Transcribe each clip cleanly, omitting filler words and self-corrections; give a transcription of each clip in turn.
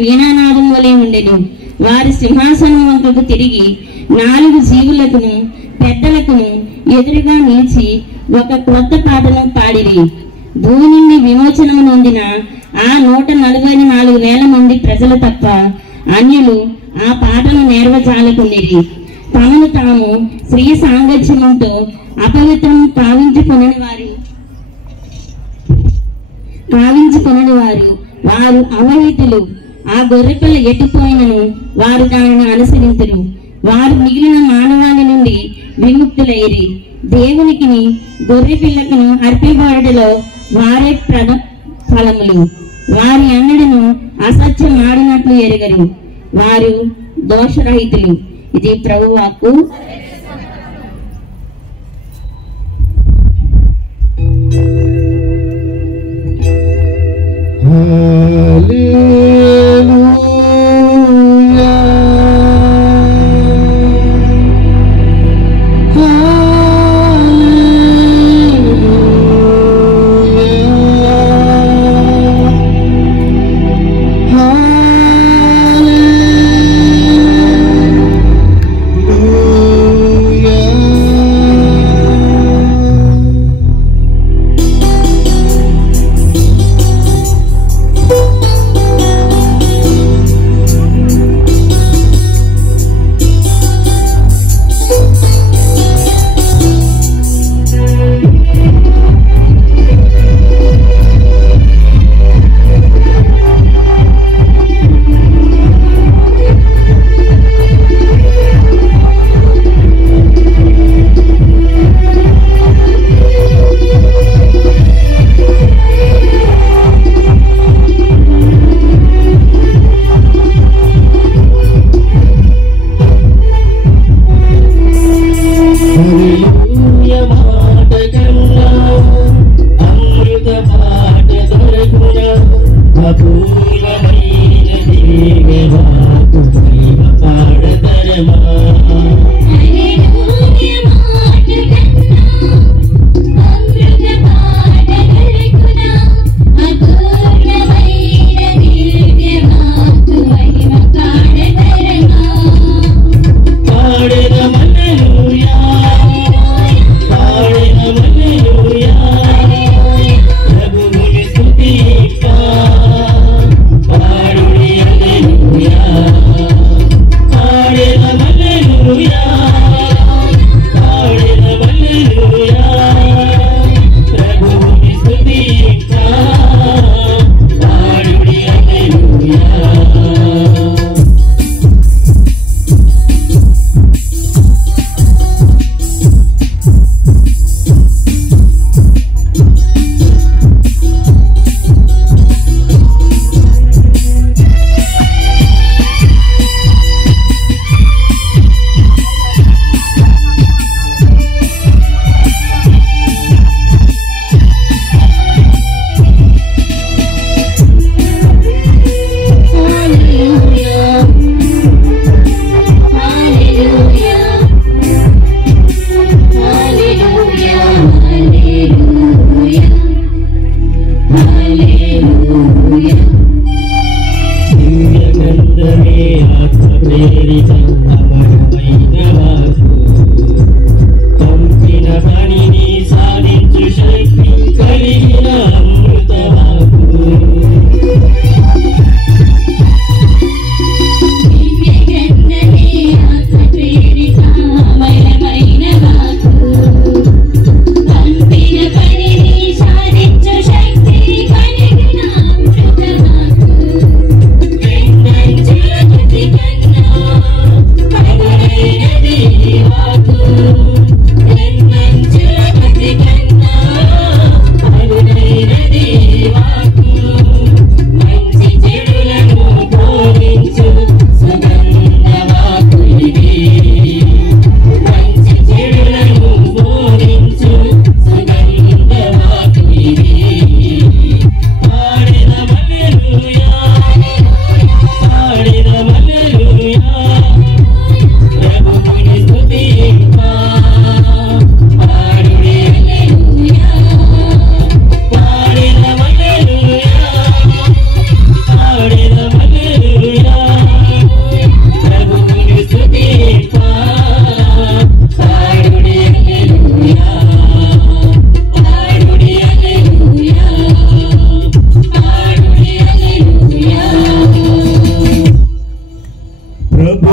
వీణానాదం వలె ఉండెను. వారి సింహాసనం వంకకు తిరిగి 4 జీవులకును పెద్దలకును ఎదురుగా నిలిచి ఒక క్రొత్త పాటను పాడిరి. భూమి నుండి విమోచనం నొందిన ఆ 144,000 మంది ప్రజలు తప్ప అన్యులు ఆ పాటను నేర్వజాలకుండిరి. తమను తాము స్త్రీ సాంగత్యముతో అపవిత్రం కావించుకొనని వారు వారు అవహితులు. ఆ గొర్రెపిల్ల ఎట్టుపోయినను వారు దానిని అనుసరింతురు. వారు మిగిలిన మానవాళి నుండి విముక్తులైరి. దేవునికిని గొర్రెపిల్లకును అర్పిబడుటలో వారే ఫలములు. వారి అన్నడను అసత్యం ఆడినట్లు ఎరుగరు. వారు దోషరహితులు. ఇది ప్రభువాక్కు.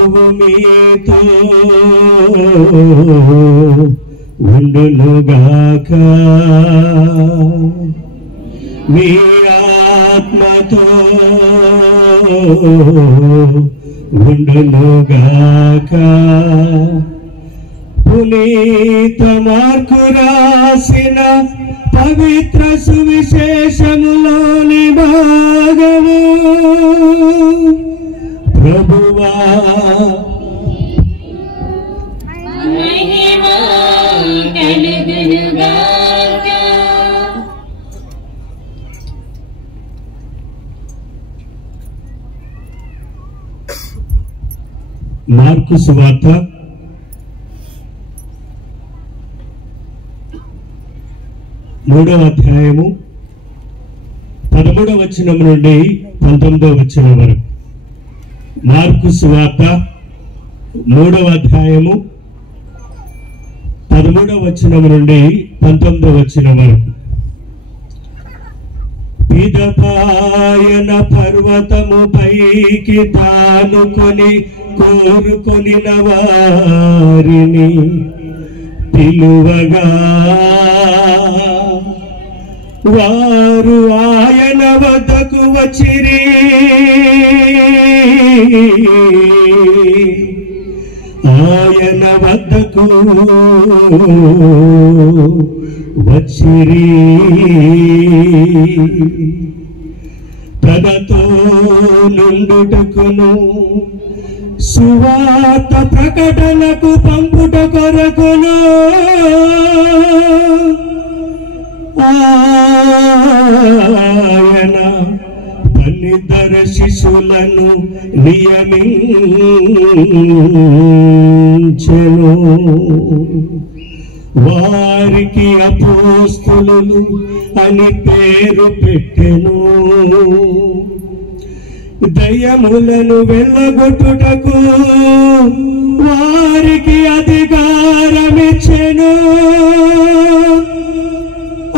ప్రభువు మీతో ఉండునుగాక. మీ ఆత్మతో ఉండునుగాక. పునీత మార్కు రాసిన పవిత్ర సువిశేషములోని భాగము. ప్రభువా మహిమ కలుగునుగాక. మార్కు సువార్త 3వ అధ్యాయము 13వ వచనం నుండి 19వ వచనం వరకు. మార్కు సువార్త 3వ అధ్యాయము 13వ వచనం నుండి 19వ వచనం వరకు. పిదపాయన పర్వతము పైకి తానుకొని కోరుకొనిన వారిని పిలువగా వారు ఆయన వద్దకు వచ్చిరి. ఆయన వద్దకు వచ్చిరి. తనతో నుండుటకును సువార్త ప్రకటనకు పంపుట కొరకును ఆయన 12 శిశువులను నియమించెను. వారికి అపోస్తలులు అని పేరు పెట్టెను. దయ్యములను వెళ్ళగొట్టుటకు వారికి అధికారమిచ్చెను.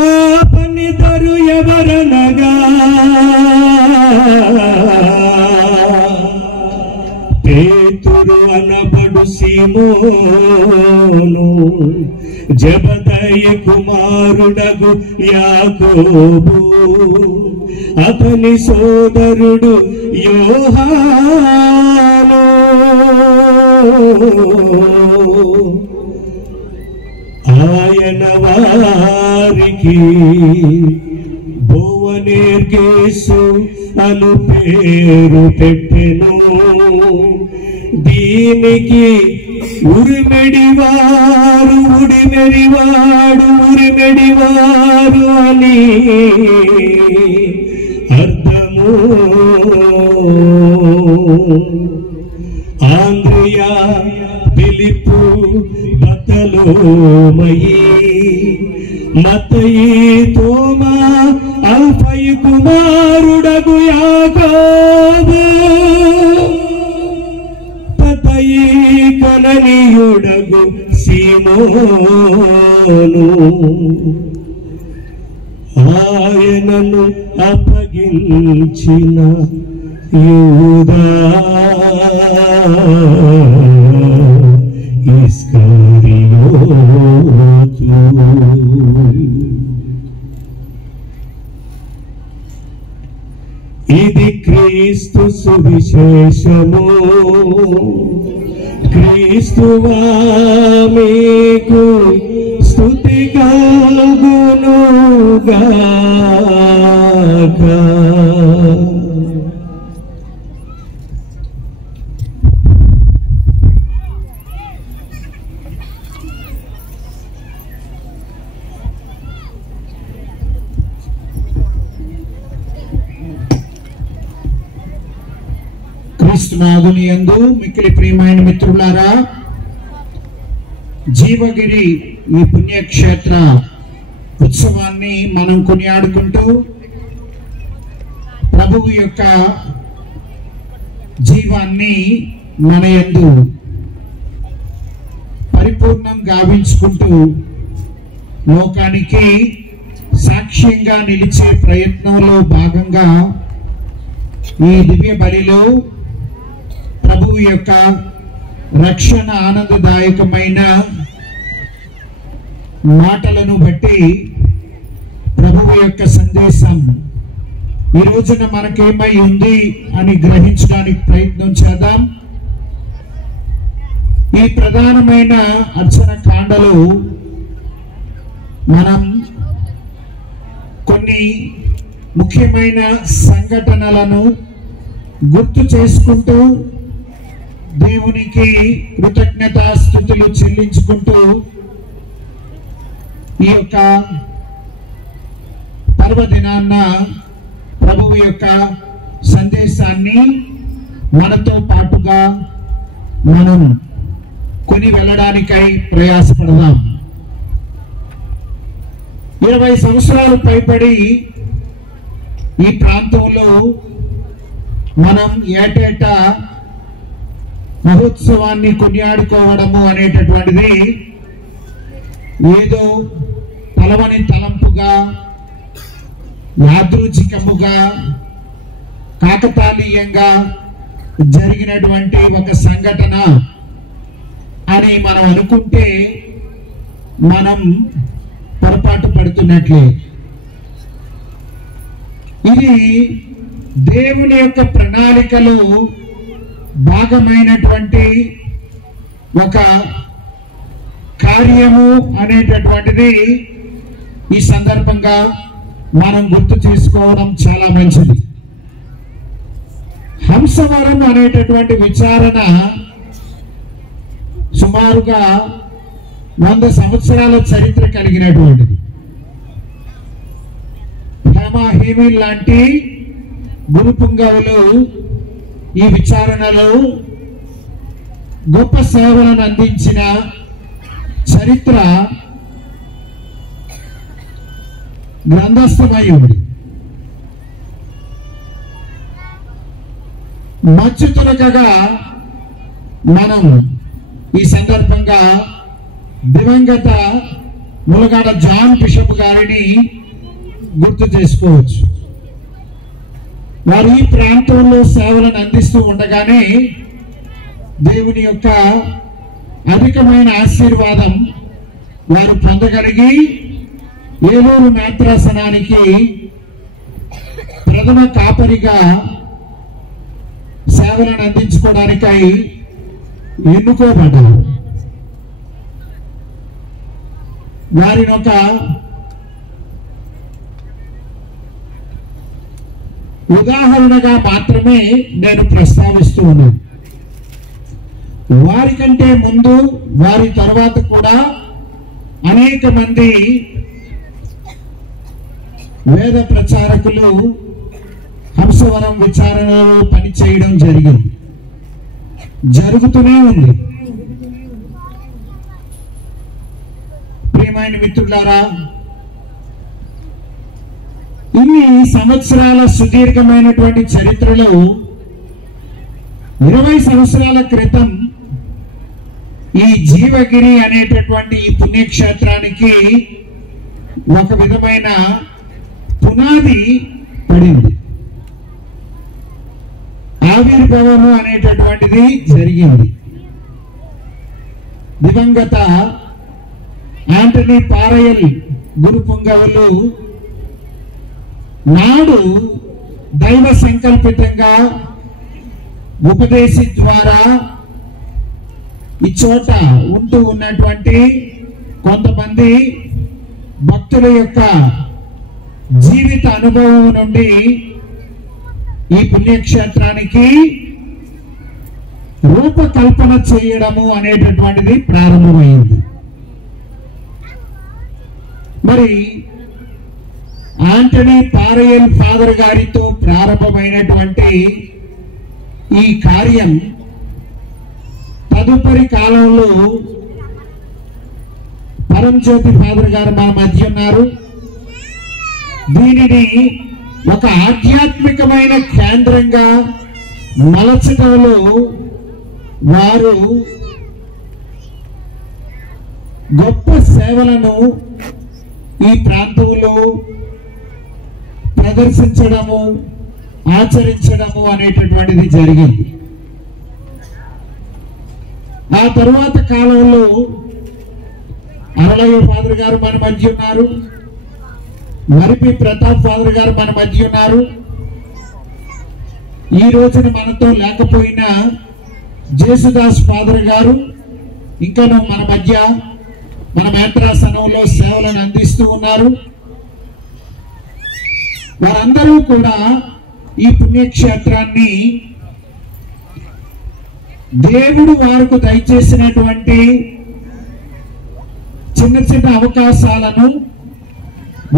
ఆ పనితరు ఎవరనగా పేతురు అనబడు సీమోను, జెబెదయి కుమారుడగు యాకోబు, అతని సోదరుడు యోహాను, ఆయన వారికి బోవనేర్గేసు అను పేరు పెట్టెను. దీనికి ఉరిమెడివారు ఉరిమెడివారు అని అర్థము. ఆంద్రియా, ఫిలిప్పు, బర్తలోమయి, మత్తయి, తోమా, అల్ఫయి కుమారుడగు యాకోబు, తతయి కననీయుడగు సీమోను, ఆయనను అప్పగించిన యూదా ఇస్కరియోతు. ఇది క్రీస్తు సువిశేషము. క్రీస్తువా మీకు స్తుతి కలుగునుగాక. క్రీస్తునాథుని యందు మిక్కిలి ప్రియమైన మిత్రులారా, జీవగిరి ఈ పుణ్యక్షేత్ర ఉత్సవాన్ని మనం కొనియాడుకుంటూ ప్రభువు యొక్క జీవాన్ని మన యందు పరిపూర్ణం గావించుకుంటూ లోకానికి సాక్ష్యంగా నిలిచే ప్రయత్నంలో భాగంగా ఈ దివ్య బలిలో ప్రభువు యొక్క రక్షణ ఆనందదాయకమైన మాటలను బట్టి ప్రభువు యొక్క సందేశం ఈ రోజున మనకేమై ఉంది అని గ్రహించడానికి ప్రయత్నం చేద్దాం. ఈ ప్రధానమైన అర్చన కాండలో మనం కొన్ని ముఖ్యమైన సంఘటనలను గుర్తు చేసుకుంటూ దేవునికి కృతజ్ఞతాస్తుతులు చెల్లించుకుంటూ ఈ యొక్క పర్వదినాన్న ప్రభువు యొక్క సందేశాన్ని మనతో పాటుగా మనం కొని వెళ్ళడానికై ప్రయాసపడదాం. 20 సంవత్సరాలు పైబడి ఈ ప్రాంతంలో మనం ఏటేటా మహోత్సవాన్ని కొనియాడుకోవడము అనేటటువంటిది ఏదో తలవని తలంపుగా, యాదృచ్ఛికముగా, కాకతాళీయంగా జరిగినటువంటి ఒక సంఘటన అని మనం అనుకుంటే మనం పొరపాటు పడుతున్నట్లే. ఇది దేవుని యొక్క ప్రణాళికలో భాగమైనటువంటి ఒక కార్యము అనేటటువంటిది ఈ సందర్భంగా మనం గుర్తు చేసుకోవడం చాలా మంచిది. హంసవరం అనేటటువంటి విచారణ సుమారుగా 100 సంవత్సరాల చరిత్ర కలిగినటువంటిది. హేమీ లాంటి గురు పుంగవులు ఈ విచారణలో గొప్ప సేవలను అందించిన చరిత్ర గ్రంథస్థమై ఉంది. మచ్చుతునకగా మనం ఈ సందర్భంగా దివంగత ములగాడ జాన్ బిషప్ గారిని గుర్తు చేసుకోవచ్చు. వారు ఈ ప్రాంతంలో సేవలను అందిస్తూ ఉండగానే దేవుని యొక్క అధికమైన ఆశీర్వాదం వారు పొందగలిగి ఏలూరు మేత్రాసనానికి ప్రథమ కాపరిగా సేవలను అందించుకోవడానికై ఎన్నుకోబడ్డారు. వారిని ఒక ఉదాహరణగా మాత్రమే నేను ప్రస్తావిస్తూ ఉన్నాను. వారికంటే ముందు, వారి తర్వాత కూడా అనేక మంది వేద ప్రచారకులు హంసవరం విచారణలో పనిచేయడం జరిగింది, జరుగుతూనే ఉంది. ప్రియమైన మిత్రులారా, ఇన్ని సంవత్సరాల సుదీర్ఘమైనటువంటి చరిత్రలో 20 సంవత్సరాల క్రితం ఈ జీవగిరి అనేటటువంటి ఈ పుణ్యక్షేత్రానికి ఒక విధమైన పునాది పడింది. ఆవిర్భావము అనేటటువంటిది జరిగింది. దివంగత ఆంటనీ పారయల్ గురు పుంగవులు నాడు దైవ సంకల్పితంగా ఉపదేశి ద్వారా ఈ చోట ఉంటూ ఉన్నటువంటి కొంతమంది భక్తుల యొక్క జీవిత అనుభవం నుండి ఈ పుణ్యక్షేత్రానికి రూపకల్పన చేయడము అనేటటువంటిది ప్రారంభమైంది. మరి ఆంటనీ పారయల్ ఫాదర్ గారితో ప్రారంభమైనటువంటి ఈ కార్యం తదుపరి కాలంలో పరంజ్యోతి ఫాదర్ గారు మన మధ్య ఉన్నారు. దీనిని ఒక ఆధ్యాత్మికమైన కేంద్రంగా మలచడంలో వారు గొప్ప సేవలను ఈ ప్రాంతంలో ప్రదర్శించడము, ఆచరించడము అనేటటువంటిది జరిగింది. ఆ తరువాత కాలంలో అరళయ్య ఫాదర్ గారు మన మధ్య ఉన్నారు, మరిపి ప్రతాప్ ఫాదర్ గారు మన మధ్య ఉన్నారు. ఈ రోజున మనతో లేకపోయినా జేసుదాస్ ఫాదర్ గారు ఇంకా మన మధ్య మన మేత్రాసనంలో సేవలను అందిస్తూ ఉన్నారు. వారందరూ కూడా ఈ పుణ్యక్షేత్రాన్ని దేవుడు వారికి దయచేసినటువంటి చిన్న చిన్న అవకాశాలను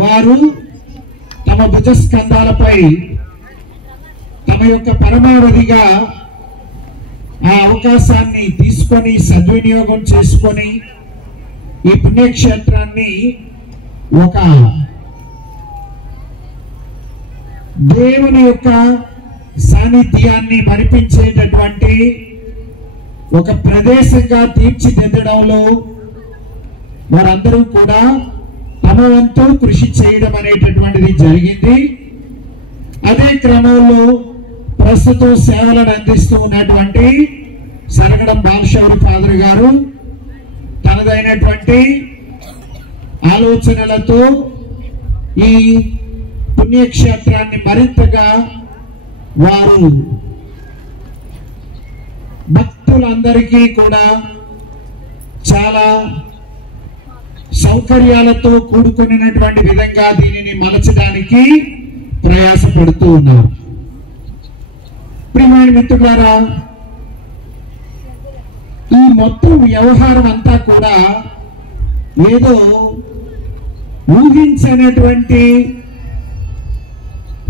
వారు తమ భుజస్కంధాలపై తమ యొక్క పరమావధిగా ఆ అవకాశాన్ని తీసుకొని సద్వినియోగం చేసుకొని ఈ పుణ్యక్షేత్రాన్ని ఒక దేవుని యొక్క సాన్నిధ్యాన్ని మరిపించేటటువంటి ఒక ప్రదేశంగా తీర్చిదిద్దడంలో వారందరూ కూడా తమ వంతు కృషి చేయడం అనేటటువంటిది జరిగింది. అదే క్రమంలో ప్రస్తుతం సేవలను అందిస్తూ ఉన్నటువంటి సరగడం బాలశౌరి ఫాదర్ గారు తనదైనటువంటి ఆలోచనలతో ఈ పుణ్యక్షేత్రాన్ని మరింతగా వారు భక్తులందరికీ కూడా చాలా సౌకర్యాలతో కూడుకున్నటువంటి విధంగా దీనిని మలచడానికి ప్రయాసపడుతూ ఉన్నారు. ప్రియమైన మిత్రులారా, ఈ మొత్తం వ్యవహారం అంతా కూడా ఏదో ఊహించినటువంటి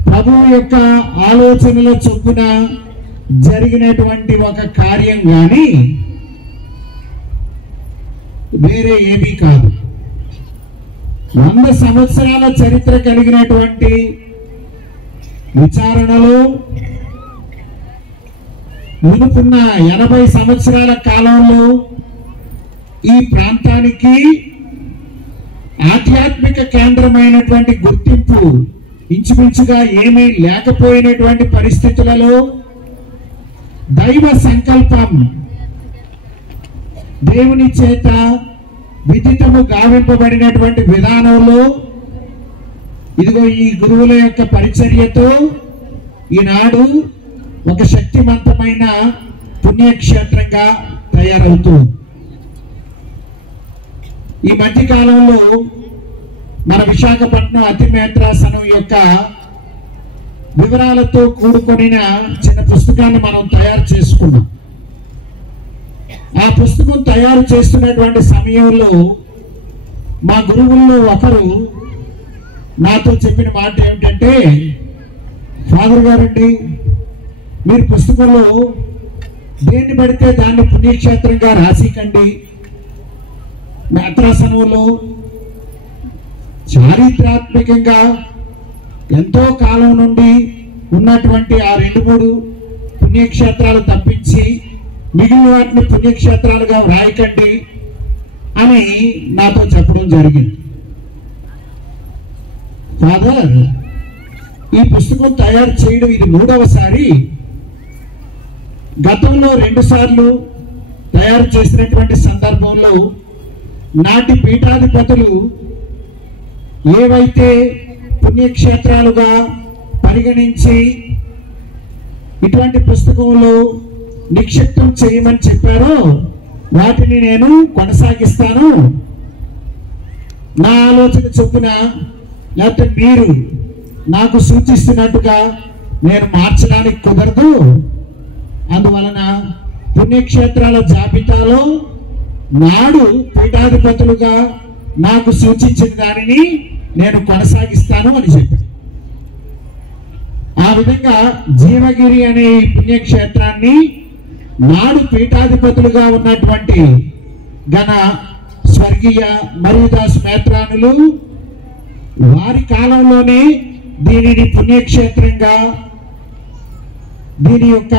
ప్రభువు యొక్క ఆలోచనల చొప్పున జరిగినటువంటి ఒక కార్యం కానీ వేరే ఏమీ కాదు. 100 సంవత్సరాల చరిత్ర కలిగినటువంటి విచారణలో మునుపున్న 80 సంవత్సరాల కాలంలో ఈ ప్రాంతానికి ఆధ్యాత్మిక కేంద్రమైనటువంటి గుర్తింపు ఇంచుమించుగా ఏమీ లేకపోయినటువంటి పరిస్థితులలో దైవ సంకల్పం దేవుని చేత విదితము గావింపబడినటువంటి విధానంలో ఇదిగో ఈ గురువుల యొక్క పరిచర్యతో ఈనాడు ఒక శక్తివంతమైన పుణ్యక్షేత్రంగా తయారవుతుంది. ఈ మధ్యకాలంలో మన విశాఖపట్నం అతి మేత్రాసనం యొక్క వివరాలతో కూడుకొనిన చిన్న పుస్తకాన్ని మనం తయారు చేసుకున్నాం. ఆ పుస్తకం తయారు చేస్తున్నటువంటి సమయంలో మా గురువుల్లో ఒకరు నాతో చెప్పిన మాట ఏమిటంటే, ఫాదర్ గారండి, మీరు పుస్తకంలో దేన్ని పడితే దాన్ని పుణ్యక్షేత్రంగా రాసికండి. మేత్రాసనంలో చారిత్రాత్మకంగా ఎంతో కాలం నుండి ఉన్నటువంటి ఆ 2-3 పుణ్యక్షేత్రాలు తప్పించి మిగిలిన వాటిని పుణ్యక్షేత్రాలుగా వ్రాయకండి అని నాతో చెప్పడం జరిగింది. ఫాదర్, ఈ పుస్తకం తయారు చేయడం ఇది 3వసారి. గతంలో 2 సార్లు తయారు చేసినటువంటి సందర్భంలో నాటి పీఠాధిపతులు ఏవైతే పుణ్యక్షేత్రాలుగా పరిగణించి ఇటువంటి పుస్తకంలో నిక్షిప్తం చేయమని చెప్పారో వాటిని నేను కొనసాగిస్తాను. నా ఆలోచన చొప్పున లేకపోతే మీరు నాకు సూచిస్తున్నట్టుగా నేను మార్చడానికి కుదరదు. అందువలన పుణ్యక్షేత్రాల జాబితాలో నాడు పీఠాధిపతులుగా నాకు సూచించిన దానిని నేను కొనసాగిస్తాను అని చెప్పాను. ఆ విధంగా జీవగిరి అనే ఈ పుణ్యక్షేత్రాన్ని నాడు పీఠాధిపతులుగా ఉన్నటువంటి ఘన స్వర్గీయ మరియుదాస్ మేత్రానులు వారి కాలంలోనే దీనిని పుణ్యక్షేత్రంగా దీని యొక్క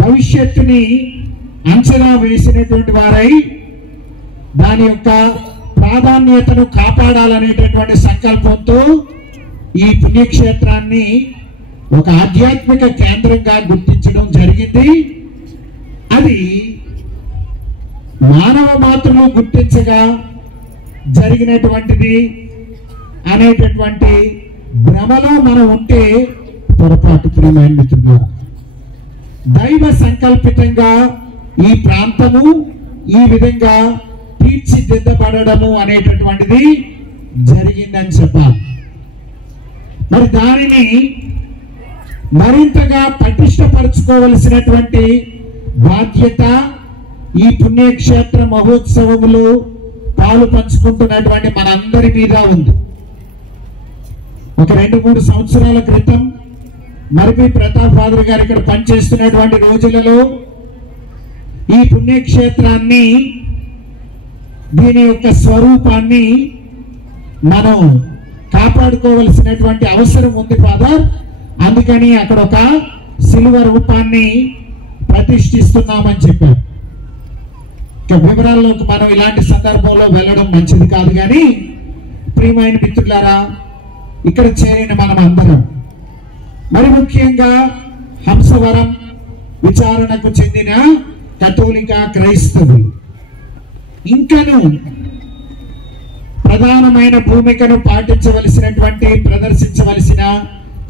భవిష్యత్తుని అంచనా వేసినటువంటి వారై దాని యొక్క ప్రాధాన్యతను కాపాడాలనేటటువంటి సంకల్పంతో ఈ పుణ్యక్షేత్రాన్ని ఒక ఆధ్యాత్మిక కేంద్రంగా గుర్తించడం జరిగింది. అది మానవ మాత్రలు గుర్తించగా జరిగినటువంటిది అనేటటువంటి భ్రమలో మనం ఉంటే పొరపాటు. ప్రియమైన మిత్రులారా, దైవ సంకల్పితంగా ఈ ప్రాంతము ఈ విధంగా తీర్చిదిద్దబడము అనేటటువంటిది జరిగిందని చెప్పాలి. మరి దానిని మరింతగా పటిష్టపరచుకోవలసినటువంటి బాధ్యత ఈ పుణ్యక్షేత్ర మహోత్సవములు పాలు పంచుకుంటున్నటువంటి మనందరి మీద ఉంది. ఒక 2-3 సంవత్సరాల క్రితం మరిపి ప్రతాప్ ఫాదర్ గారు ఇక్కడ పనిచేస్తున్నటువంటి రోజులలో ఈ పుణ్యక్షేత్రాన్ని, దీని యొక్క స్వరూపాన్ని మనం కాపాడుకోవలసినటువంటి అవసరం ఉంది ఫాదర్. అందుకని అక్కడ ఒక శిలువ రూపాన్ని ప్రతిష్ఠిస్తున్నామని చెప్పారు. ఇక వివరాల్లోకి మనం ఇలాంటి సందర్భంలో వెళ్ళడం మంచిది కాదు. కానీ ప్రియమైన మిత్రులారా, ఇక్కడ చేరిన మనం అందరం, మరి ముఖ్యంగా హంసవరం విచారణకు చెందిన కథోలిక క్రైస్తవులు ఇంకను ప్రధానమైన భూమికను ప్రదర్శించవలసిన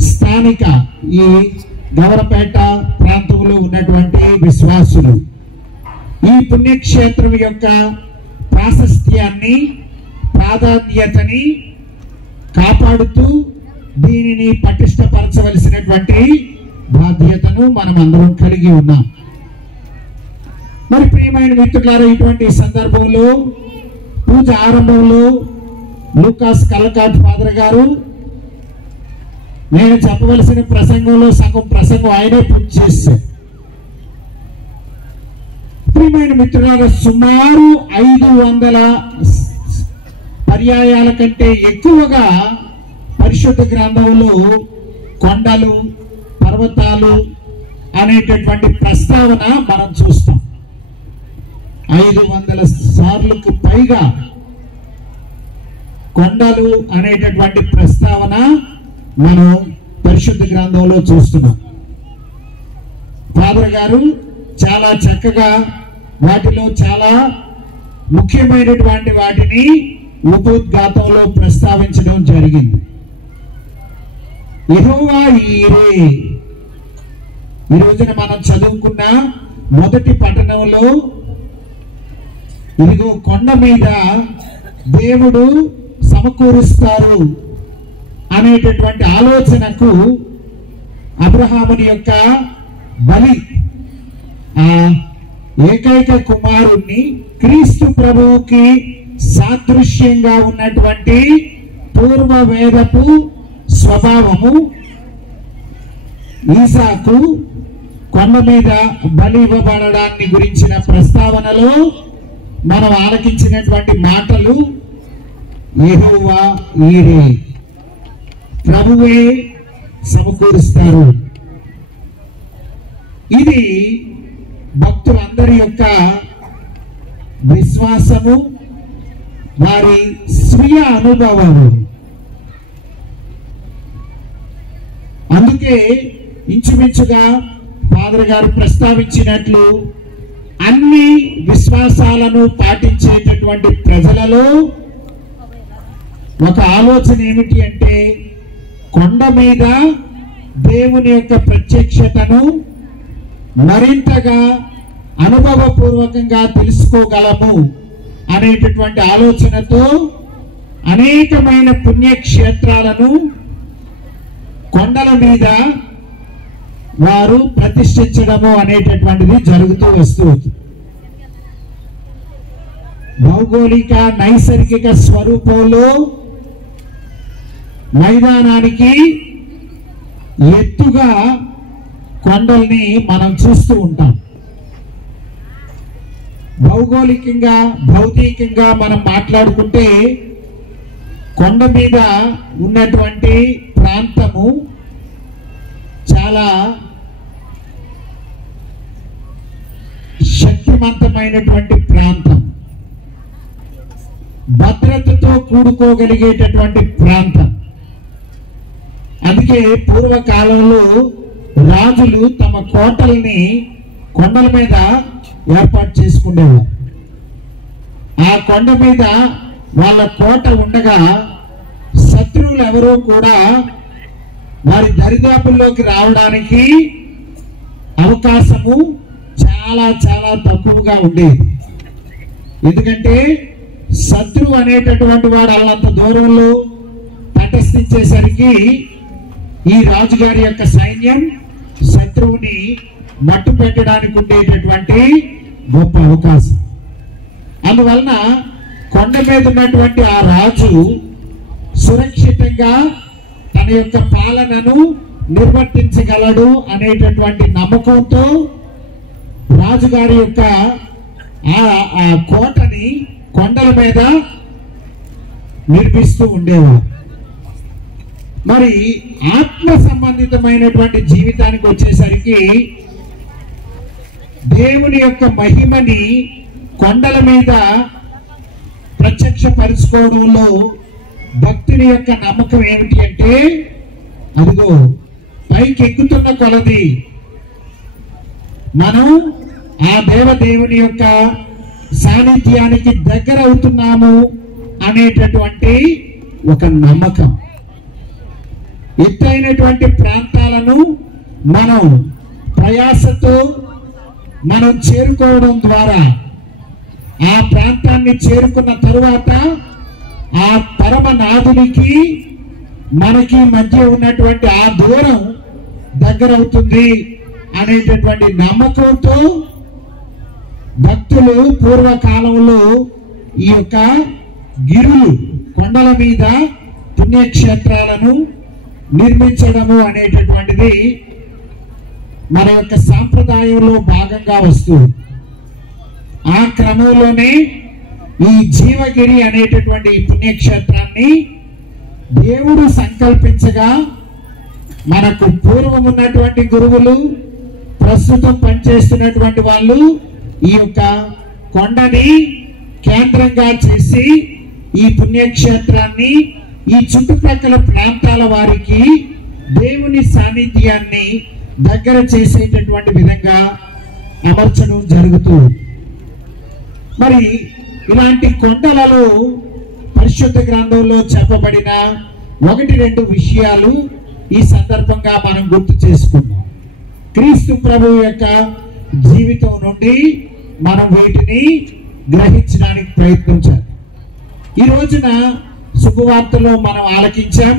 స్థానిక ఈ గవరపేట ప్రాంతంలో ఉన్నటువంటి విశ్వాసులు ఈ పుణ్యక్షేత్రం యొక్క ప్రాశస్త్యాన్ని, ప్రాధాన్యతని కాపాడుతూ దీనిని పటిష్టపరచవలసినటువంటి బాధ్యతను మనం అందరం కలిగి ఉన్నాం. మరి ప్రియమైన మిత్రులారా, ఇటువంటి సందర్భంలో పూజ ఆరంభంలో లూకాస్ కలకాట్ ఫాదర్ గారు నేను చెప్పవలసిన ప్రసంగంలో సగం ప్రసంగం ఆయనే పూర్తి చేశారు. ప్రియమైన మిత్రులారా, సుమారు 500 పర్యాయాల కంటే ఎక్కువగా పరిశుద్ధ గ్రంథంలో కొండలు, పర్వతాలు అనేటటువంటి ప్రస్తావన మనం చూస్తాం. 500 సార్లకు పైగా కొండలు అనేటటువంటి ప్రస్తావన మనం పరిశుద్ధ గ్రంథంలో చూస్తున్నాం. ఫాదర్ గారు చాలా చక్కగా వాటిలో చాలా ముఖ్యమైనటువంటి వాటిని ఉపోద్ఘాతంలో ప్రస్తావించడం జరిగింది. యెహోవా ఈరే, ఈ రోజున మనం చదువుకున్న మొదటి పట్టణంలో ఇదిగో కొండ మీద దేవుడు సమకూరుస్తారు అనేటటువంటి ఆలోచనకు అబ్రహాముని యొక్క బలి, ఆ ఏకైక కుమారుణ్ణి క్రీస్తు ప్రభువుకి సాదృశ్యంగా ఉన్నటువంటి పూర్వ వేదపు స్వభావము ఈసాకు కొండ మీద బలి ఇవ్వబడడాన్ని గురించిన ప్రస్తావనలో మనం ఆలకించినటువంటి మాటలు యెహోవా ఈరే, ప్రభువే సమకూరుస్తారు. ఇది భక్తులందరి యొక్క విశ్వాసము, వారి స్వీయ అనుభవము. అందుకే ఇంచుమించుగా ఫాదర్ గారు ప్రస్తావించినట్లు అన్ని విశ్వాసాలను పాటించేటటువంటి ప్రజలలో ఒక ఆలోచన ఏమిటి అంటే, కొండ మీద దేవుని యొక్క ప్రత్యక్షతను మరింతగా అనుభవపూర్వకంగా తెలుసుకోగలము అనేటటువంటి ఆలోచనతో అనేకమైన పుణ్యక్షేత్రాలను కొండల మీద వారు ప్రతిష్ఠించడము అనేటటువంటిది జరుగుతూ వస్తుంది. భౌగోళిక నైసర్గిక స్వరూపంలో మైదానానికి ఎత్తుగా కొండల్ని మనం చూస్తూ ఉంటాం. భౌగోళికంగా, భౌతికంగా మనం మాట్లాడుకుంటే కొండ మీద ఉన్నటువంటి ప్రాంతము చాలా శక్తివంతమైనటువంటి ప్రాంతం, భద్రతతో కూడుకోగలిగేటటువంటి ప్రాంతం. అందుకే పూర్వకాలంలో రాజులు తమ కోటల్ని కొండల మీద ఏర్పాటు చేసుకునేవారు. ఆ కొండ మీద వాళ్ళ కోట ఉండగా శత్రువులు ఎవరూ కూడా వారి దరిదాపుల్లోకి రావడానికి అవకాశము చాలా చాలా తక్కువగా ఉండేది. ఎందుకంటే శత్రువు అనేటటువంటి వాడు అల్లంత దూరంలో తటస్థించేసరికి ఈ రాజుగారి యొక్క సైన్యం శత్రువుని మట్టు పెట్టడానికి ఉండేటటువంటి గొప్ప అవకాశం. అందువలన కొండ మీద ఉన్నటువంటి ఆ రాజు సురక్షితంగా తన యొక్క పాలనను నిర్వర్తించగలడు అనేటటువంటి నమ్మకంతో రాజుగారి యొక్క ఆ కోటని కొండల మీద నిర్మిస్తూ ఉండేవారు. మరి ఆత్మ సంబంధితమైనటువంటి జీవితానికి వచ్చేసరికి దేవుని యొక్క మహిమని కొండల మీద ప్రత్యక్షపరుచుకోవడంలో భక్తుని యొక్క నమ్మకం ఏమిటి అంటే, అదిగో పైకి ఎక్కుతున్న కొలది మనం ఆ దేవదేవుని యొక్క సాన్నిధ్యానికి దగ్గర అవుతున్నాము అనేటటువంటి ఒక నమ్మకం. ఎత్తైనటువంటి ప్రాంతాలను మనం ప్రయాసతో మనం చేరుకోవడం ద్వారా ఆ ప్రాంతాన్ని చేరుకున్న తరువాత ఆ పరమనాథునికి మనకి మధ్య ఉన్నటువంటి ఆ దూరం దగ్గరవుతుంది అనేటటువంటి నమ్మకంతో భక్తులు పూర్వకాలంలో ఈ యొక్క గిరులు కొండల మీద పుణ్యక్షేత్రాలను నిర్మించడము అనేటటువంటిది మన యొక్క సాంప్రదాయంలో భాగంగా వస్తుంది. ఆ క్రమంలోనే ఈ జీవగిరి అనేటటువంటి పుణ్యక్షేత్రాన్ని దేవుడు సంకల్పించగా మనకు పూర్వం ఉన్నటువంటి గురువులు, ప్రస్తుతం పనిచేస్తున్నటువంటి వాళ్ళు ఈ యొక్క కొండని కేంద్రంగా చేసి ఈ పుణ్యక్షేత్రాన్ని ఈ చుట్టుప్రక్కల ప్రాంతాల వారికి దేవుని సాన్నిధ్యాన్ని దగ్గర చేసేటటువంటి విధంగా అమర్చడం జరుగుతుంది. మరి ఇలాంటి కొండలలో పరిశుద్ధ గ్రంథంలో చెప్పబడిన 1-2 విషయాలు ఈ సందర్భంగా మనం గుర్తు చేసుకున్నాం. క్రీస్తు ప్రభువు యొక్క జీవితం నుండి మనం వీటిని గ్రహించడానికి ప్రయత్నించాలి. ఈ రోజున శుభవార్తలో మనం ఆలకించాం.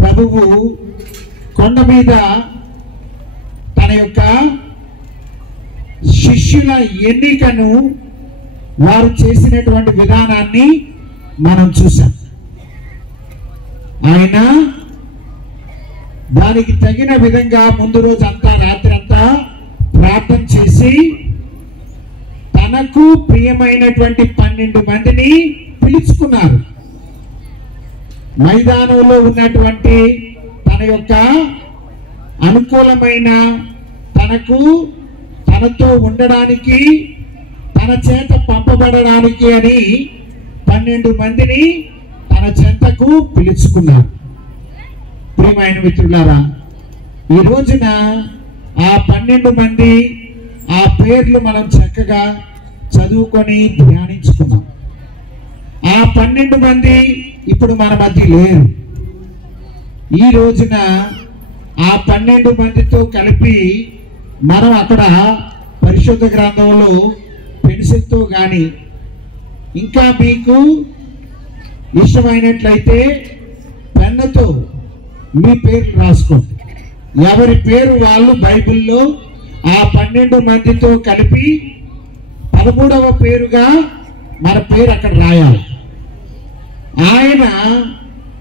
ప్రభువు కొండ మీద తన యొక్క శిష్యుల ఎన్నికను వారు చేసినటువంటి విధానాన్ని మనం చూసాం. ఆయన దానికి తగిన విధంగా ముందు రోజు అంతా రాత్రి అంతా ప్రార్థన చేసి తనకు ప్రియమైనటువంటి 12 మందిని పిలుచుకున్నారు. మైదానంలో ఉన్నటువంటి తన యొక్క అనుకూలమైన తనతో ఉండడానికి, తన చేత పంపబడడానికి అని 12 మందిని తన చెంతకు పిలుచుకున్నారు. ప్రియమైన మిత్రులారా, ఈ రోజున ఆ 12 మంది ఆ పేర్లు మనం చక్కగా చదువుకొని ధ్యానించుకున్నాం. ఆ 12 మంది ఇప్పుడు మన మధ్య లేరు. ఈ రోజున ఆ 12 మందితో కలిపి మనం అక్కడ పరిశుద్ధ గ్రంథంలో పెన్సిల్తో కానీ ఇంకా మీకు ఇష్టమైనట్లయితే పెన్నుతో మీ పేర్లు రాసుకోండి. ఎవరి పేరు వాళ్ళు బైబిల్లో ఆ 12 మందితో కలిపి 13వ పేరుగా మన పేరు అక్కడ రాయాలి. ఆయన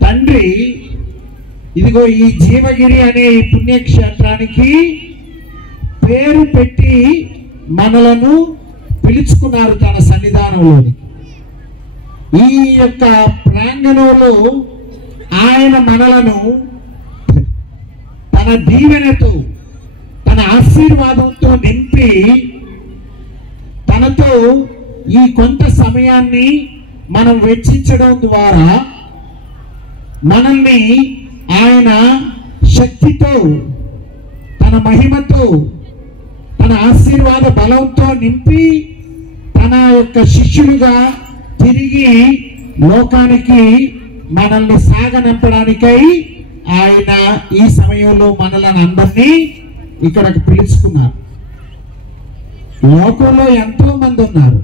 తండ్రి ఇదిగో ఈ జీవగిరి అనే ఈ పుణ్యక్షేత్రానికి పేరు పెట్టి మనలను పిలుచుకున్నారు తన సన్నిధానంలోని. ఈ యొక్క ప్రాంగణంలో ఆయన మనలను తన దీవెనతో, తన ఆశీర్వాదంతో నింపి తనతో ఈ కొంత సమయాన్ని మనం వెచ్చించడం ద్వారా మనల్ని ఆయన శక్తితో, తన మహిమతో, తన ఆశీర్వాద బలంతో నింపి తన యొక్క శిష్యులుగా తిరిగి లోకానికి మనల్ని సాగనంపడానికై ఆయన ఈ సమయంలో మనల్ని అందరినీ ఇక్కడికి పిలుచుకున్నారు. లోకంలో ఎంతో మంది ఉన్నారు,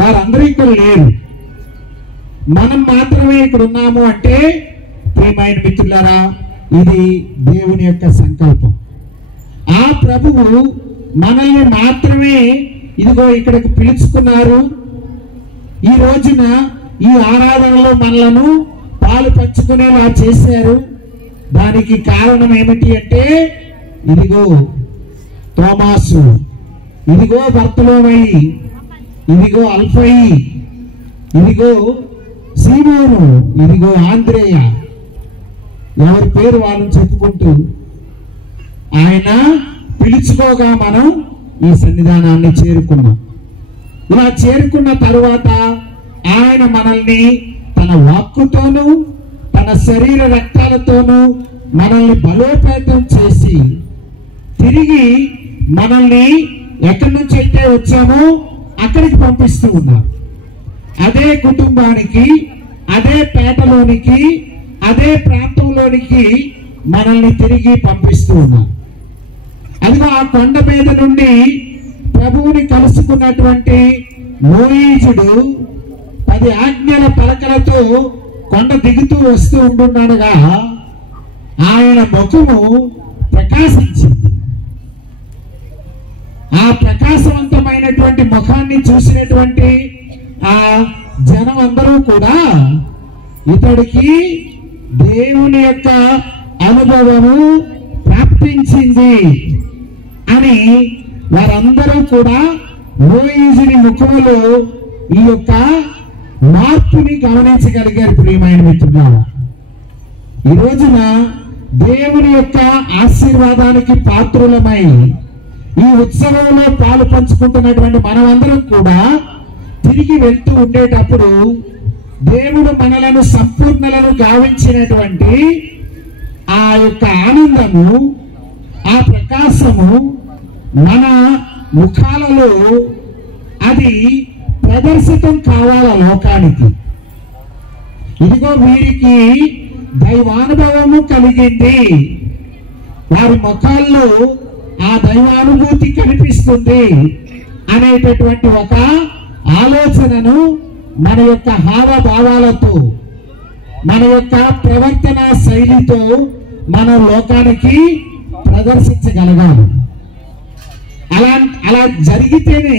వారందరూ ఇక్కడ లేరు, మనం మాత్రమే ఇక్కడ ఉన్నాము అంటే ప్రియమైన మిత్రులారా, ఇది దేవుని యొక్క సంకల్పం. ఆ ప్రభువు మనల్ని మాత్రమే ఇదిగో ఇక్కడికి పిలుచుకున్నారు. ఈ రోజున ఈ ఆరాధనలో మనలను పాలు పంచుకునేలా చేశారు. దానికి కారణం ఏమిటి అంటే ఇదిగో తోమాసు, ఇదిగో బర్తలోమయి, ఇదిగో అల్ఫయి, ఇదిగో సీమోను, ఇదిగో ఆంద్రేయ, ఎవరి పేరు వాళ్ళని చెప్పుకుంటూ ఆయన పిలుచుకోగా మనం ఈ సన్నిధానాన్ని చేరుకున్నాం. ఇలా చేరుకున్న తరువాత ఆయన మనల్ని తన వాక్కుతోనూ తన శరీర రక్తాలతోనూ మనల్ని బలోపేతం చేసి తిరిగి మనల్ని ఎక్కడి నుంచి అయితే వచ్చామో అక్కడికి పంపిస్తూ ఉన్నారు. అదే కుటుంబానికి, అదే పేటలోనికి, అదే ప్రాంతంలోనికి మనల్ని తిరిగి పంపిస్తూ ఉన్నారు. అదిగో ఆ కొండ మీద నుండి ప్రభువుని కలుసుకున్నటువంటి మోయిజుడు 10 ఆజ్ఞల పలకలతో కొండ దిగుతూ వస్తూ ఉంటున్నాడుగా ఆయన ముఖము ప్రకాశించింది. ఆ ప్రకాశవంతమైనటువంటి ముఖాన్ని చూసినటువంటి ఆ జనం అందరూ కూడా ఇతడికి దేవుని యొక్క అనుభవము ప్రాప్తించింది అని వారందరూ కూడా మోయిజుని ముఖములో ఈ యొక్క మార్పుని గమనించగలిగారు. ప్రియమైన మిత్రులారా, ఈ రోజున దేవుని యొక్క ఆశీర్వాదానికి పాత్రులమై ఈ ఉత్సవంలో పాలు పంచుకుంటున్నటువంటి మనమందరం కూడా తిరిగి వెళ్తూ ఉండేటప్పుడు దేవుడు మనలను సంపూర్ణలను గావించినటువంటి ఆ యొక్క ఆనందము, ఆ ప్రకాశము మన ముఖాలలో అది ప్రదర్శితం కావాల లోకానికి. ఇదిగో వీరికి దైవానుభవము కలిగింది, వారి ముఖాల్లో ఆ దైవానుభూతి కనిపిస్తుంది అనేటటువంటి ఒక ఆలోచనను మన యొక్క హావభావాలతో, మన యొక్క ప్రవర్తన శైలితో మన లోకానికి ప్రదర్శించగలగాలి. అలా జరిగితేనే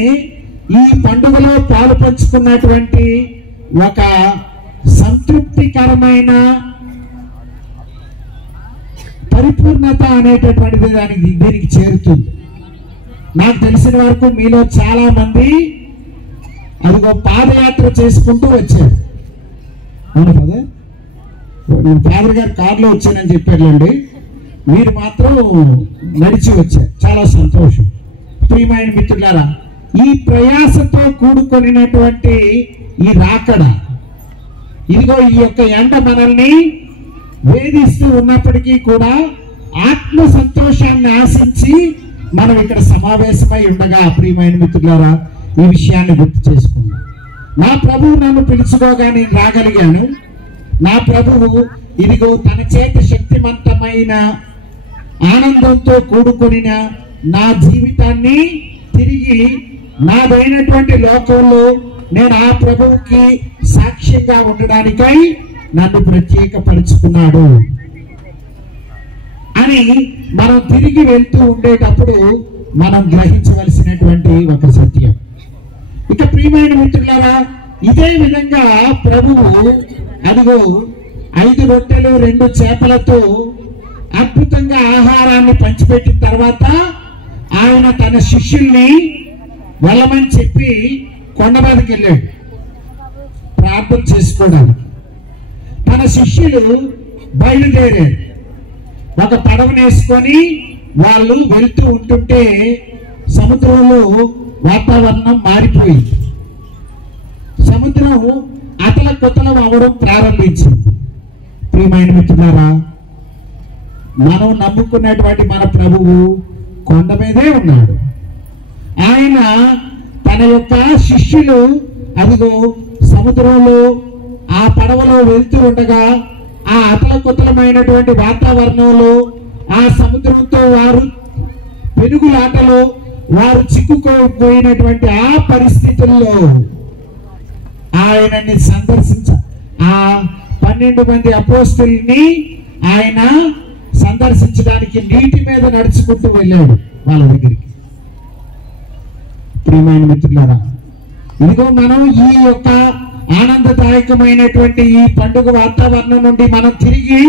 ఈ పండుగలో పాలు పంచుకున్నటువంటి ఒక సంతృప్తికరమైన పరిపూర్ణత అనేటటువంటిది దీనికి చేరుతుంది. నాకు తెలిసిన వరకు మీలో చాలా మంది అదిగో పాదయాత్ర చేసుకుంటూ వచ్చారు. అవును కదా, నేను ఫాదర్ గారు కారులో వచ్చానని చెప్పారులేండి, మీరు మాత్రం నడిచి వచ్చారు. చాలా సంతోషం. ప్రియమైన మిత్రులారా, ఈ ప్రయాసతో కూడుకొనినటువంటి ఈ రాకడ, ఇదిగో ఈ యొక్క ఎండ మనల్ని వేధిస్తూ ఉన్నప్పటికీ కూడా ఆత్మ సంతోషాన్ని ఆశించి మనం ఇక్కడ సమావేశమై ఉండగా ప్రియమైన మిత్రులారా, ఈ విషయాన్ని గుర్తు చేసుకున్నాం. నా ప్రభువు నన్ను పిలుచుకోగా నేను రాగలిగాను. నా ప్రభువు ఇదిగో తన చేత శక్తివంతమైన ఆనందంతో కూడుకొనిన నా జీవితాన్ని తిరిగి నాదైనటువంటి లోకంలో నేను ఆ ప్రభువుకి సాక్ష్యంగా ఉండడానికై నన్ను ప్రత్యేకపరుచుకున్నాడు అని మనం తిరిగి వెళ్తూ ఉండేటప్పుడు మనం గ్రహించవలసినటువంటి ఒక సత్యం. ఇక ప్రియమైన మిత్రులారా, ఇదే విధంగా ప్రభువు అదిగో 5 రొట్టెలు 2 చేపలతో అద్భుతంగా ఆహారాన్ని పంచిపెట్టిన తర్వాత ఆయన తన శిష్యుల్ని వెళ్ళమని చెప్పి కొండ మీదకి వెళ్ళాడు ప్రార్థన చేసుకోవడానికి. తన శిష్యులు బయలుదేరారు. ఒక పడవనేసుకొని వాళ్ళు వెళ్తూ ఉంటుంటే సముద్రంలో వాతావరణం మారిపోయింది. సముద్రం అతలకుతలం అవడం ప్రారంభించింది. ప్రియమైన మిత్రులారా, మనం నమ్ముకున్నటువంటి మన ప్రభువు కొండ మీదే ఉన్నాడు. ఆయన తన యొక్క శిష్యులు అదిగో సముద్రంలో ఆ పడవలో వెళ్తూ ఉండగా ఆ అతలకుతలమైనటువంటి వాతావరణంలో ఆ సముద్రంతో వారు పెనుగులాటలో వారు చిక్కుకోపోయినటువంటి ఆ పరిస్థితుల్లో ఆయనని ఆ 12 మంది అపోస్తలుని ఆయన సందర్శించడానికి నీటి మీద నడుచుకుంటూ వెళ్ళాడు వాళ్ళ దగ్గరికి. ప్రియమైన మిత్రులారా, ఇదిగో మనం ఈ యొక్క ఆనందదాయకమైనటువంటి ఈ పండుగ వాతావరణం నుండి మనం తిరిగి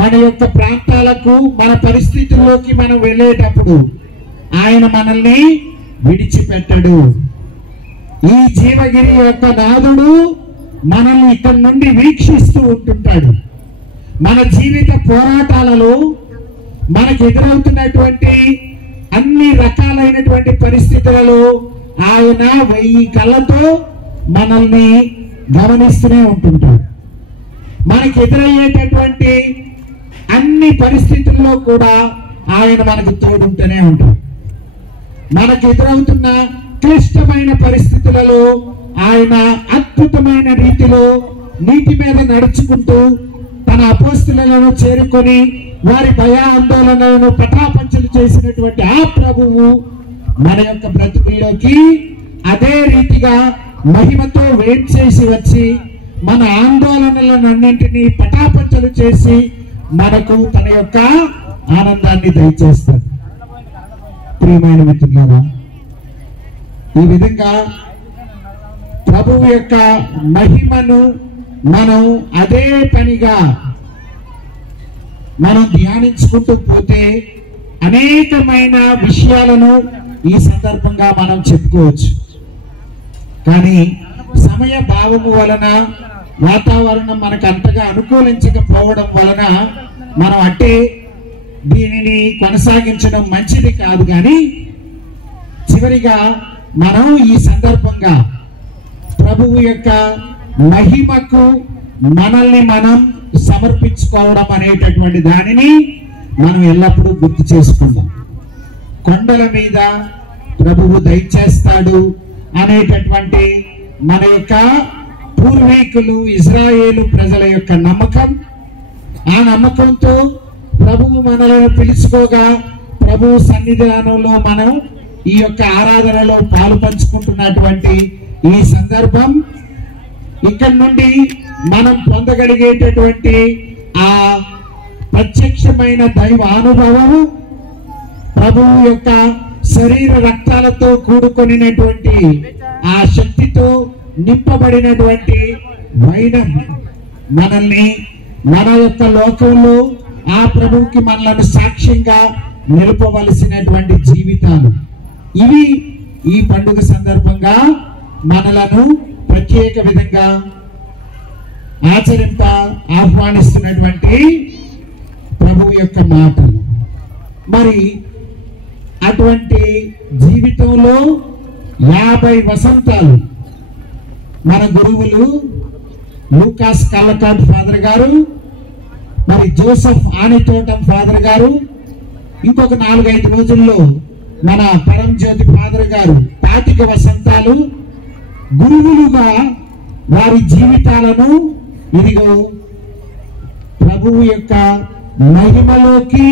మన యొక్క ప్రాంతాలకు మన పరిస్థితుల్లోకి మనం వెళ్ళేటప్పుడు ఆయన మనల్ని విడిచిపెట్టడు. ఈ జీవగిరి యొక్క నాథుడు మనల్ని ఇక్కడి నుండి వీక్షిస్తూ ఉంటుంటాడు. మన జీవిత పోరాటాలలో మనకు ఎదురవుతున్నటువంటి అన్ని రకాలైనటువంటి పరిస్థితులలో ఆయన 1000 కళ్ళతో మనల్ని గమనిస్తూనే ఉంటుంటాడు. మనకు ఎదురయ్యేటటువంటి అన్ని పరిస్థితుల్లో కూడా ఆయన మనకు తోడుంటూనే ఉంటాడు. మనకు ఎదురవుతున్న క్లిష్టమైన పరిస్థితులలో ఆయన అద్భుతమైన రీతిలో నీటి మీద నడుచుకుంటూ తన అపోస్తలులను చేరుకొని వారి భయాందోళనలను పటాపంచలు చేసినటువంటి ఆ ప్రభువు మన యొక్క బ్రతుకుల్లోకి అదే రీతిగా మహిమతో వేంచేసి వచ్చి మన ఆందోళనలన్నింటినీ పటాపంచలు చేసి మనకు తన యొక్క ఆనందాన్ని దయచేస్తాడు. ప్రియమైన మిత్రులారా, ఈ విధంగా ప్రభువు యొక్క మహిమను మనం అదే పనిగా మనం ధ్యానించుకుంటూ పోతే అనేకమైన విషయాలను ఈ సందర్భంగా మనం చెప్పుకోవచ్చు. కానీ సమయ భావము వలన వాతావరణం మనకు అంతగా అనుకూలించకపోవడం వలన మనం అంటే దీనిని కొనసాగించడం మంచిది కాదు. కానీ చివరిగా మనం ఈ సందర్భంగా ప్రభువు యొక్క మహిమకు మనల్ని మనం సమర్పించుకోవడం అనేటటువంటి దానిని మనం ఎల్లప్పుడూ గుర్తు చేసుకుందాం. కొండల మీద ప్రభువు దయచేస్తాడు అనేటటువంటి మన యొక్క పూర్వీకులు ఇజ్రాయేలు ప్రజల యొక్క నమ్మకం. ఆ నమ్మకంతో ప్రభువు మనల్ని పిలుచుకోగా ప్రభువు సన్నిధానంలో మనం ఈ యొక్క ఆరాధనలో పాలు పంచుకుంటున్నటువంటి ఈ సందర్భం ఇక్కడ నుండి మనం పొందగలిగేటటువంటి ఆ ప్రత్యక్షమైన దైవ అనుభవము ప్రభువు యొక్క శరీర రక్తాలతో కూడుకొనినటువంటి ఆ శక్తితో నింపబడినటువంటి వైనం మనల్ని మన యొక్క లోకంలో ఆ ప్రభువుకి మనలను సాక్ష్యంగా నిలపవలసినటువంటి జీవితాలు ఇవి. ఈ పండుగ సందర్భంగా మనలను ప్రత్యేక విధంగా ఆచరింప ఆహ్వానిస్తున్నటువంటి ప్రభువు యొక్క మాటలు. మరి అటువంటి జీవితంలో 50 వసంతాలు మన గురువులు లూకాస్ కల్లకాట్ ఫాదర్ గారు, మరి జోసెఫ్ ఆనితోటం ఫాదర్ గారు, ఇంకొక 4-5 రోజుల్లో మన పరంజ్యోతి ఫాదర్ గారు 25 వసంతాలు గురువులుగా వారి జీవితాలను ఇదిగో ప్రభువు యొక్క మహిమలోకి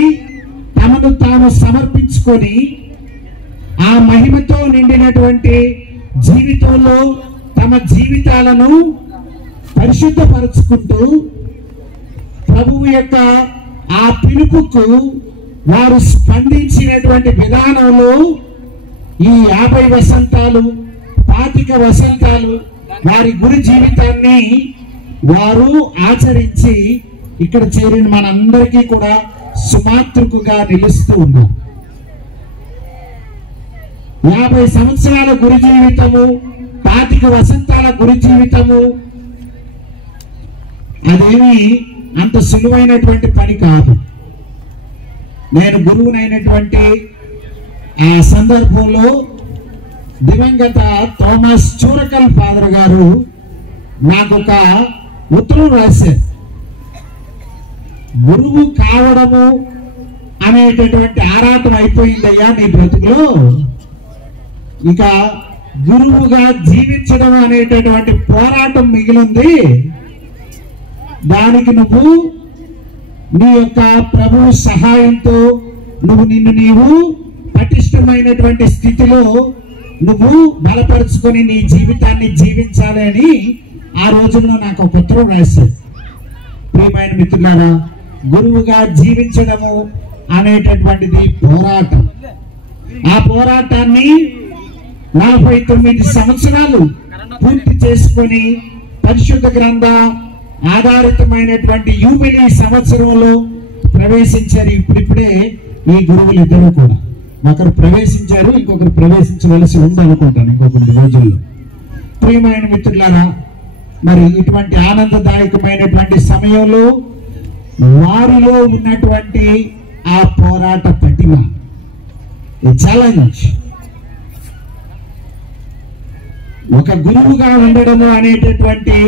తమను తాము సమర్పించుకొని ఆ మహిమతో నిండినటువంటి జీవితంలో తమ జీవితాలను పరిశుద్ధపరుచుకుంటూ ప్రభువు యొక్క ఆ పిలుపుకు వారు స్పందించినటువంటి విధానంలో ఈ 50 వసంతాలు 25 వసంతాలు వారి గురు జీవితాన్ని వారు ఆచరించి ఇక్కడ చేరిన మనందరికీ కూడా సుమాతృకుగా నిలుస్తూ ఉన్నారు. 50 సంవత్సరాల గురు జీవితము, 25 వసంతాల గురు జీవితము అదేమి అంత సులువైనటువంటి పని కాదు. నేను గురువునైనటువంటి ఆ సందర్భంలో దివంగత థామస్ చూరకల్ ఫాదర్ గారు నాకు ఒక ఉత్తరం రాశారు. గురువు కావడము అనేటటువంటి ఆరాటం అయిపోయిందయ్యా నీ బ్రతుకులో, ఇక గురువుగా జీవించడం అనేటటువంటి పోరాటం మిగిలింది. దానికి నువ్వు నీ యొక్క ప్రభు సహాయంతో నిన్ను నీవు పటిష్టమైనటువంటి స్థితిలో నువ్వు బలపరుచుకొని నీ జీవితాన్ని జీవించాలి అని ఆ రోజుల్లో నాకు ఒక ఉత్తరం రాశాడు. ప్రియమైన మిత్రులారా, గురువుగా జీవించడము అనేటటువంటిది పోరాటం. ఆ పోరాటాన్ని 49 సంవత్సరాలు పూర్తి చేసుకొని పరిశుద్ధ గ్రంథ ఆధారితమైనటువంటి యూబిలీ సంవత్సరంలో ప్రవేశించారు. ఇప్పుడిప్పుడే ఈ గురువులు ఇద్దరు కూడా ఒకరు ప్రవేశించారు, ఇంకొకరు ప్రవేశించవలసి ఉంది అనుకుంటాను ఇంకొక రోజుల్లో. ప్రియమైన మిత్రులారా, మరి ఇటువంటి ఆనందదాయకమైనటువంటి సమయంలో వారిలో ఉన్నటువంటి ఆ పోరాట పటిమ, ఛాలెంజ్, ఒక గురువుగా ఉండడము అనేటటువంటి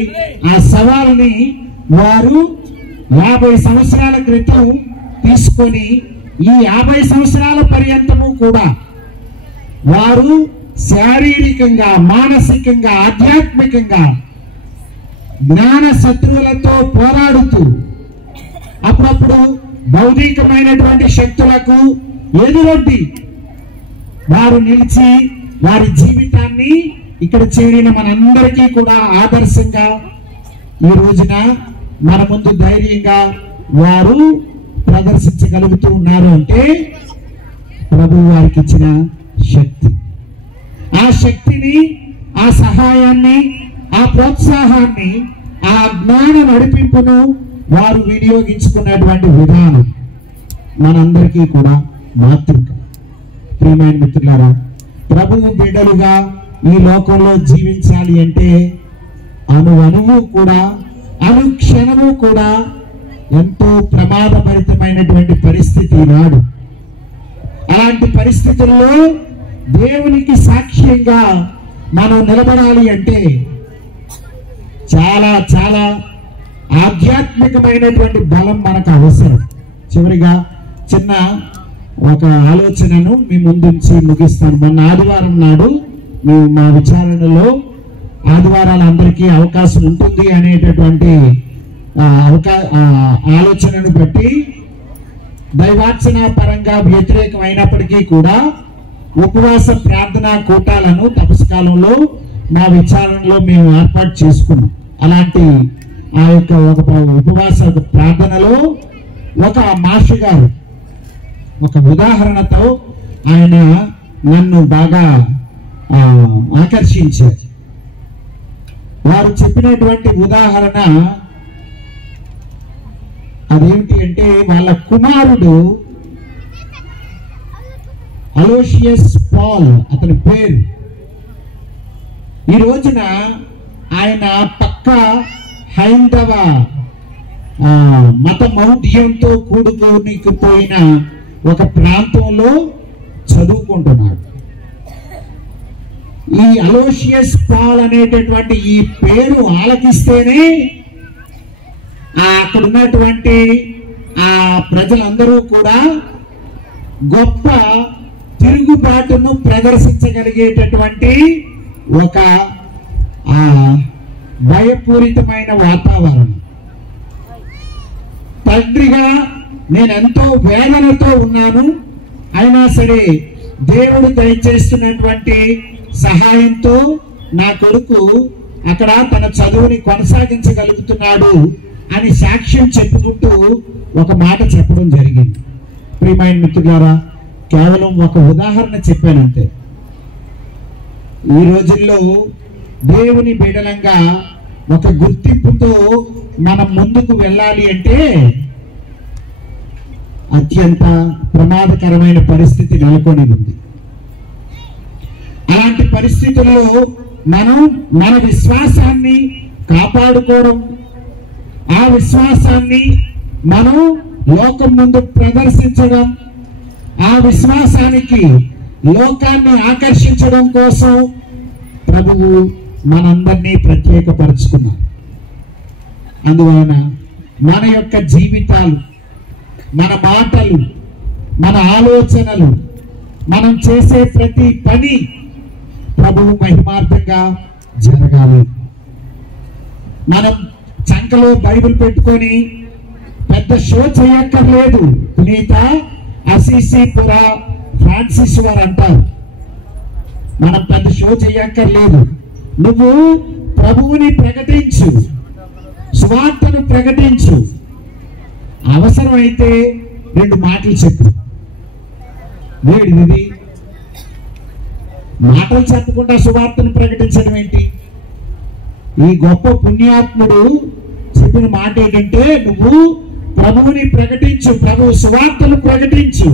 ఆ సవాల్ని వారు 50 సంవత్సరాల క్రితం తీసుకొని ఈ 50 సంవత్సరాల పర్యంతము కూడా వారు శారీరకంగా, మానసికంగా, ఆధ్యాత్మికంగా జ్ఞాన శత్రువులతో పోరాడుతూ అప్పుడప్పుడు భౌతికమైనటువంటి శక్తులకు ఎదురొడ్డి వారు నిలిచి వారి జీవితాన్ని ఇక్కడ చేరిన మనందరికీ కూడా ఆదర్శంగా ఈ రోజున మన ముందు ధైర్యంగా వారు ప్రదర్శించగలుగుతూ ఉన్నారు అంటే ప్రభువు వారికి ఇచ్చిన శక్తి. ఆ శక్తిని, ఆ సహాయాన్ని, ఆ ప్రోత్సాహాన్ని, ఆ జ్ఞాన నడిపింపును వారు వినియోగించుకున్నటువంటి విధానం మనందరికీ కూడా మాతృక. ప్రియమైన మిత్రులారా, ప్రభువు బిడ్డలుగా ఈ లోకంలో జీవించాలి అంటే అణువు కూడా, అనుక్షణము కూడా ఎంతో ప్రమాదభరితమైనటువంటి పరిస్థితి నాడు. అలాంటి పరిస్థితుల్లో దేవునికి సాక్ష్యంగా మనం నిలబడాలి అంటే చాలా చాలా ఆధ్యాత్మికమైనటువంటి బలం మనకు అవసరం. చివరిగా చిన్న ఒక ఆలోచనను మీ ముందుంచి ముగిస్తాను. మొన్న ఆదివారం నాడు మేము మా విచారణలో ఆదివారాలు అందరికీ అవకాశం ఉంటుంది అనేటటువంటి ఆలోచనను బట్టి దైవార్చన పరంగా వ్యతిరేకం అయినప్పటికీ కూడా ఉపవాస ప్రార్థనా కూటాలను తపస్కాలంలో మా విచారణలో మేము ఏర్పాటు చేసుకున్నాం. అలాంటి ఆ యొక్క ఒక ఉపవాస ప్రార్థనలో ఒక మాస్టర్ గారు ఒక ఉదాహరణతో ఆయన నన్ను బాగా ఆకర్షించారు. వారు చెప్పినటువంటి ఉదాహరణ అదేమిటి అంటే, వాళ్ళ కుమారుడు అలోషియస్ పాల్ అతని పేరు. ఈ రోజున ఆయన పక్క హైందవ మత మౌఢ్యంతో కూడుకుపోయిన ఒక ప్రాంతంలో చదువుకుంటున్నాడు. ఈ అలోషియస్ పాల్ అనేటటువంటి ఈ పేరు ఆలకిస్తేనే అక్కడ ఉన్నటువంటి ఆ ప్రజలందరూ కూడా గొప్ప తిరుగుబాటును ప్రదర్శించగలిగేటటువంటి ఒక భయపూరితమైన వాతావరణం. తండ్రిగా నేను ఎంతో వేదనతో ఉన్నాను, అయినా సరే దేవుడు దయచేస్తున్నటువంటి సహాయంతో నా కొడుకు అక్కడ తన చదువుని కొనసాగించగలుగుతున్నాడు అని సాక్ష్యం చెప్పుకుంటూ ఒక మాట చెప్పడం జరిగింది. ప్రియమైన మిత్రులారా, కేవలం ఒక ఉదాహరణ చెప్పానంతే. ఈ రోజుల్లో దేవుని బిడ్డలంగా ఒక గుర్తింపుతో మనం ముందుకు వెళ్ళాలి అంటే అత్యంత ప్రమాదకరమైన పరిస్థితి నెలకొని ఉంది. అలాంటి పరిస్థితుల్లో మనం మన విశ్వాసాన్ని కాపాడుకోవడం, ఆ విశ్వాసాన్ని మనం లోకం ముందు ప్రదర్శించడం, ఆ విశ్వాసానికి లోకాన్ని ఆకర్షించడం కోసం ప్రభువు మనందరినీ ప్రత్యేకపరుచుకున్నారు. అందువలన మన యొక్క జీవితాలు, మన మాటలు, మన ఆలోచనలు, మనం చేసే ప్రతి పని ప్రభువు మహిమార్థంగా జరగాలి. మనం చంకలో బైబిల్ పెట్టుకొని పెద్ద షో చేయక్కర్లేదు. పునీత అసీసీ పురా ఫ్రాన్సిస్ వారు అంటారు, మనం పెద్ద షో చేయక్కర్లేదు. నువ్వు ప్రభువుని ప్రకటించు, సువార్తను ప్రకటించు. అవసరమైతే 2 మాటలు చెప్పు. వేడిది మాటలు చెప్పకుండా సువార్తను ప్రకటించడం ఏంటి? ఈ గొప్ప పుణ్యాత్ముడు చెప్పిన మాట ఏంటంటే, నువ్వు ప్రభువుని ప్రకటించు, ప్రభు సువార్తను ప్రకటించు.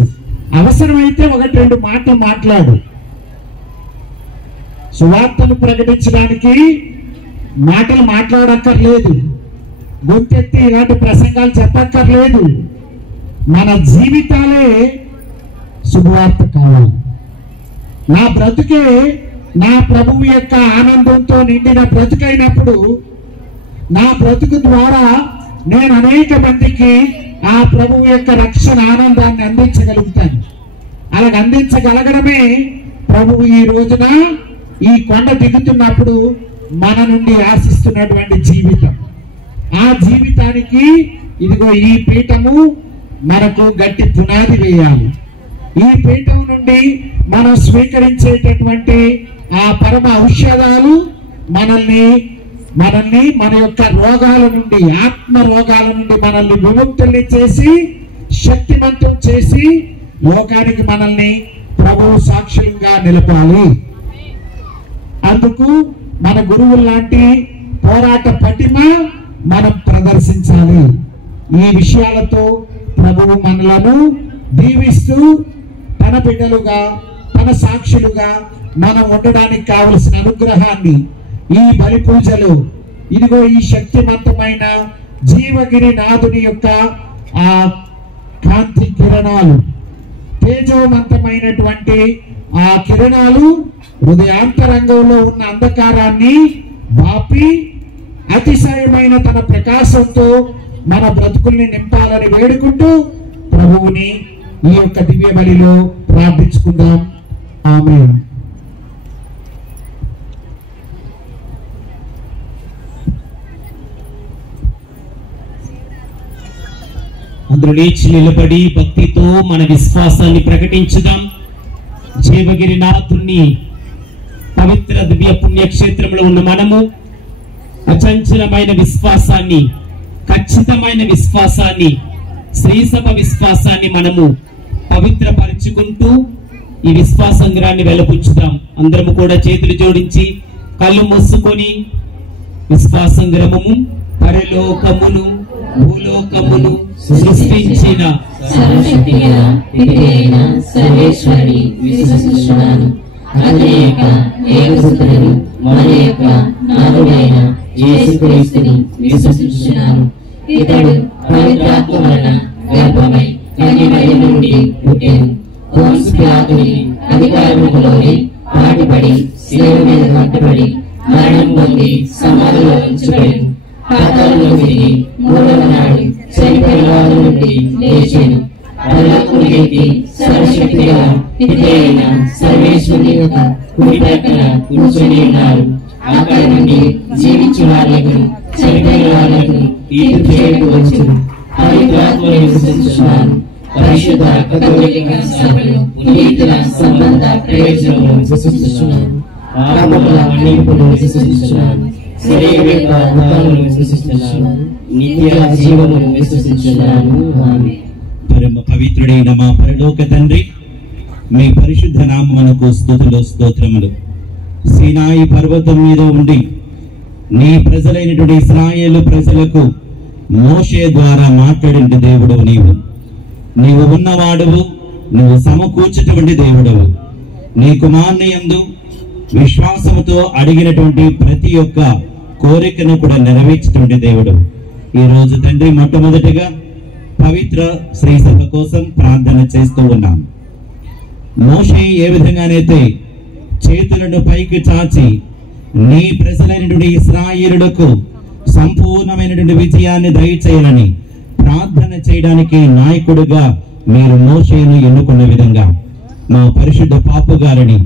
అవసరమైతే 1-2 మాటలు మాట్లాడు. సువార్తను ప్రకటించడానికి మాటలు మాట్లాడక్కర్లేదు, గొంతెత్తి ఇలాంటి ప్రసంగాలు చెప్పక్కర్లేదు. మన జీవితాలే శుభవార్త కావాలి. నా బ్రతుకే నా ప్రభువు యొక్క ఆనందంతో నిండిన బ్రతుకైనప్పుడు నా బ్రతుకు ద్వారా నేను అనేక మందికి ఆ ప్రభువు యొక్క రక్షణ ఆనందాన్ని అందించగలుగుతాను. అలాగ అందించగలగడమే ప్రభువు ఈ రోజున ఈ కొండ దిగుతున్నప్పుడు మన నుండి ఆశిస్తున్నటువంటి జీవితం. ఆ జీవితానికి ఇదిగో ఈ పీఠము మనకు గట్టి పునాది వేయాలి. ఈ పీఠం నుండి మనం స్వీకరించేటటువంటి ఆ పరమ ఔషధాలు మనల్ని మన యొక్క రోగాల నుండి, ఆత్మ రోగాల నుండి మనల్ని విముక్తుల్ని చేసి, శక్తివంతం చేసి, లోకానికి మనల్ని ప్రభువు సాక్షులుగా నిలపాలి. అందుకు మన గురువుల లాంటి పోరాట పటిమ మనం ప్రదర్శించాలి. ఈ విషయాలతో ప్రభువు మనలను దీవిస్తూ తన బిడ్డలుగా, తన సాక్షులుగా మనం ఉండడానికి కావలసిన అనుగ్రహాన్ని ఈ బలి పూజలు, ఇదిగో ఈ శక్తివంతమైన జీవగిరి నాథుని యొక్క ఆ కాంతి కిరణాలు, తేజోవంతమైనటువంటి ఆ కిరణాలు హృదయాంతరంగంలో ఉన్న అంధకారాన్ని బాపి అతిశయమైన తన ప్రకాశంతో మన బ్రతుకుల్ని నింపాలని వేడుకుంటూ ప్రభువుని ఈ యొక్క దివ్య బలిలో ప్రార్థించుకుందాం. ఆమేన్. అందరూ లేచి నిలబడి భక్తితో మన విశ్వాసాన్ని ప్రకటించుదాం. జీవగిరి నాథుని పవిత్ర దివ్య పుణ్యక్షేత్రంలో ఉన్న మనము అచంచలమైన విశ్వాసాన్ని, ఖచ్చితమైన విశ్వాసాన్ని, శ్రీసభ విశ్వాసాన్ని మనము పవిత్రపరుచుకుంటూ ఈ విశ్వాసంగ్రాన్ని వెలపుచ్చుదాం. అందరము కూడా చేతులు జోడించి కళ్ళు మూసుకొని విశ్వాసంగ్రమము పరలోకమును భూలోకమును సృష్టించిన సర్వశక్తిగల పితైన సర్వేశ్వరుని విశ్వసిస్తున్నాను. అతని యొక్క ఏకసుతుడైన మన యొక్క నాథుడైన యేసుక్రీస్తుని విశ్వసిస్తున్నాను. ఇతడు పవిత్రాత్మ వలన గర్భమై కన్యమరి నుండి పుట్టెను. పోన్సు పిలాతుని అధికారములోని పాటుపడి శిలువ మీద కట్టబడి మరణం పొంది సమాధిలో ఉంచబడెను. పాతాళంలో తిరిగి 3వ నాడు చనిపోయిన వారి నుండి లేచెను. పరలోకమునకెక్కి సర్వశక్తిగల పితైన సర్వేశ్వరుని యొక్క కుడి ప్రక్కన కూర్చొని ఉన్నారు. అక్కడ నుండి జీవించిన వాళ్లకు చనిపోయిన వాళ్లకు తీర్పు చేయడానికి వచ్చును. పవిత్రాత్మను విశ్వసిస్తున్నాను. పరిశుద్ధ కథోలిక సభలు పునీతుల సంబంధ ప్రయోజనములను విశ్వసిస్తున్నాను. పాపముల మన్నింపును విశ్వసిస్తున్నాను. శరీర ఉద్ధారణను విశ్వసిస్తున్నాను. నిత్య జీవమును విశ్వసిస్తున్నాను. ఆమేన్. పరమ పవిత్రుడైన మా పరలోక తండ్రి, మీ పరిశుద్ధ నామమునకు స్తుతులు స్తోత్రములు. సీనాయి పర్వతం మీద ఉండి నీ ప్రజలైనటువంటి ఇశ్రాయేలు ప్రజలకు మోషే ద్వారా మాట్లాడిన దేవుడు నీవు ఉన్నవాడువు, నువ్వు సమకూర్చేటువంటి దేవుడవు. నీ కుమారుని యందు విశ్వాసముతో అడిగినటువంటి ప్రతి ఒక్క కోరికను కూడా నెరవేర్చేటువంటి దేవుడు. ఈ రోజు తండ్రి మొట్టమొదటిగా పవిత్ర శ్రీ సభ కోసం ప్రార్థన చేస్తూ ఉన్నాం. మోషే ఏ విధంగానైతే చేతులను పైకి చాచి నీ ప్రజలైనటువంటి ఇశ్రాయేలులకు సంపూర్ణమైనటువంటి విజయాన్ని దయచేయాలని ప్రార్థన చేయడానికి నాయకుడుగా మీరు మోషేను ఎన్నుకున్న విధంగా మా పరిశుద్ధ పాపు గారిని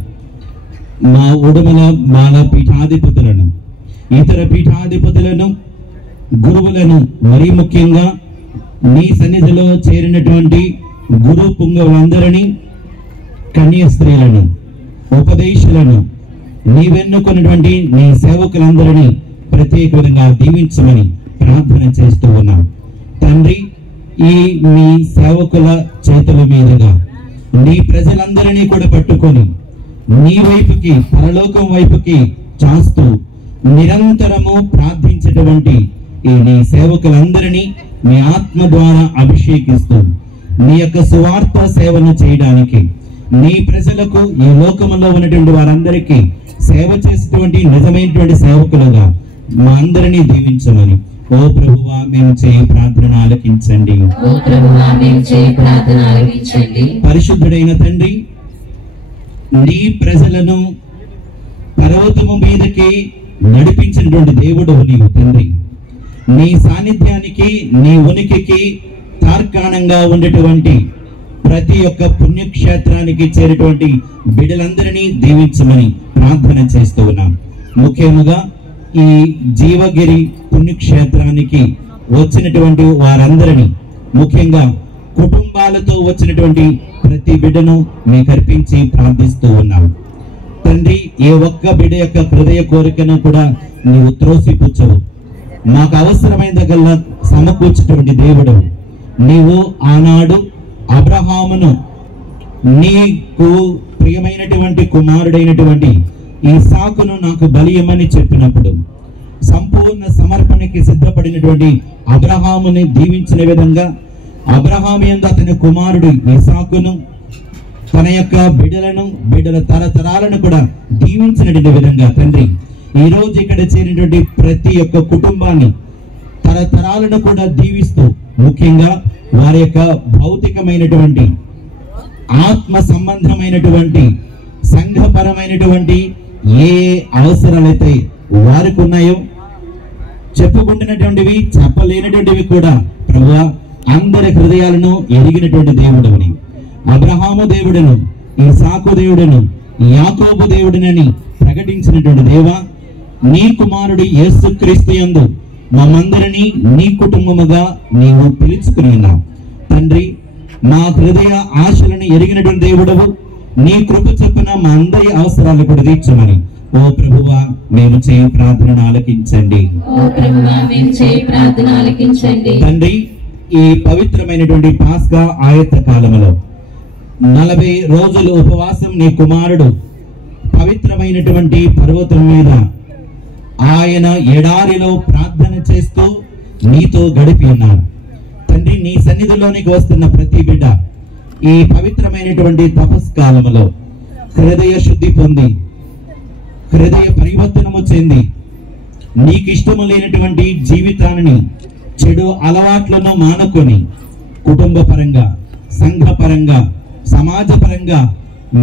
మా ఉడుమల మాల పీఠాధిపతులను, ఇతర పీఠాధిపతులను, గురువులను, మరీ ముఖ్యంగా నీ సన్నిధిలో చేరినటువంటి గురు పుంగవులందరినీ, కన్య స్త్రీలను, ఉపదేశులను, నీవెన్నుకున్నటువంటి నీ సేవకులందరినీ ప్రత్యేక విధంగా దీవించమని ప్రార్థన చేస్తూ ఉన్నాం. తండ్రి, ఈ మీ సేవకుల చేతుల మీదుగా నీ ప్రజలందరినీ కూడా పట్టుకొని నీ వైపుకి, పరలోకం వైపుకి చాస్తూ నిరంతరము ప్రార్థించేటువంటి ఈ నీ సేవకులందరినీ మీ ఆత్మ ద్వారా అభిషేకిస్తూ నీ యొక్క సువార్త సేవను చేయడానికి, నీ ప్రజలకు, ఈ లోకములో ఉన్నటువంటి వారందరికీ సేవ చేసేటువంటి నిజమైనటువంటి సేవకులుగా మా అందరినీ దీవించమని ఓ ప్రభువా మేము చేయి ప్రార్థన ఆలకించండి. పరిశుద్ధుడైన తండ్రి, నీ ప్రజలను పర్వతము మీదకి నడిపించినటువంటి దేవుడు నీవు తండ్రి. నీ సాన్నిధ్యానికి, నీ ఉనికికి తార్కాణంగా ఉండేటువంటి ప్రతి ఒక్క పుణ్యక్షేత్రానికి చేరేటువంటి బిడ్డలందరినీ దీవించమని ప్రార్థన చేస్తూ ఉన్నాం. ముఖ్యముగా ఈ జీవగిరి పుణ్యక్షేత్రానికి వచ్చినటువంటి వారందరినీ, ముఖ్యంగా కుటుంబాలతో వచ్చినటువంటి ప్రతి బిడ్డను మీకు అర్పించి ప్రార్థిస్తూ ఉన్నాం. తండ్రి, ఏ ఒక్క బిడ్డ యొక్క హృదయ కోరికను కూడా నీవు త్రోసిపుచ్చవు. మాకు అవసరమైనదల్లా సమకూర్చేటువంటి దేవుడు నీవు. ఆనాడు అబ్రహామును నీకు ప్రియమైనటువంటి కుమారుడైనటువంటి ఇస్సాకును నాకు బలి ఇమ్మని చెప్పినప్పుడు సంపూర్ణ సమర్పణకి సిద్ధపడినటువంటి అబ్రహాముని దీవించిన విధంగా అబ్రహాము యందు అతని కుమారుడు ఇస్సాకును, తన యొక్క బిడ్డల తరతరాలను కూడా దీవించినటువంటి విధంగా తండ్రి, ఈ రోజు ఇక్కడ చేరినటువంటి ప్రతి ఒక్క కుటుంబాన్ని, తరతరాలను కూడా దీవిస్తూ, ముఖ్యంగా వారి యొక్క భౌతికమైనటువంటి, ఆత్మ సంబంధమైనటువంటి, సంఘపరమైనటువంటి ఏ అవసరాలైతే వారికి ఉన్నాయో, చెప్పుకుంటున్నటువంటివి, చెప్పలేనటువంటివి కూడా ప్రభువా అందరి హృదయాలను ఎరిగినటువంటి దేవుడని, అబ్రహాము దేవుడను, ఇస్సాకు దేవుడను, యాకోబు దేవుడనని ప్రకటించినటువంటి దేవా, నీ కుమారుడు యేసుక్రీస్తు యందు మమ్మందరినీ నీ కుటుంబముగా నీవు పిలుచుకుని ఉన్నావు తండ్రి. మా హృదయ ఆశలను ఎరిగినటువంటి దేవుడవు, నీ కృప చొప్పున మా అందరి అవసరాలు కూడా తీర్చమని ఓ ప్రభువా మేము చేయి ప్రార్థన ఆలకించండి. తండ్రి, ఈ పవిత్రమైనటువంటి పాస్కా ఆయత్త కాలములో 40 రోజులు ఉపవాసం నీ కుమారుడు పవిత్రమైనటువంటి పర్వతం మీద ఆయన ఎడారిలో ప్రార్థన చేస్తూ నీతో గడిపి ఉన్నాడు తండ్రి. నీ సన్నిధిలోనికి వస్తున్న ప్రతి బిడ్డ ఈ పవిత్రమైనటువంటి తపస్కాలములో హృదయ శుద్ధి పొంది, హృదయ పరివర్తనము చెంది, నీకు ఇష్టము లేనటువంటి జీవితాన్ని, చెడు అలవాట్లను మానుకొని కుటుంబ పరంగా, సంఘ పరంగా, సమాజ పరంగా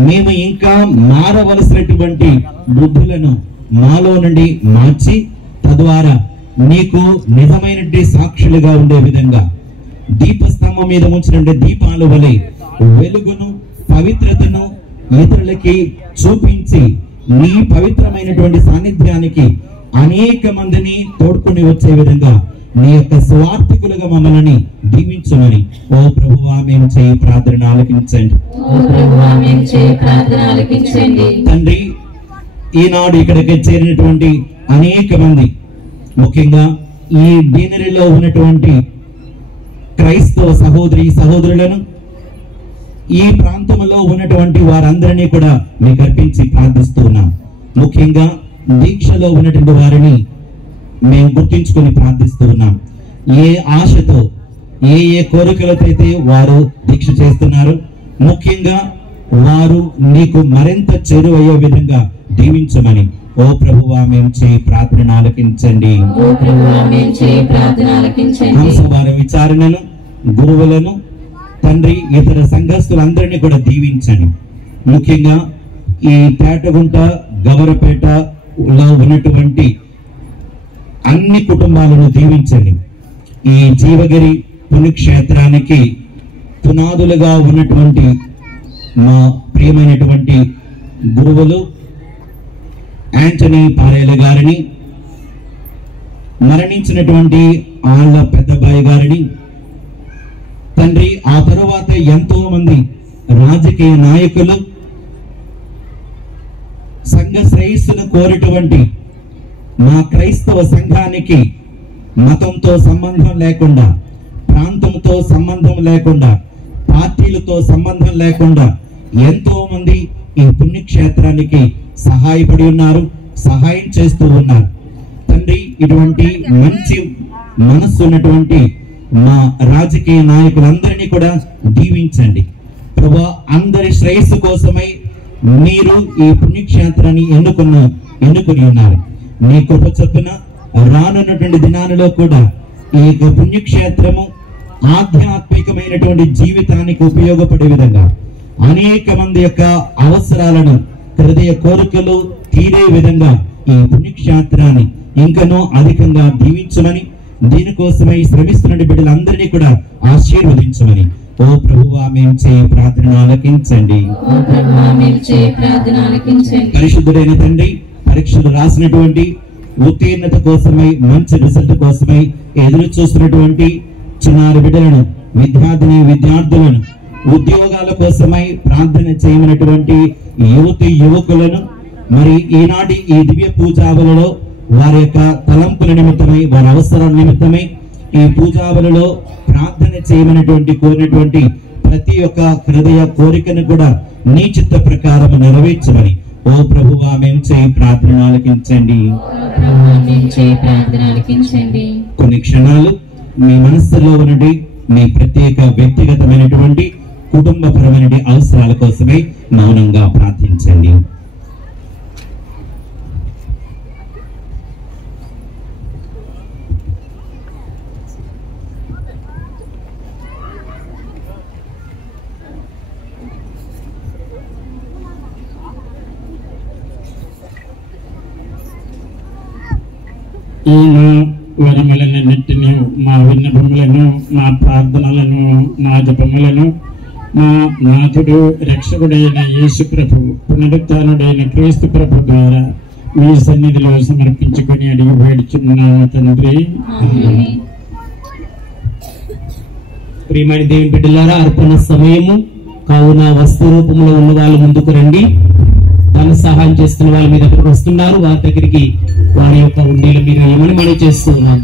మేము ఇంకా మారవలసినటువంటి బుద్ధులను మాలో నుండి మార్చి, తద్వారా నీకు నిజమైనటువంటి సాక్షులుగా ఉండే విధంగా దీపస్తంభం మీద ఉంచినటువంటి దీపాల వలె వెలుగును, పవిత్రతను ఇతరులకి చూపించి నీ పవిత్రమైనటువంటి సాన్నిధ్యానికి అనేక మందిని తోడ్కొని వచ్చే విధంగా నీ యొక్క స్వార్థికులుగా మమ్మల్ని దీవించమని ఓ ప్రభువా మేము చేయి ప్రార్థన ఆలకించండి. తండ్రి, ఈనాడు ఇక్కడికి చేరినటువంటి అనేక మంది, ముఖ్యంగా ఈ డీనరీలో ఉన్నటువంటి క్రైస్తవ సహోదరులను, ఈ ప్రాంతంలో ఉన్నటువంటి వారందరినీ కూడా మీకు అర్పించి ప్రార్థిస్తూ ఉన్నాం. ముఖ్యంగా దీక్షలో ఉన్నటువంటి వారిని మేము గుర్తించుకొని ప్రార్థిస్తూ ఉన్నాం. ఏ ఆశతో, ఏ కోరికలతో అయితే వారు దీక్ష చేస్తున్నారు, ముఖ్యంగా వారు నీకు మరింత చేరువయ్యే విధంగా దీవించమని ఓ ప్రభువా మేము చేయి ప్రార్థన ఆలకించండి. హంసవార విచారణను, గురువులను తండ్రి, ఇతర సంఘస్థులందరినీ కూడా దీవించండి. ముఖ్యంగా ఈ తేటగుంట, గవరపేటలో ఉన్నటువంటి అన్ని కుటుంబాలను దీవించండి. ఈ జీవగిరి పుణ్యక్షేత్రానికి పునాదులుగా ఉన్నటువంటి మా ప్రియమైనటువంటి గురువులు, యాంటనీ పారేల గారిని, మరణించినటువంటి వాళ్ళ పెద్దబాయి గారిని తండ్రి, ఆ తరువాత ఎంతో మంది రాజకీయ నాయకులు సంఘ శ్రేయస్సును కోరేటువంటి మా క్రైస్తవ సంఘానికి మతంతో సంబంధం లేకుండా, ప్రాంతంతో సంబంధం లేకుండా, పార్టీలతో సంబంధం లేకుండా ఎంతో మంది ఈ పుణ్యక్షేత్రానికి సహాయపడి ఉన్నారు, సహాయం చేస్తూ ఉన్నారు. తండ్రి, ఇటువంటి మంచి మనస్సు ఉన్నటువంటి మా రాజకీయ నాయకులందరినీ కూడా దీవించండి ప్రభువా. అందరి శ్రేయస్సు కోసమై మీరు ఈ పుణ్యక్షేత్రాన్ని ఎన్నుకుని ఉన్నారు. నీ కృప చొప్పున రానున్నటువంటి దినాలలో కూడా ఈ పుణ్యక్షేత్రము ఆధ్యాత్మికమైనటువంటి జీవితానికి ఉపయోగపడే విధంగా అనేక మంది యొక్క అవసరాలను, హృదయ కోరికలు తీరే విధంగా ఈ పుణ్యక్షేత్రాన్ని ఇంకనూ అధికంగా దీవించమని, దీనికోసమై శ్రమిస్తున్న బిడ్డలందరినీ కూడా ఆశీర్వదించమని ఓ ప్రభువా మేము చేయి ప్రార్థన ఆలకించండి. పరిశుద్ధుడైన తండ్రి, పరీక్షలు రాసినటువంటి ఉత్తీర్ణత కోసమై, మంచి రిజల్ట్ కోసమై ఎదురు చూస్తున్నటువంటి చిన్నారి బిడ్డలను, విద్యార్థులను, ఉద్యోగాల కోసమై ప్రార్థన చేయమన్నటువంటి యువకులను, మరి ఈనాటి ఈ దివ్య పూజావలలో వారి యొక్క తలంపుల నిమిత్తమై, వారి అవసరాల నిమిత్తమై ఈ పూజావలలో ప్రార్థన చేయమన్నటువంటి కోరినటువంటి ప్రతి ఒక్క హృదయ కోరికను కూడా నీ చిత్త ప్రకారం నెరవేర్చమని ఓ ప్రభువా మేము చేయి ప్రార్థన ఆలకించండి. కొన్ని క్షణాలు మీ మనస్సులో ఉన్నటువంటి మీ ప్రత్యేక వ్యక్తిగతమైనటువంటి కుటుంబపరమైన అవసరాల కోసమే మౌనంగా ప్రార్థించండి. ఈయన వరములన్నింటినీ, మా విన్నపములను, మా ప్రార్థనలను, మా జపములను మా నాథుడు రక్షకుడైన యేసు ప్రభు, పునరుత్థానుడైన క్రీస్తు ప్రభు ద్వారా మీ సన్నిధిలో సమర్పించుకొని అడిగి వేడుచున్నాము తండ్రి. ప్రియమైన దేవుని బిడ్డలారా, అర్పణ సమయము కావున వస్తు రూపంలో ఉన్న వాళ్ళు ముందుకు రండి. ధన సహాయం చేస్తున్న వాళ్ళ మీద వస్తున్నారు, వారి దగ్గరికి వారి యొక్క ఉండీల మీద ఏమని మనం చేస్తున్నాం.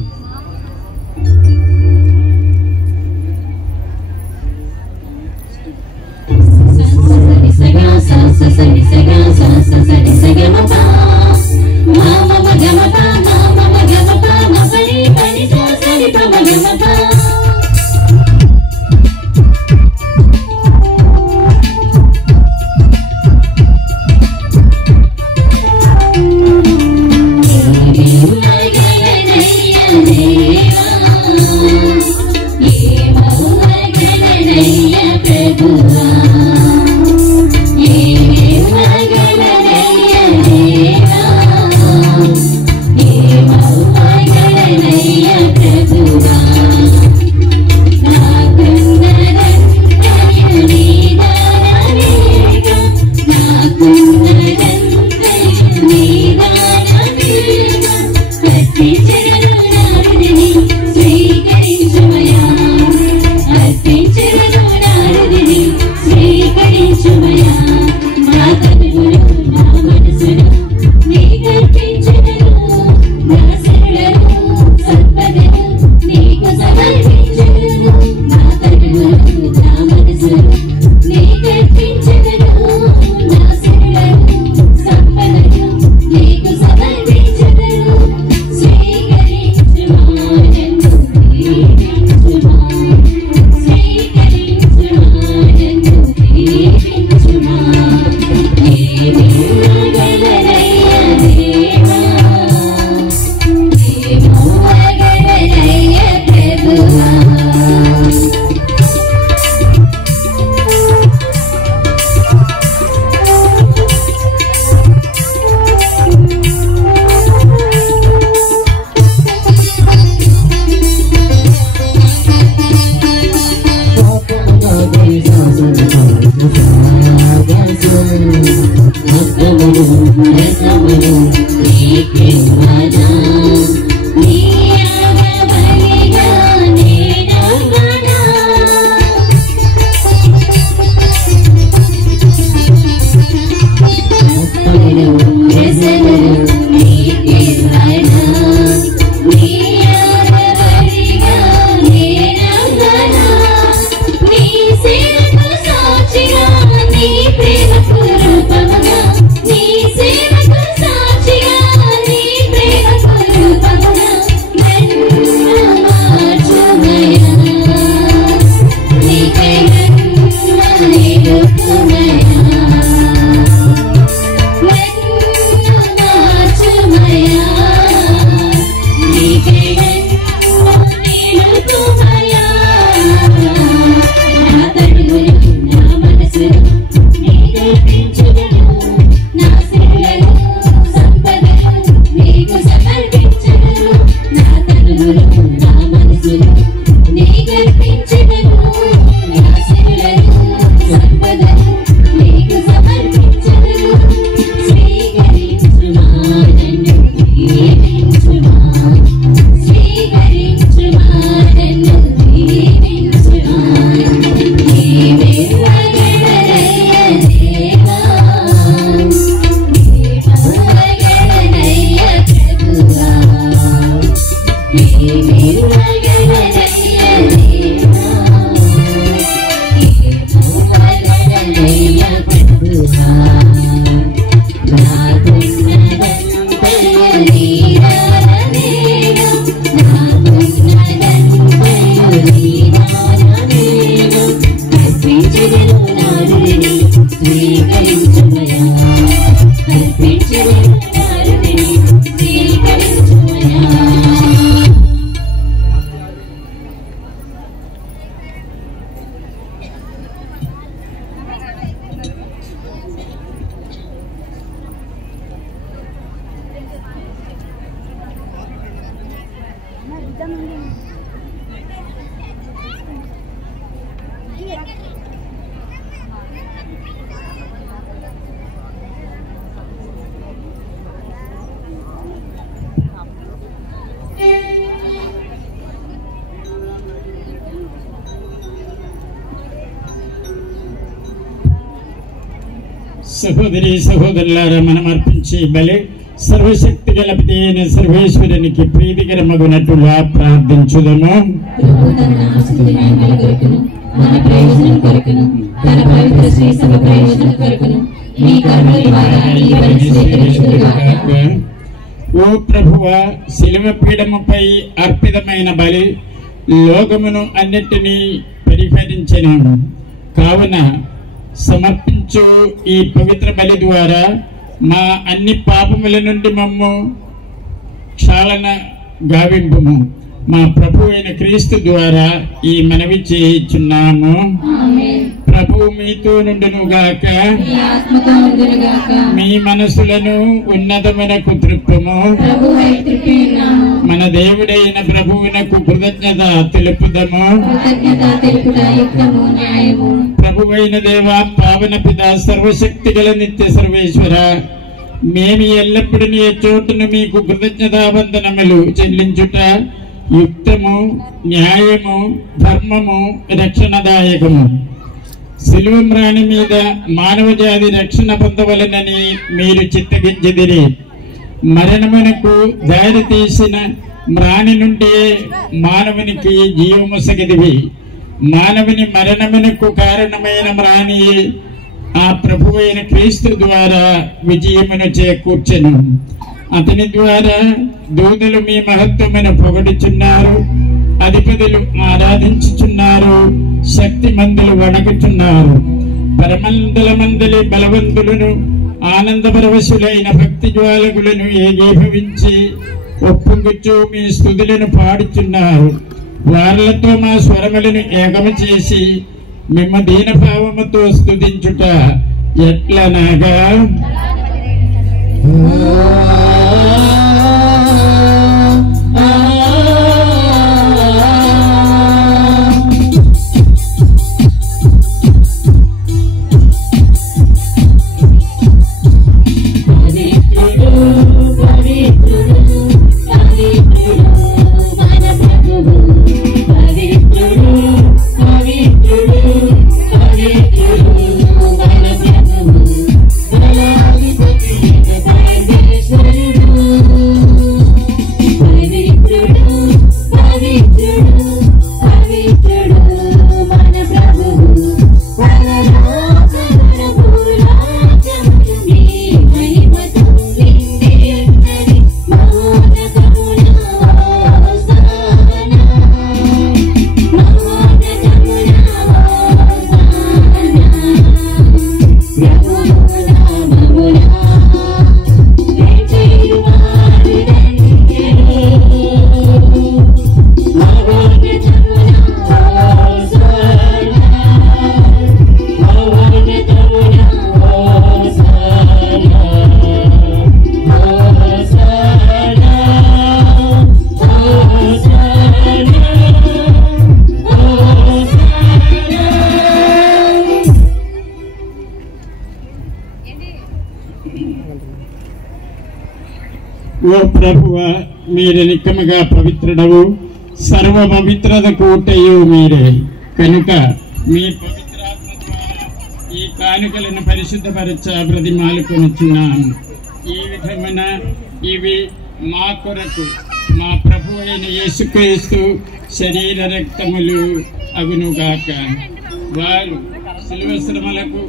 సహోదరి సహోదరులారా, మనం అర్పించే బలి సర్వశక్తి గల పిత అయిన సర్వేశ్వరునికి ప్రీతికరమగునట్లుగా ప్రార్థించుదము. ప్రభు తన నామస్తుతి మహిమల కొరకును, మన ప్రయోజనం కొరకును, తన పవిత్ర శ్రీ సభ ప్రయోజనం కొరకును మీ కరుణ ద్వారా ఈ బలిని స్వీకరించుదుగాక. ఓ ప్రభువా, శిలువ పీఠముపై అర్పితమైన బలి లోకమును అన్నిటినీ పరిహరించెను. కావున సమర్పించు ఈ పవిత్ర బలి ద్వారా మా అన్ని పాపముల నుండి మమ్ము క్షాళన గావింపుము. మా ప్రభు అయిన క్రీస్తు ద్వారా ఈ మనవి చేయుచున్నాము. ప్రభువు మీతో నుండునుగాక, మీ ఆత్మతో ఉండునుగాక. మీ మనసులను ఉన్నతమునకు త్రిప్పుము. ప్రభువై త్రిప్పి ఉన్నాము. మన దేవుడైన ప్రభువునకు కృతజ్ఞత తెలుపుదము. కృతజ్ఞత తెలుపుట యుక్తము, న్యాయము. ప్రభువైన దేవ, పావన పిత, సర్వశక్తి గల నిత్య సర్వేశ్వర, మేము ఎల్లప్పుడూ నీ చోటును మీకు కృతజ్ఞతావందనములు చెల్లించుట యుక్తము, న్యాయము, ధర్మము, రక్షణదాయకము. శిలువ మ్రాణి మీద మానవ జాతి రక్షణ పొందవలనని మీరు చిత్తగించిదిరి. మరణమునకు దారి తీసిన మ్రాణి నుండి మానవునికి జీవముసగిదివి. మానవుని మరణమునకు కారణమైన మ్రాణి ఆ ప్రభువైన క్రీస్తు ద్వారా విజయమును చేకూర్చెను. అతని ద్వారా దూతలు మీ మహత్వమును పొగడుచున్నారు, అధిపతులు ఆరాధించుచున్నారు, శక్తి మందులు వణకుచున్నారు. పరమందుల మందలి బలవంతులను, ఆనందపరవశులైన భక్తి జ్వాలకులను ఏకీభవించి ఒప్పుగుచ్చు మీ స్తుతులను పాడుచున్నారు. వారలతో మా స్వరములను ఏకము చేసి మిమ్మ దీనభావముతో స్తుతించుట ఎట్లనగా, ఓ ప్రభువా, మీరు నిక్కముగా పవిత్రుడవు, సర్వ పవిత్రత కూటయు మీరే. కనుక మీ పవిత్రాత్మ ద్వారా ఈ కానుకలను పరిశుద్ధపరచ బ్రతిమాలుకొనుచున్నాము. ఈ విధమున ఇవి మా కొరకు మా ప్రభు అయిన యేసుక్రీస్తు శరీర రక్తములు అగునుగాక. వారు శిలువ శ్రమలకు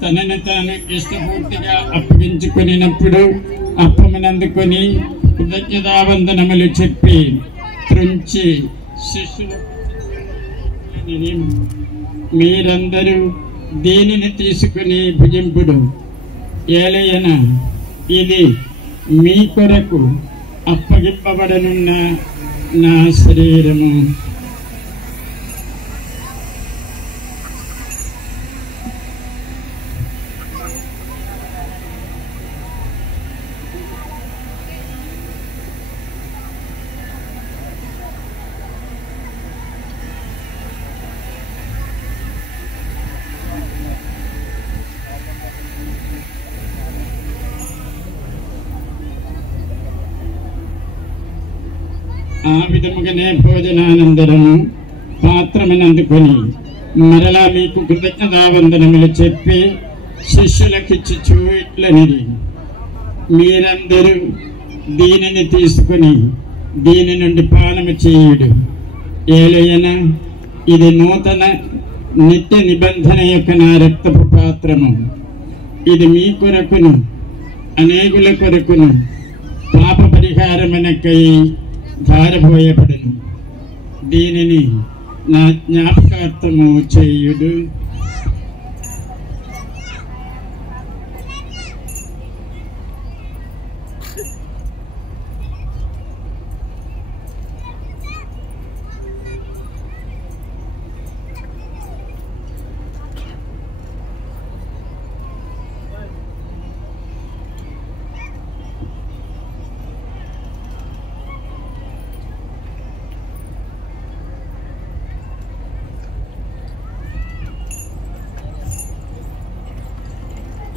తనను తాను ఇష్టపూర్తిగా అప్పగించుకునినప్పుడు అప్పమునందుకొని కృతజ్ఞతావందనములు చెప్పి త్రుంచి శిష్యులకు మీరందరూ దీనిని తీసుకుని భుజింపుడు. ఏలయన ఇది మీ కొరకు అప్పగింపబడనున్న నా శరీరము. ఆ విధముగానే భోజనానందరము పాత్రమునందుకొని మరలా మీకు కృతజ్ఞతావందనములు చెప్పి శిష్యులకిచ్చుచు ఇట్లనిది, మీరందరూ దీనిని తీసుకుని దీని నుండి పానము చేయుడు. ఏలయన ఇది నూతన నిత్య నిబంధన యొక్క నా రక్తపు పాత్రము. ఇది మీ కొరకును అనేకుల కొరకును పాప పరిహారమునకై ధారపోయబడును. దీనిని నా జ్ఞాపకార్థము చేయుడు.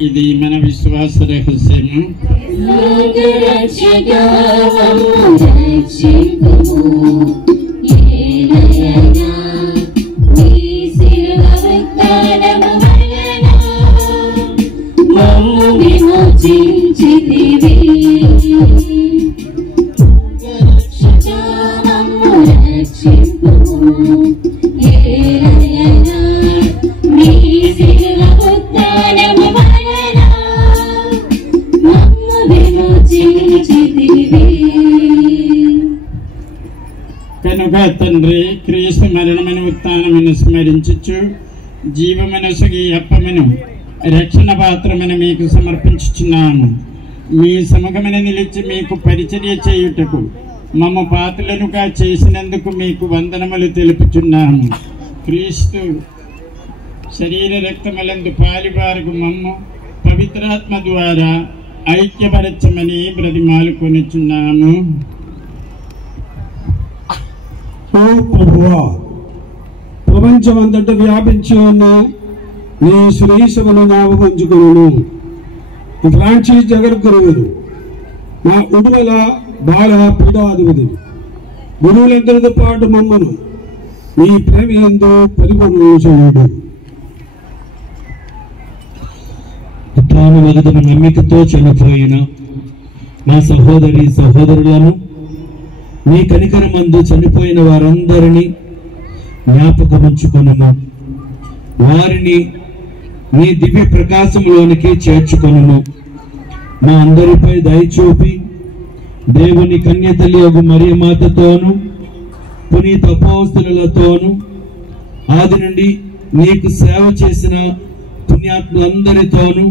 ఇది మన విశ్వాస రహస్యము. కనుక తండ్రి, క్రీస్తు మరణమును ఉత్థానమును స్మరించుచు జీవమనసుగి అప్పమును రక్షణ పాత్రమును మీకు సమర్పించుచున్నాము. మీ సముఖమున నిలిచి మీకు పరిచర్య చేయుటకు మమ్మ పాత్రలనుగా చేసినందుకు మీకు వందనములు తెలుపుచున్నాము. క్రీస్తు శరీర రక్తములందు పాలివారకు మమ్మ పవిత్రాత్మ ద్వారా ఐక్యపరచమని బ్రతిమాలుకొనుచున్నాము. ఓ ప్రభువా, ప్రపంచమంతటా వ్యాపించి ఉన్న నీ శ్రీసభను జ్ఞాపకంచుకొను. ఫ్రాన్సిస్ జగద్గురువులు, మా ఉడుమల బాల పీఠాధిపతి గురువులందరితో పాటు మమ్మను నీ ప్రేమ యందు పరిపూర్ణం చేయుడు. తాను వదున నమ్మికతో చనిపోయిన మా సహోదరి సహోదరులను, నీ కనికరమందు చనిపోయిన వారందరినీ జ్ఞాపకముంచుకొనుము. వారిని నీ దివ్య ప్రకాశంలోనికి చేర్చుకొనుము. మా అందరిపై దయచూపి దేవుని కన్యతల్లి యొక్క మరియమాతతోను పునీత అపోస్తలులతోను ఆది నుండి నీకు సేవ చేసిన పుణ్యాత్ములందరితోనూ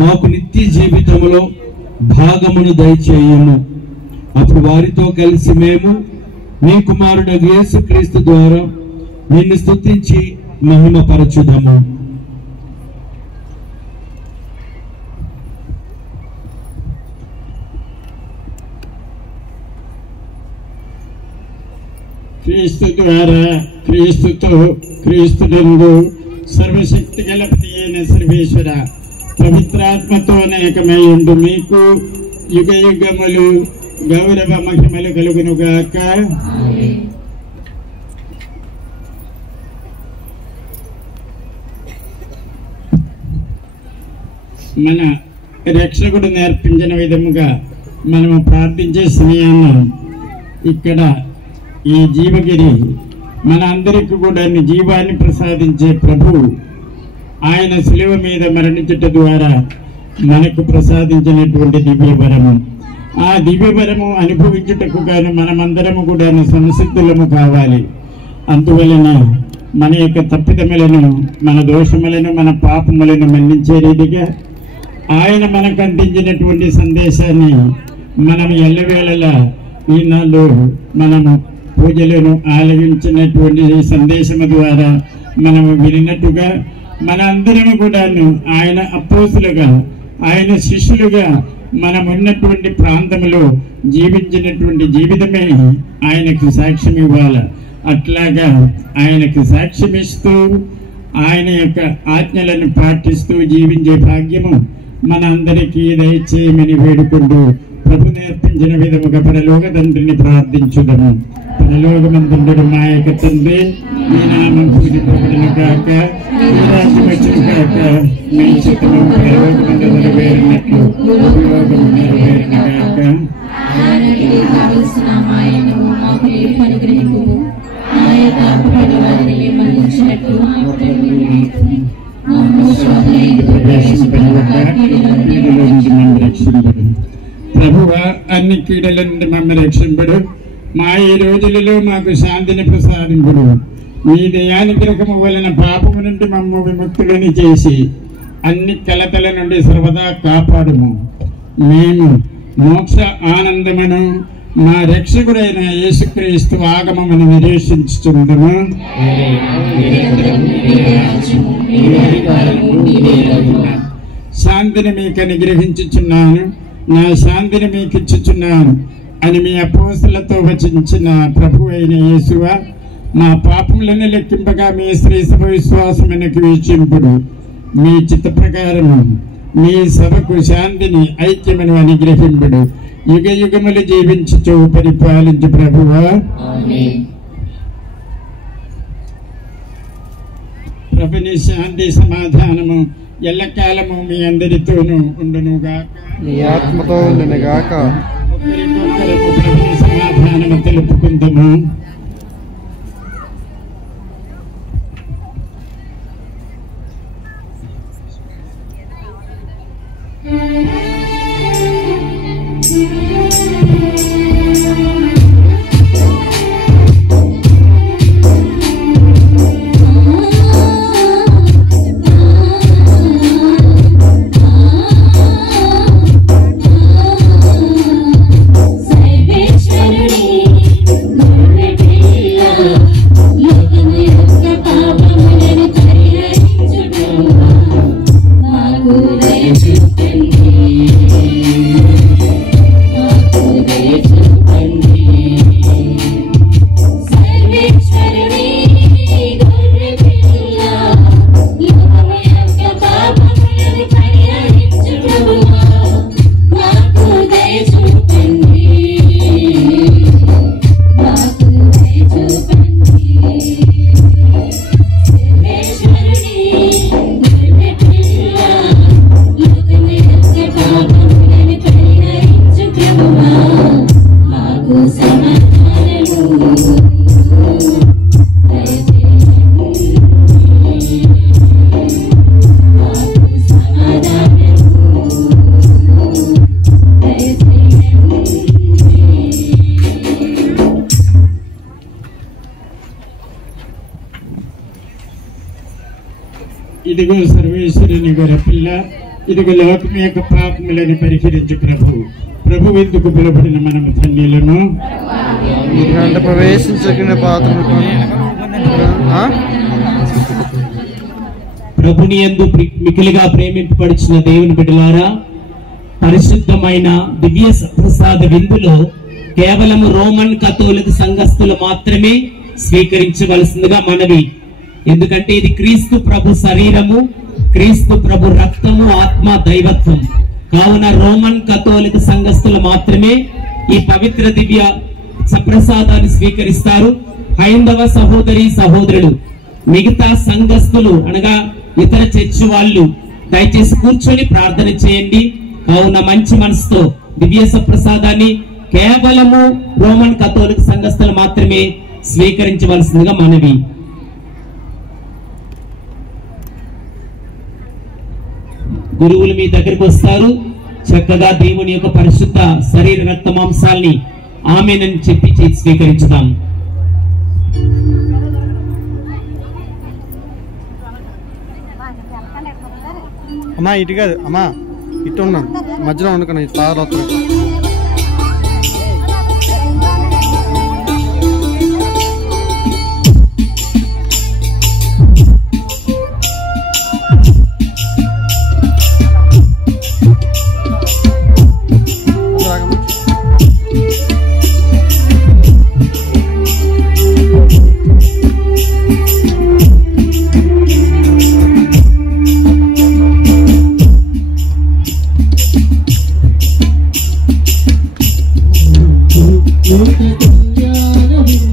మాకు నిత్య జీవితంలో భాగమును దయచేయుము. అప్పుడు వారితో కలిసి మేము నీ కుమారుడు యేసుక్రీస్తు ద్వారా నిన్ను స్తుతించి మహిమపరచుదాము. క్రీస్తు ద్వారా, క్రీస్తుతో, క్రీస్తునందు సర్వశక్తి గలపతి అయిన సర్వేశ్వర పవిత్రాత్మతో అనేకమై ఉండు మీకు యుగ యుగములు గౌరవ మహిమలు కలుగునుగాక. మన రక్షకుడు నేర్పించిన విధముగా మనము ప్రార్థించే సమయాన్ని ఇక్కడ ఈ జీవగిరి మన అందరికీ కూడా జీవాన్ని ప్రసాదించే ప్రభు ఆయన శిలువ మీద మరణించట ద్వారా మనకు ప్రసాదించినటువంటి దివ్యవరము. ఆ దివ్యవరము అనుభవించుటకు గాను మనమందరము కూడా సంసిద్ధులము కావాలి. అందువలన మన యొక్క తప్పిదములను, మన దోషములను, మన పాపములను మన్నించే రీతిగా ఆయన మనకు అందించినటువంటి సందేశాన్ని మనం ఎల్లవేళలా ఈనాళ్ళు మనము పూజలను ఆలగించినటువంటి సందేశము ద్వారా మనము వినినట్టుగా మన అందరము కూడాను ఆయన అపోస్తులుగా, ఆయన శిష్యులుగా మనం ఉన్నటువంటి ప్రాంతంలో జీవించినటువంటి జీవితమే ఆయనకు సాక్ష్యం ఇవ్వాలి. అట్లాగా ఆయనకు సాక్ష్యం ఇస్తూ ఆయన యొక్క ఆజ్ఞలను పాటిస్తూ జీవించే భాగ్యము మన అందరికీ దయచేయమని వేడుకుంటూ ప్రభు నేర్పించిన విధముగా పరలోక తండ్రిని ప్రార్థించుదము. పరలోకమందుండు మా యొక్క తండ్రి, మీ నామం పూజింపబడును గాక, మీ రాజ్యం వచ్చును గాక, మీ చిత్తము పరలోకమందు నెరవేరినట్లు భూలోకము నెరవేరును గాక. ఆయనకి కావలసిన మాయను మాకు నేడు అనుగ్రహింపుము. మా యొక్క అప్పుపడి వారిని మేము మన్నించినట్టు మమ్ము శోధనయందు ప్రవేశింపనివ్వక కీడులో నుంచి మమ్మల్ని రక్షింపడు. ప్రభువా, అన్ని కీడుల నుండి మమ్మల్ని రక్షింపడు. మా ఈ రోజులలో మాకు శాంతిని ప్రసాదింపుడు. మీ దయానుగ్రహము వలన పాపము నుండి మమ్ము విముక్తులని చేసి అన్ని కలతల నుండి సర్వదా కాపాడుము. మేము మోక్ష ఆనందమును మా రక్షకుడైన యేసుక్రీస్తు ఆగమమును నిరీక్షించుచుందుము. శాంతిని మీకు అనుగ్రహించుచున్నాను, నా శాంతిని మీకు ఇచ్చుచున్నాను అని మీ అపోస్తలతో వచించిన ప్రభు అయిన యేసువా, మా పాపములను లెక్కింపగా మీ శ్రీ సభ విశ్వాసమునకు వీక్షింపుడు. మీ చిత్త ప్రకారము మీ సభకు శాంతిని ఐక్యమును అనుగ్రహింపుడు. యుగ యుగములు జీవించుచు పరిపాలించు ప్రభువా. ప్రభుని శాంతి సమాధానము ఎల్లకాలము మీ అందరితోనూ ఉండునుగాక. నీ ఆత్మతో ఉండునుగాక. ఒకరికొకరము ప్రభుని సమాధానము తెలుపుకుందాము. ఇదిగో సర్వేశ్వరుని గొర్రెపిల్ల, ఇదిగో లోకం యొక్క పాపములను పరిహరించు ప్రభు. ప్రభు ఎందుకు పిలువబడిన మనము ధన్యులను. ప్రవేశించగిన పాత్రను ప్రభుని యందు మికిలిగా ప్రేమింపబడిన దేవుని బిడ్డలారా, పరిశుద్ధమైన దివ్య ప్రసాద విందులో కేవలము రోమన్ కథోలిక సంఘస్థులు మాత్రమే స్వీకరించవలసిందిగా మనవి. ఎందుకంటే ఇది క్రీస్తు ప్రభు శరీరము, క్రీస్తు ప్రభు రక్తము, ఆత్మ, దైవత్వం. కావున రోమన్ కథోలిక సంఘస్థులు మాత్రమే ఈ పవిత్ర దివ్య సప్రసాదాన్ని స్వీకరిస్తారు. హైందవ సహోదరి సహోదరులు, మిగతా సంఘస్థులు అనగా ఇతర చర్చి వాళ్ళు దయచేసి కూర్చొని ప్రార్థన చేయండి. కావున మంచి మనసుతో దివ్య సప్రసాదాన్ని కేవలము రోమన్ కథోలిక సంఘస్థులు మాత్రమే స్వీకరించవలసిందిగా మనవి. గురువులు మీ దగ్గరికి వస్తారు, చక్కగా దేవుని యొక్క పరిశుద్ధ శరీర రక్త మాంసాల్ని ఆమేనని చెప్పి స్వీకరించుదాం. అమ్మా ఇటు కాదు, అమ్మా ఇటు ఉన్నాను, మధ్యలో వండుకున్నా తాగలు. Look at the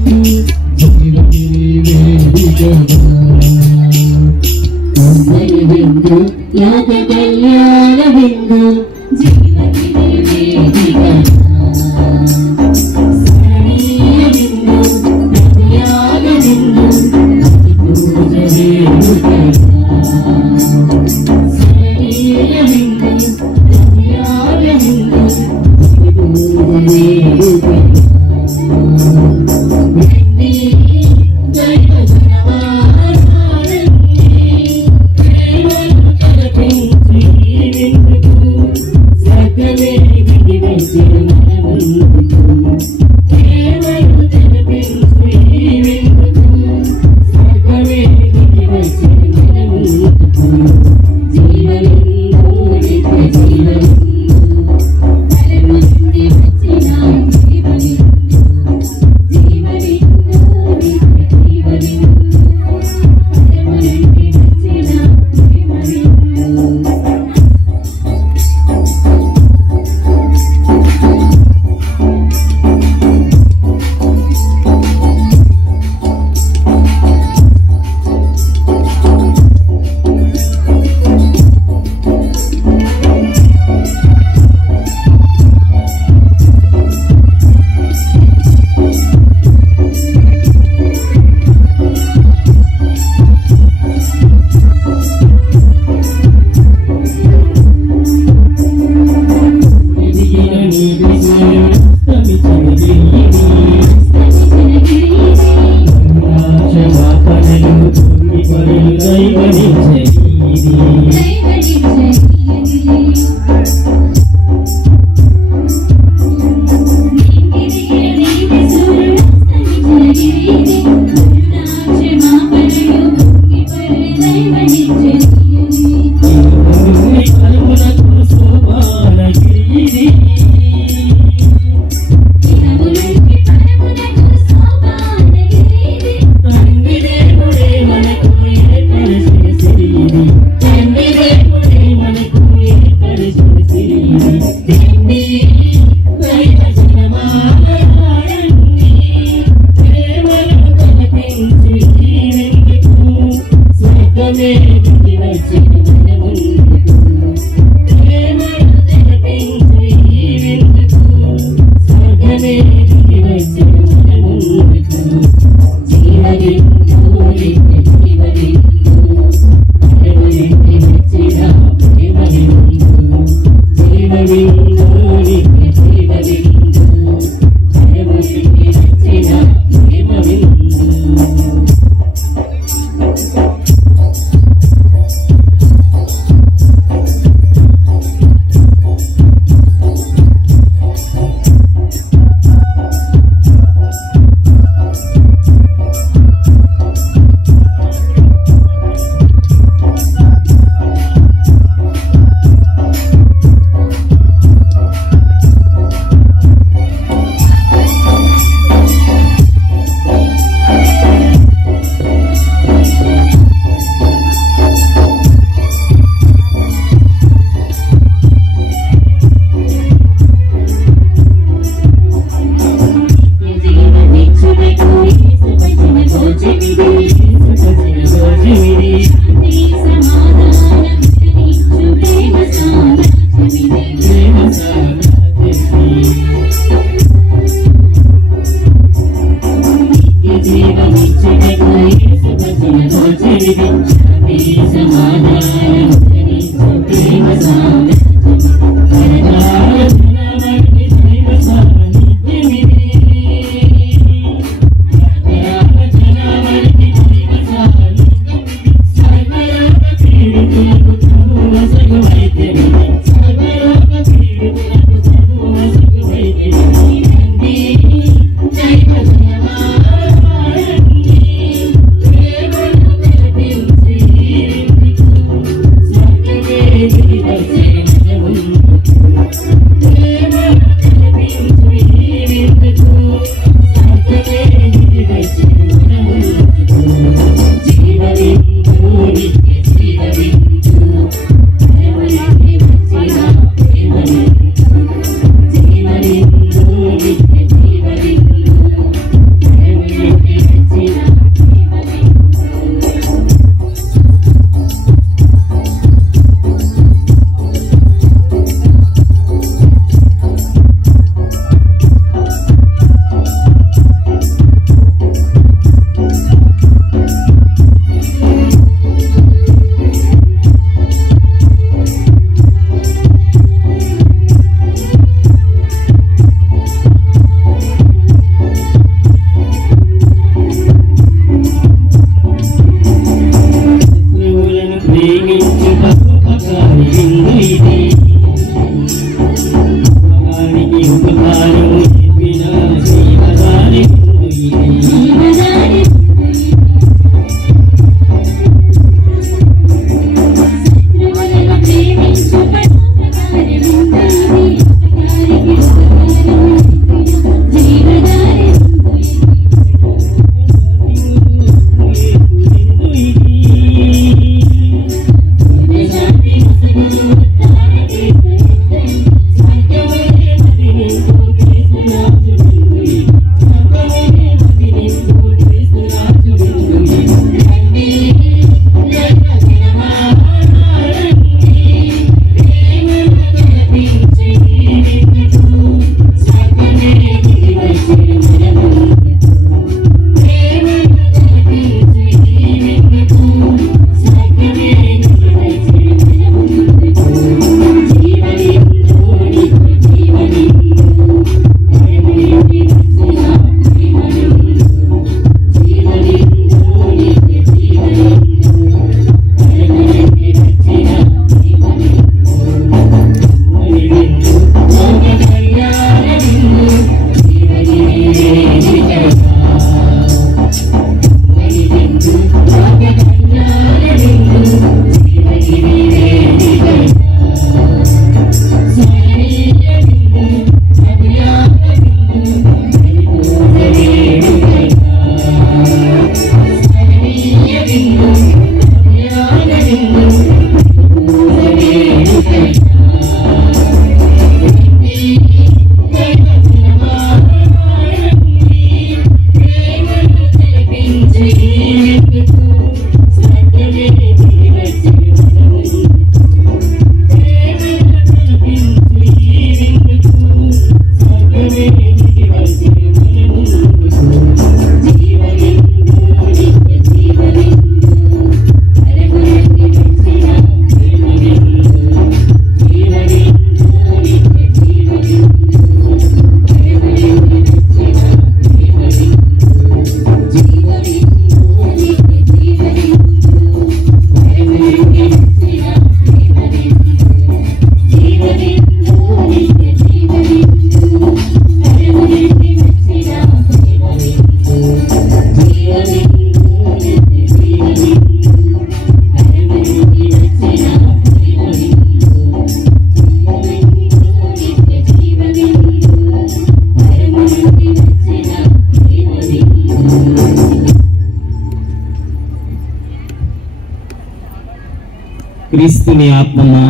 క్రీస్తుని ఆత్మమా,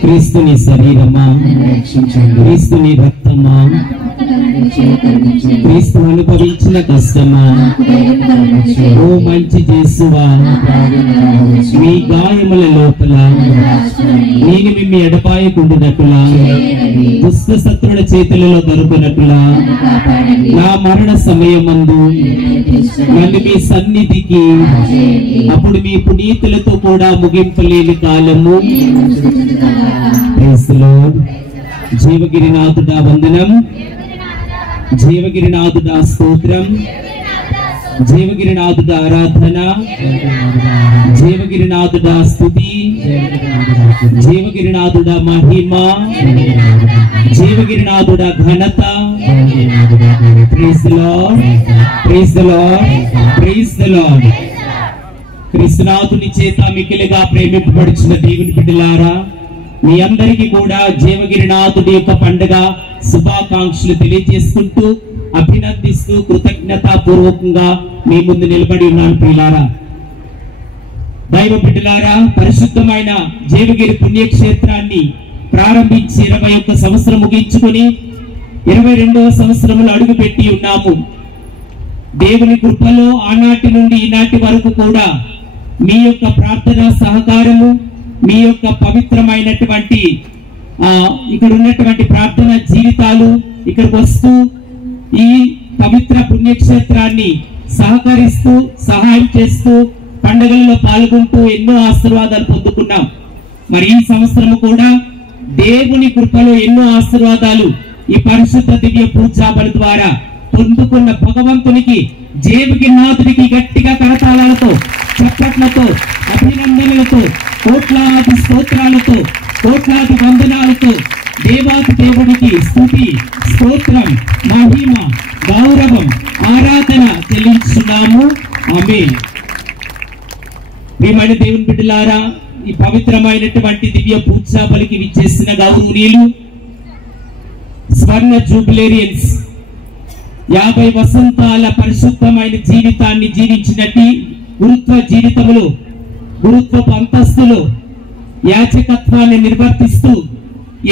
క్రీస్తుని శరీరమా, క్రీస్తుని రక్తమా, క్రీస్తు అనుభవించిన కష్టమా, ఓ మంచి యేసువా, మీ గాయముల లోపల నేను మిమ్మి ఎడపాయకుండినట్లా, దుష్ట శత్రుల చేతులలో దొరుకునట్లా, నా మరణ సమయమందు నన్ను మీ సన్నిధికి అప్పుడు మీ పునీతులతో కూడా ముగింపలేని కాలము. జీవగిరినాథుడా వందనం, జీవగిరినాథుడా స్తోత్రం, జీవగిరినాథుడా ఆరాధన, జీవగిరినాథుడా స్తుతి, జీవగిరినాథుడా మహిమ, జీవగిరినాథుడా ఘనత. Praise the lord, praise the lord, praise the lord. క్రీస్తునాథుని చేత మిక్కిలిగా ప్రేమింపబడుచున్న దేవుని బిడ్డలారా, మీ అందరికీ కూడా జీవగిరినాథుడి యొక్క పండుగ శుభాకాంక్షలు తెలియజేసుకుంటూ, అభినందిస్తూ, కృతజ్ఞతాపూర్వకంగా మీ ముందు నిలబడి ఉన్నాను. ప్రియులారా, దైవ బిడ్డలారా, పరిశుద్ధమైన జీవగిరి పుణ్యక్షేత్రాన్ని ప్రారంభించి 21 సంవత్సరం ముగించుకొని 22వ సంవత్సరంలో అడుగుపెట్టి ఉన్నాము. దేవుని కృపలో ఆనాటి నుండి ఈనాటి వరకు కూడా మీ యొక్క ప్రార్థన సహకారము, మీ యొక్క పవిత్రమైనటువంటి ఇక్కడ ఉన్నటువంటి ప్రార్థన జీవితాలు, ఇక్కడికి వస్తూ ఈ పవిత్ర పుణ్యక్షేత్రాన్ని సహకరిస్తూ, సహాయం చేస్తూ, పండుగల్లో పాల్గొంటూ ఎన్నో ఆశీర్వాదాలు పొందుకున్నాం. మరి ఈ సంవత్సరం కూడా దేవుని కృపలో ఎన్నో ఆశీర్వాదాలు ఈ పరిశుద్ధ దివ్య పూజాబలి ద్వారా పొందుకున్న భగవంతునికి, జీవగిరినాథుడికి గట్టిగా కరతాళాలతో, చప్పట్లతో, అభినందనలతో, కోట్లాది స్తోత్రాలతో, కోట్లాది వందనాలతో దేవాది దేవుడికి స్తుతి, స్తోత్రం, మహిమ, గౌరవం, ఆరాధన చెల్లించున్నాము. ఆమేన్. ప్రియమైన దేవుని బిడ్డలారా, ఈ పవిత్రమైనటువంటి దివ్య పూజాబలికి విచ్చేసిన గౌరవనీయులు స్వర్ణ జూబిలేరియన్స్ 50 వసంతాల పరిశుద్ధమైన జీవితాన్ని జీవించినట్టు గురుత్వ జీవితములు, గురుత్వపు అంతస్తులు, యాచకత్వాన్ని నిర్వర్తిస్తూ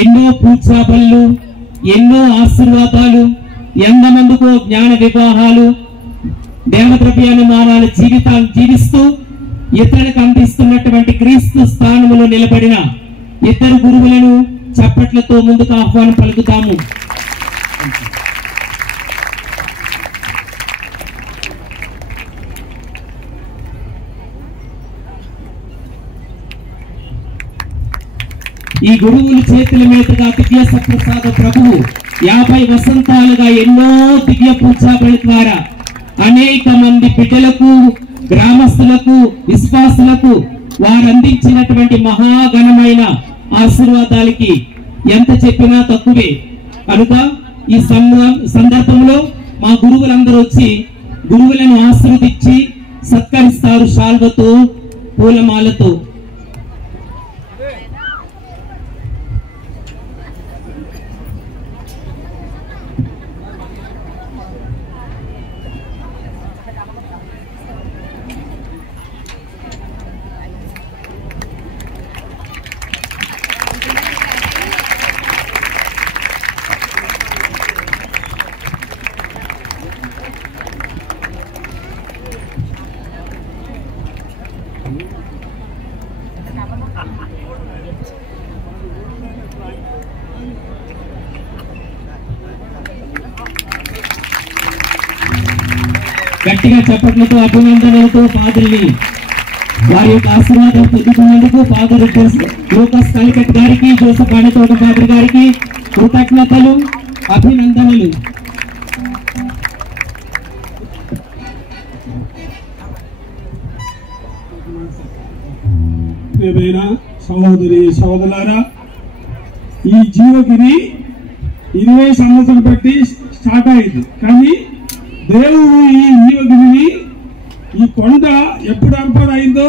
ఎన్నో పూజాబళ్ళు, ఎన్నో ఆశీర్వాదాలు, ఎంతమందికో జ్ఞాన వివాహాలు, దేవద్రవ్యానుమానాల జీవితాలు జీవిస్తూ ఇతరులకు అందిస్తున్నటువంటి క్రీస్తు స్థానములో నిలబడిన ఇద్దరు గురువులను చప్పట్లతో ముందుకు ఆహ్వానం పలుకుతాము. ఈ గురువుల చేతుల మీదుగా దివ్య సప్రసాద ప్రభువు 50 వసంతాలుగా ఎన్నో దివ్య పూజాబలి ద్వారా అనేక మంది బిడ్డలకు, గ్రామస్తులకు, విశ్వాసులకు వారు అందించినటువంటి మహాఘనమైన ఆశీర్వాదాలకి ఎంత చెప్పినా తక్కువే. కనుక ఈ సందర్భంలో మా గురువులందరూ వచ్చి గురువులను ఆశీర్వదించి సత్కరిస్తారు శాల్వతో, పూలమాలతో. గట్టిగా చప్పట్లతో, అభినందనలతో ఫాదర్ని వారి యొక్క ఆశీర్వాదం పొందుకున్నందుకు ఫాదర్ లూకాస్ కాలికట్ గారికి, జోసెఫ్ బాణతోట ఫాదర్ గారికి కృతజ్ఞతలు, అభినందనలు. ప్రియమైన సహోదరి సహోదరులారా, ఈ జీవగిరి 20 సంవత్సరాలు బట్టి స్టార్ట్ అయింది. కానీ దేవుడు ఈ జీవగిరిని, ఈ కొండ ఎప్పుడు ఏర్పాటైందో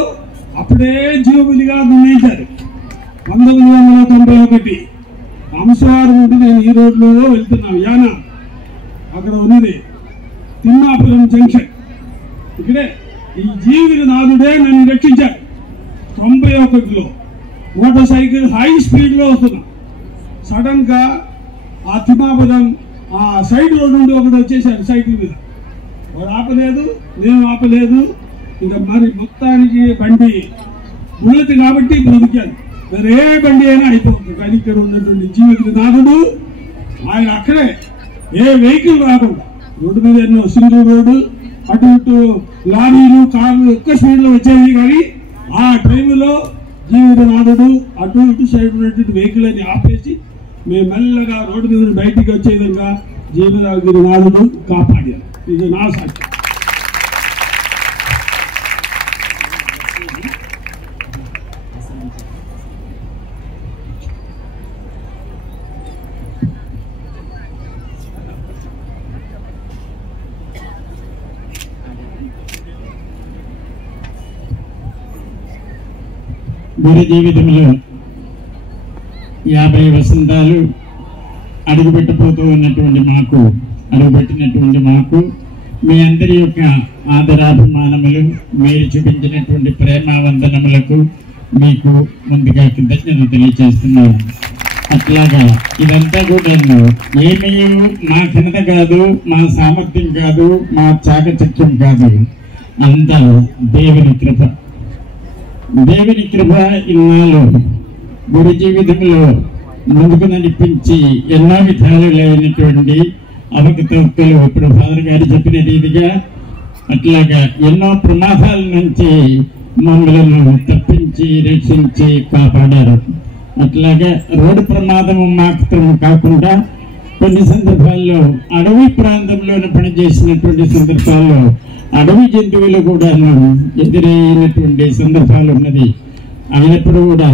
అప్పుడే జీవగిరిగా నిర్ణయించారు. 1991 అంశవారం నుండి నేను ఈ రోడ్లో వెళ్తున్నాను. యానా అక్కడ ఉన్నది తిమ్మాపురం జంక్షన్. ఇక్కడే ఈ జీవగిరి నాథుడే నన్ను రక్షించాడు. 91 కిలో మోటార్ సైకిల్ హై స్పీడ్లో వస్తున్నా. సడన్గా ఆ తిమ్మాపురం ఆ సైడ్ రోడ్ నుండి ఒకటి వచ్చేసాడు సైకిల్ మీద. వాడు ఆపలేదు, నేను ఆపలేదు. ఇంకా మరి మొత్తానికి బండి ఉన్నది కాబట్టి బ్రతికాను. వేరే ఏ బండి అయినా అయిపోతుంది. కానీ ఇక్కడ ఉన్నటువంటి జీవితనాథుడు ఆయన అక్కడే ఏ వెహికల్ రాకుండా రోడ్డు మీద ఎన్నో సింగిల్ రోడ్డు అటు ఇటు లారీలు కార్లు ఎక్కువ స్పీడ్లో వచ్చేవి. కానీ ఆ టైంలో జీవితనాథుడు అటు ఇటు సైడ్ ఉన్నటువంటి వెహికల్ అని ఆపేసి మేము మెల్లగా రోడ్డు మీద బయటికి వచ్చే విధంగా జీవితనాథుడు కాపాడారు. ఇది నా సాక్ష్యం. గురి జీవితంలో 50 వసంతాలు అడుగుపెట్టినటువంటి మాకు మీ అందరి యొక్క ఆదరాభిమానములు, మీరు చూపించినటువంటి ప్రేమావందనములకు మీకు ముందుగా కృతజ్ఞత తెలియజేస్తున్నాను. అట్లాగా ఇదంతా కూడా ఏమీ మా ఘనత కాదు, మా సామర్థ్యం కాదు, మా చాకచక్యం కాదు, అంతా దేవుని కృప. దేవుని కృప ఇన్నాళ్ళు గురి జీవితంలో ముందుకు నడిపించి ఎన్నో విధాలులైనటువంటి అవకతవకలు ఇప్పుడు ఫాదర్ గారు చెప్పిన రీతిగా అట్లాగా ఎన్నో ప్రమాదాల నుంచి మమ్మలను తప్పించి రక్షించి కాపాడారు. అట్లాగే రోడ్డు ప్రమాదం మాత్రం కాకుండా కొన్ని సందర్భాల్లో అడవి ప్రాంతంలోనే పనిచేసినటువంటి సందర్భాల్లో అడవి జంతువులు కూడా ఎదురైనటువంటి సందర్భాలు ఉన్నది. అయినప్పుడు కూడా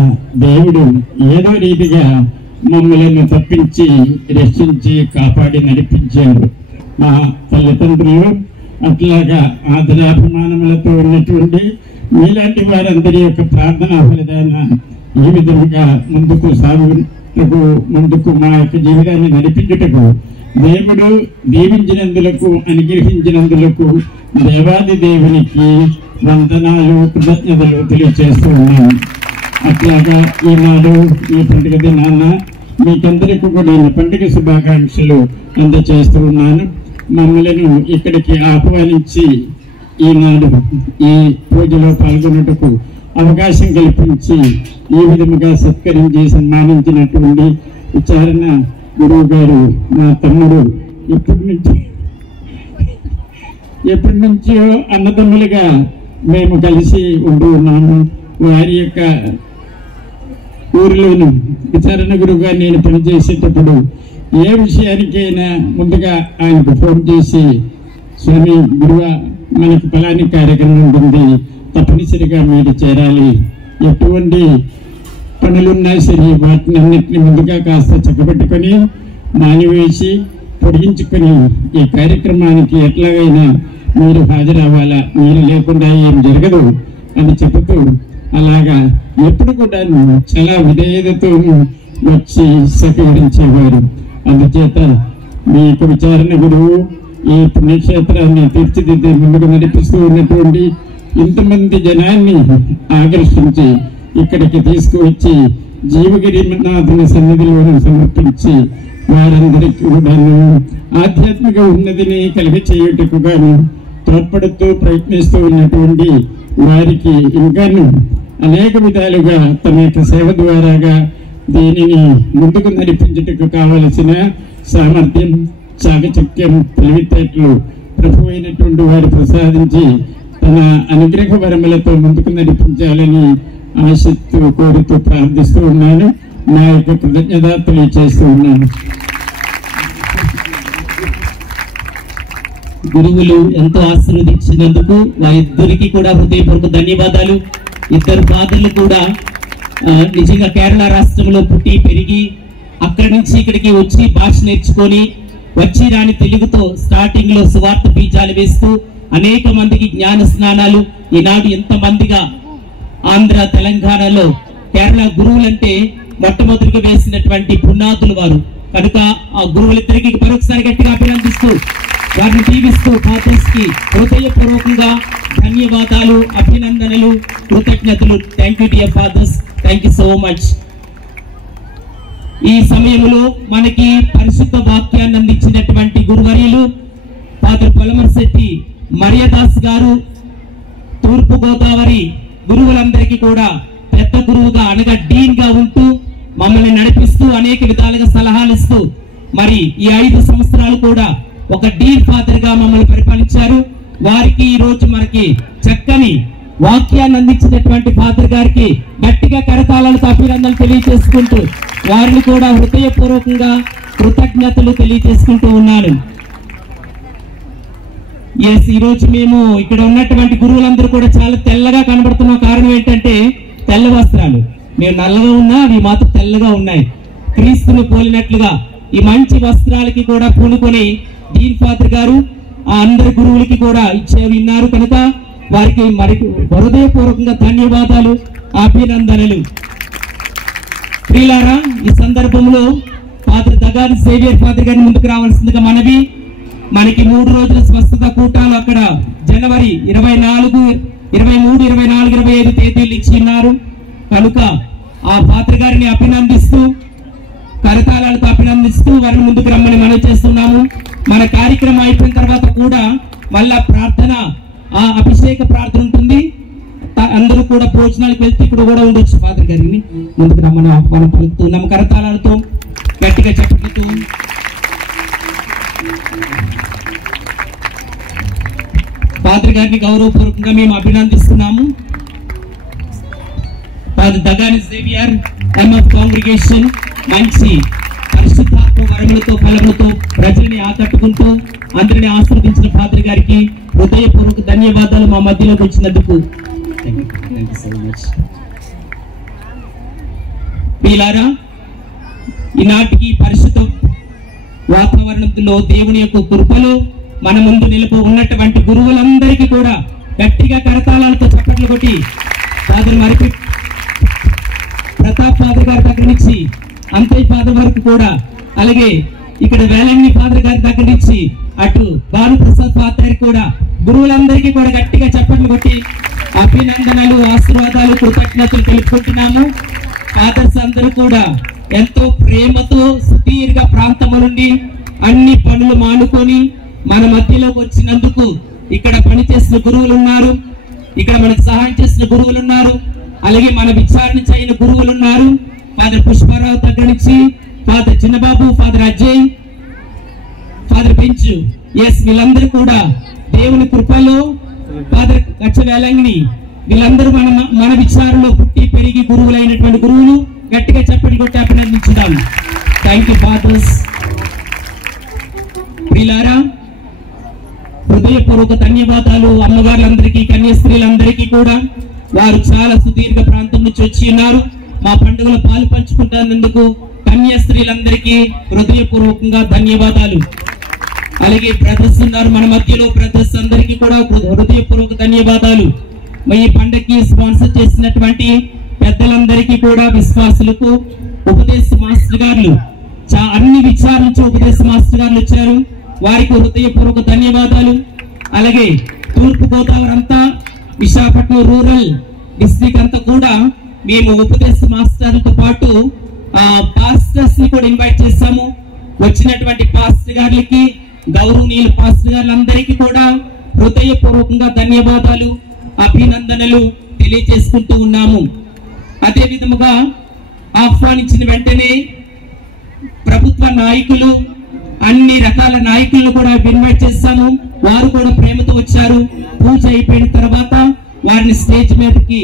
దేవుడు ఏదో రీతిగా మమ్మల్ని తప్పించి రక్షించి కాపాడి నడిపించారు. మా తల్లిదండ్రులు అట్లాగా ఆదరాభిమానములతో ఉన్నటువంటి మీలాంటి వారందరి యొక్క ప్రార్థనా ఫలితాన ఈ విధంగా ముందుకు సాగుటకు, ముందుకు మా యొక్క జీవితాన్ని నడిపించుటకు దేవుడు దీవించినందులకు, అనుగ్రహించినందులకు దేవాది దేవునికి వందనాలు, కృతజ్ఞతలు తెలియజేస్తూ ఉన్నాను. అట్లాగా ఈనాడు ఈ పండుగ దినాన మీకందరికీ కూడా పండుగ శుభాకాంక్షలు అందజేస్తూ ఉన్నాను. మమ్మల్ని ఇక్కడికి ఆహ్వానించి ఈనాడు ఈ పూజలో పాల్గొన్నట్టుకు అవకాశం కల్పించి ఈ విధముగా సత్కరించి సన్మానించినటువంటి విచారణ గురువు గారు, మా తమ్ముడు, ఎప్పటి నుంచో అన్నదమ్ములుగా మేము కలిసి ఉంటూ ఉన్నాము. వారి యొక్క ఊరిలోను విచారణ గురువుగా నేను పనిచేసేటప్పుడు ఏ విషయానికైనా ముందుగా ఆయనకు ఫోన్ చేసి, స్వామి గురువ మనకి ఫలాని కార్యక్రమం ఉంటుంది, తప్పనిసరిగా మీరు చేరాలి, ఎటువంటి పనులున్నా సరే వాటిని అన్నింటినీ ముందుగా కాస్త చక్కబెట్టుకొని మానివేసి పొడిగించుకొని ఈ కార్యక్రమానికి ఎట్లాగైనా మీరు హాజరవ్వాలా, మీరు లేకుండా ఏం జరగదు అని చెబుతూ అలాగా ఎప్పుడు కూడా చాలా విధేయతతో వచ్చి సహకరించేవారు. అందుచేత మీ యొక్క విచారణ గురువు ఈ పుణ్యక్షేత్రాన్ని తీర్చిదిద్దే ముందుకు నడిపిస్తూ ఉన్నటువంటి ఇంతమంది జనాన్ని ఆకర్షించి ఇక్కడికి తీసుకువచ్చి జీవగిరినాథుని సన్నిధిలోనూ సమర్పించి వారందరికీ కూడాను ఆధ్యాత్మిక ఉన్నతిని కలిగి చేయుటకు గాను తోడ్పడుతూ ప్రయత్నిస్తూ ఉన్నటువంటి వారికి ఇంకాను అనేక విధాలుగా తమ యొక్క సేవ ద్వారాగా దీనిని ముందుకు నడిపించుటకు కావలసిన సామర్థ్యం, చాకచక్యం, తెలివితేటలు ప్రభు అయినటువంటి వారు ప్రసాదించి తన అనుగ్రహ వరములతో ముందుకు నడిపించాలని ఆశిస్తూ కోరుతూ ప్రార్థిస్తూ ఉన్నాను. నా యొక్క కృతజ్ఞత తెలియజేస్తూ ఉన్నాను. గురువులు ఎంతో ఆశీర్వదించినందుకు వారిద్దరికి కూడా హృదయపూర్వక ధన్యవాదాలు. ఇద్దరు ఫాదర్లు కూడా నిజంగా కేరళ రాష్ట్రంలో పుట్టి పెరిగి అక్కడి నుంచి ఇక్కడికి వచ్చి భాష నేర్చుకొని వచ్చి రాని తెలుగుతో స్టార్టింగ్ లో సువార్త బీజాలు వేస్తూ అనేక మందికి జ్ఞాన స్నానాలు, ఈనాడు ఎంతమందిగా ఆంధ్ర తెలంగాణలో కేరళ గురువులంటే మొట్టమొదటిగా వేసినటువంటి పునాదులు వారు. కనుక ఆ గురువులిద్దరికి మరొకసారి గట్టిగా అభినందిస్తూ వారిని దీవిస్తూ ఫాదర్స్ కి హృదయపూర్వకంగా ధన్యవాదాలు, అభినందనలు, కృతజ్ఞతలు. Thank you dear fathers, thank you so much. ఈ సమయంలో మనకి పరిశుద్ధ వాక్యాన్ని అందించినటువంటి గురువర్యులు ఫాదర్ పొలమర్శెట్టి మరియదాస్ గారు, తూర్పు గోదావరి గురువులందరికీ కూడా పెద్ద గురువుగా అనగా డీన్ గా ఉంటూ మమ్మల్ని నడిపిస్తూ అనేక విధాలుగా సలహాలు ఇస్తూ మరి ఈ 5 సంవత్సరాలు కూడా ఒక డీన్ ఫాదర్ గా మమ్మల్ని పరిపాలించారు. వారికి ఈ రోజు మనకి చక్కని వాక్యాన్ని అందించినటువంటి ఫాదర్ గారికి గట్టిగా కరతాళాలతో అభినందనలు తెలియజేసుకుంటూ వారిని కూడా హృదయపూర్వకంగా కృతజ్ఞతలు తెలియజేసుకుంటూ ఉన్నాను. ఈ రోజు మేము ఇక్కడ ఉన్నటువంటి గురువులందరూ కూడా చాలా తెల్లగా కనబడుతున్న కారణం ఏంటంటే తెల్ల వస్త్రాలు. మేము నల్లగా ఉన్నా అవి మాత్రం తెల్లగా ఉన్నాయి. క్రీస్తుని పోలినట్లుగా ఈ మంచి వస్త్రాలకి కూడా పూనుకొని డీన్ ఫాదర్ గారు ఆ అందరి గురువులకి కూడా ఇన్నారు కనుక వారికి మరి హృదయపూర్వకంగా ధన్యవాదాలు, అభినందనలు. ప్రియులారా, ఈ సందర్భంలో ఫాదర్ దగాని సేవియర్ ఫాదర్ గారిని ముందుకు రావాల్సిందిగా మనవి. మనకి 3 రోజుల స్వస్థత కూటాలు అక్కడ జనవరి 24, 23, 24, 25 తేదీలు ఇచ్చి ఉన్నారు కనుక ఆ ఫాదర్ గారిని అభినందిస్తూ కరతాళాలతో అభినందిస్తూ వారిని ముందుకు రమ్మని మనం చేస్తున్నాము. మన కార్యక్రమం అయిపోయిన తర్వాత కూడా మళ్ళా ప్రార్థన, ఆ అభిషేక ప్రార్థన ఉంటుంది. అందరూ కూడా భోజనాలకు వెళ్తే ఇక్కడ కూడా ఉండొచ్చు. ఫాదర్ గారిని ముందుకు రమ్మని ఆహ్వానం పలుకుతున్నాము కరతాళాలతో, గట్టిగా చప్పట్లతో. ఫాదర్ గారిని గౌరవపూర్వకంగా మేము అభినందిస్తున్నాము. ఫాదర్ దగాని సేవియర్ ఎంఎఫ్ కాంగ్రిగేషన్ మంచి పరిశుద్ధాత్మ వరములతో ఫలములతో ప్రజల్ని ఆకట్టుకుంటూ అందరిని ఆశీర్వదించిన ఫాదర్ గారికి హృదయపూర్వక ధన్యవాదాలు మా మధ్యలోకి వచ్చినందుకు. ప్రియులారా, ఈనాటికి పరిశుద్ధ వాతావరణంలో దేవుని యొక్క కృపలో మన ముందు నిలుపు ఉన్నటువంటి గురువులందరికీ కూడా గట్టిగా కరతాళాలతో చప్పట్లు కొట్టి ఫాదర్ మరిపి ప్రతాప్ ఫాదర్ గారి దగ్గర నుంచి అంతయ్య ఫాదర్ వరకు కూడా, అలాగే ఇక్కడ వేలంగి ఫాదర్ గారి దగ్గర నుంచి అటు భానుప్రసాద్ ఫాదర్ కూడా గురువులందరికీ కూడా గట్టిగా చప్పట్లు కొట్టి అభినందనలు, ఆశీర్వాదాలు, కృతజ్ఞతలు తెలుపుకుంటున్నాము. ఫాదర్స్ అందరూ కూడా ఎంతో ప్రేమతో సుదీర్ఘ ప్రాంతము నుండి అన్ని పనులు మానుకొని మన మధ్యలోకి వచ్చినందుకు ఇక్కడ పనిచేసిన గురువులు ఉన్నారు, ఇక్కడ మనకు సహాయం చేసిన గురువులు ఉన్నారు, అలాగే మన విచారణ చేయని గురువులు ఉన్నారు. ఫాదర్ పుష్పారావు దగ్గర నుంచి ఫాదర్ చిన్నబాబు, ఫాదర్ అజయ్, ఫాదర్ పెంచు, వీళ్ళందరూ కూడా దేవుని కృపలో ఫాదర్ కచ్చ వేలంగిని వీళ్ళందరూ మన విచారణలో పుట్టి పెరిగి గురువులైనటువంటి గురువులు. గట్టిగా చెప్పండి కొట్టి అభినందించుదాం. Thank you fathers. ప్రియులారా, హృదయపూర్వక ధన్యవాదాలు అమ్మగారులందరికీ, కన్యాస్త్రీలందరికీ కూడా. వారు చాలా సుదీర్ఘ ప్రాంతం నుంచి వచ్చి ఉన్నారు. మా పండుగలో పాలు పంచుకుంటున్నందుకు కన్యాస్త్రీలందరికీ హృదయపూర్వకంగా ధన్యవాదాలు. అలాగే బ్రదర్స్ ఉన్నారు మన మధ్యలో, బ్రదర్స్ అందరికీ కూడా హృదయపూర్వక ధన్యవాదాలు. ఈ పండుగకి స్పాన్సర్ చేసినటువంటి పెద్దలందరికీ కూడా, విశ్వాసులకు, ఉపదేశ మాస్టర్ గారు, అన్ని విచారణ నుంచి ఉపదేశ మాస్టర్ గారు వచ్చారు, వారికి హృదయపూర్వక ధన్యవాదాలు. అలాగే తూర్పు గోదావరి అంతా, విశాఖపట్నం రూరల్ డిస్ట్రిక్ట్ అంతా కూడా మేము ఉపదేశ మాస్టర్లతో పాటు పాస్టర్స్ ని కూడా ఇన్వైట్ చేశాము. వచ్చినటువంటి పాస్టర్ గారికి, గౌరవనీయులు పాస్టర్ గారులందరికీ కూడా హృదయపూర్వకంగా ధన్యవాదాలు, అభినందనలు తెలియజేసుకుంటూ ఉన్నాము. అదే విధముగా ఆహ్వానించిన వెంటనే ప్రభుత్వ నాయకులు, అన్ని రకాల నాయకులను కూడా ఇన్వైట్ చేశాము. వారు కూడా ప్రేమతో వచ్చారు. పూజ అయిపోయిన తర్వాత వారిని స్టేజ్ మీదకి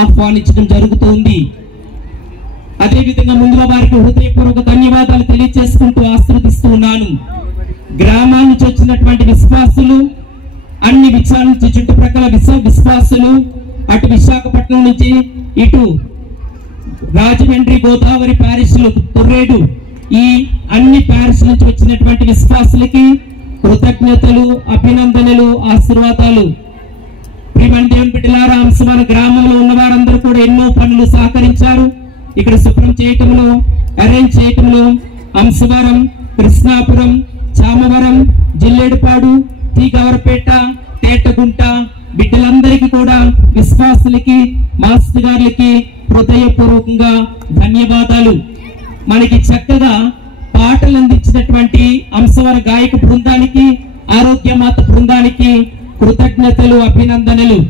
ఆహ్వానించడం జరుగుతుంది. అదే విధంగా ముందుగా వారికి హృదయపూర్వక ధన్యవాదాలు తెలియజేసుకుంటూ ఆశీర్వదిస్తూ ఉన్నాను. గ్రామాల నుంచి వచ్చినటువంటి విశ్వాసులు, అన్ని విచారణ నుంచి చుట్టుప్రక్కల విశ్వాసులు, అటు విశాఖపట్నం నుంచి ఇటు రాజమండ్రి, గోదావరి ప్యారిస్లు, తొర్రేడు, ఈ అన్ని ప్యారిస్ నుంచి వచ్చినటువంటి విశ్వాసులకి కృతజ్ఞతలు, అభినందనలు, ఆశీర్వాదాలు. ప్రియమైన దేవుని బిడ్డలారా, అంశమైన గ్రామంలో ఉన్న వారందరూ కూడా ఎన్నో పనులు సహకరించారు. ఇక్కడ శుభ్రం చేయటంలో, అరేంజ్ చేయటంలో, అంశవరం, కృష్ణాపురం, చామవరం, జిల్లేడుపాడు, తీగవరపేట, తేటగుంట బిడ్డలందరికీ కూడా విశ్వాసులకి, మాస్టర్ గారులకి హృదయపూర్వకంగా ధన్యవాదాలు. మనకి చక్కగా పాటలు అందించినటువంటి అంశవర గాయక బృందానికి, ఆరోగ్యమాత బృందానికి కృతజ్ఞతలు, అభినందనలు.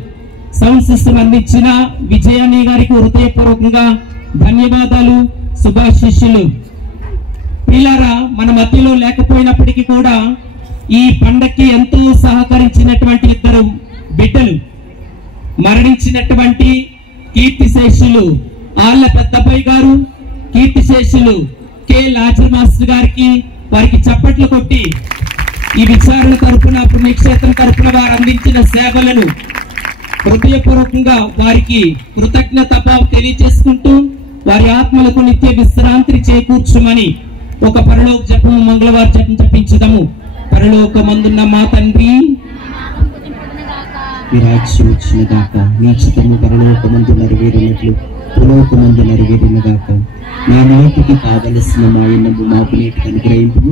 సౌండ్ సిస్టమ్ అందించిన విజయాని గారికి హృదయపూర్వకంగా ధన్యవాదాలు, శుభాశిష్యులు. పిల్లారా, మన మధ్యలో లేకపోయినప్పటికీ కూడా ఈ పండక్కి ఎంతో సహకరించినటువంటి ఇద్దరు బిడ్డలు, మరణించినటువంటి కీర్తిశేషులు ఆళ్ళ పెద్దబ్బాయి గారు, కీర్తిశేషులు కె లాజర్ మాస్టర్ గారికి వారికి చప్పట్లు కొట్టి ఈ విచారణ తరపున, పుణ్యక్షేత్రం తరపున వారు అందించిన సేవలను హృదయపూర్వకంగా వారికి కృతజ్ఞత భావం తెలియజేసుకుంటూ వారి ఆత్మలకు నిత్య విశ్రాంతి చేకూర్చుమని ఒక పరలోక జపము మంగళవారం జపం జపించుదాము. పరలోకమందున్న మా తండ్రి, మీ రాజ్యం వచ్చిన దాకా, మీ చిత్తము పరలోకమందు నెరవేరినట్లు భూలోకమందు నెరవేరిన దాకా, నా నోటికి కావలసిన మా ఇన్నము మాకు నీటికి అనుగ్రహింపు.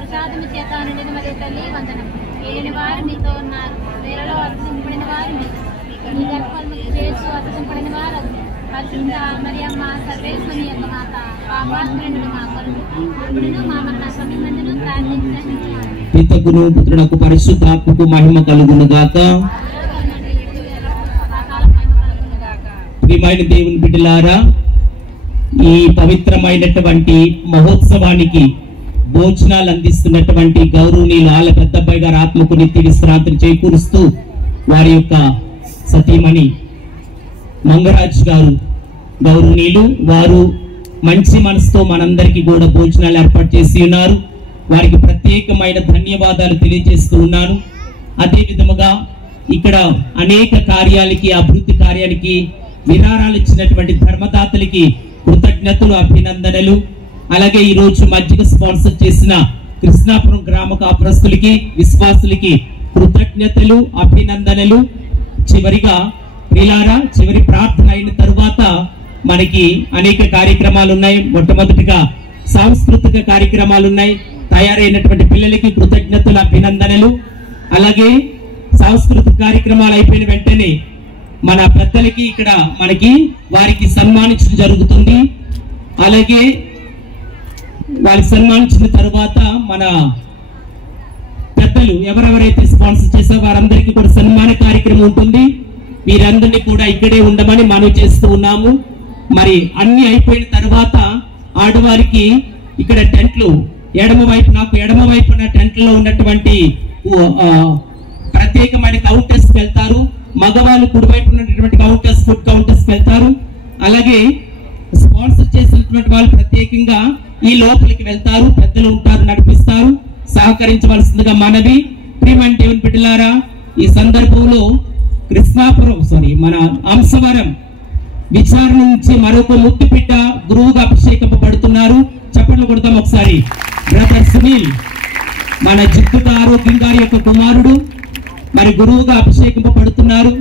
ప్రసాదము చేత నిండిన మరియు తల్లి వందనం. ఏలిన వారు మీతో ఉన్నారు, వేలలో అర్థింపబడిన వారు మీ గర్భఫలములు యేసు అర్థింపబడిన వారు. పరిశుద్ధ మరియమ్మ సర్వేశ్వరి యొక్క మాత, పాపాత్ములను మా కొరకు ఇప్పుడును మా మరణ సమయమందును ప్రార్థించండి. పితకును పుత్రునకు పరిశుద్ధాత్మకు మహిమ కలుగును గాక. ప్రియమైన దేవుని బిడ్డలారా, ఈ పవిత్రమైనటువంటి మహోత్సవానికి భోజనాలు అందిస్తున్నటువంటి గౌరవనీయులు ఆళ్ళ పెద్దబ్బాయి గారు ఆత్మకు నిత్య విశ్రాంతిని చేకూరుస్తూ వారి యొక్క సతీమణి మంగరాజు గారు గౌరవనీయులు, వారు మంచి మనసుతో మనందరికీ కూడా భోజనాలు ఏర్పాటు చేసి ఉన్నారు. వారికి ప్రత్యేకమైన ధన్యవాదాలు తెలియజేస్తూ ఉన్నాను. అదే విధముగా ఇక్కడ అనేక కార్యాలకి, అభివృద్ధి కార్యానికి విరాళాలు ఇచ్చినటువంటి ధర్మదాతలకి కృతజ్ఞతలు, అభినందనలు. అలాగే ఈ రోజు మజ్జిగ స్పాన్సర్ చేసిన కృష్ణాపురం గ్రామ కాపురస్తులకి, విశ్వాసులకి కృతజ్ఞతలు, అభినందనలు. చివరిగా ప్రియులారా, చివరి ప్రార్థన అయిన తరువాత మనకి అనేక కార్యక్రమాలు ఉన్నాయి. మొట్టమొదటిగా సాంస్కృతిక కార్యక్రమాలు ఉన్నాయి. తయారైనటువంటి పిల్లలకి కృతజ్ఞతలు, అభినందనలు. అలాగే సాంస్కృతిక కార్యక్రమాలు అయిపోయిన వెంటనే మన పెద్దలకి ఇక్కడ మనకి వారికి సన్మానించడం జరుగుతుంది. అలాగే వారికి సన్మానించిన తరువాత మన పెద్దలు ఎవరెవరైతే స్పాన్సర్ చేశారో వారందరికీ కూడా సన్మాన కార్యక్రమం ఉంటుంది. వీరందరినీ కూడా ఇక్కడే ఉండమని మనవి చేస్తూ ఉన్నాము. మరి అన్ని అయిపోయిన తర్వాత ఆడవారికి ఇక్కడ టెంట్లు ఎడమ వైపున టెంట్లో ఉన్నటువంటి ప్రత్యేకమైన కౌంటర్స్ వెళ్తారు. మగవాళ్ళు కుడివైపు ఉన్నటువంటి కౌంటర్స్, ఫుడ్ కౌంటర్స్ వెళ్తారు. అలాగే స్పాన్సర్ చేసినటువంటి వాళ్ళు ప్రత్యేకంగా ఈ లోపలికి వెళ్తారు. పెద్దలు ఉంటారు, నడిపిస్తారు. సహకరించవలసిందిగా మనవి. ప్రియమైన దేవుని బిడ్డలారా, ఈ సందర్భంలో మన అంశవరం విచారణ నుంచి మరొక ముక్తి బిడ్డ గురువుగా అభిషేకింపబడుతున్నారు. చప్పట్లు కొడతాం ఒకసారి. బ్రదర్ సునీల్, మన జిత్తుక ఆరోగ్యం గారి యొక్క కుమారుడు, మరి గురువుగా అభిషేకింపబడుతున్నారు.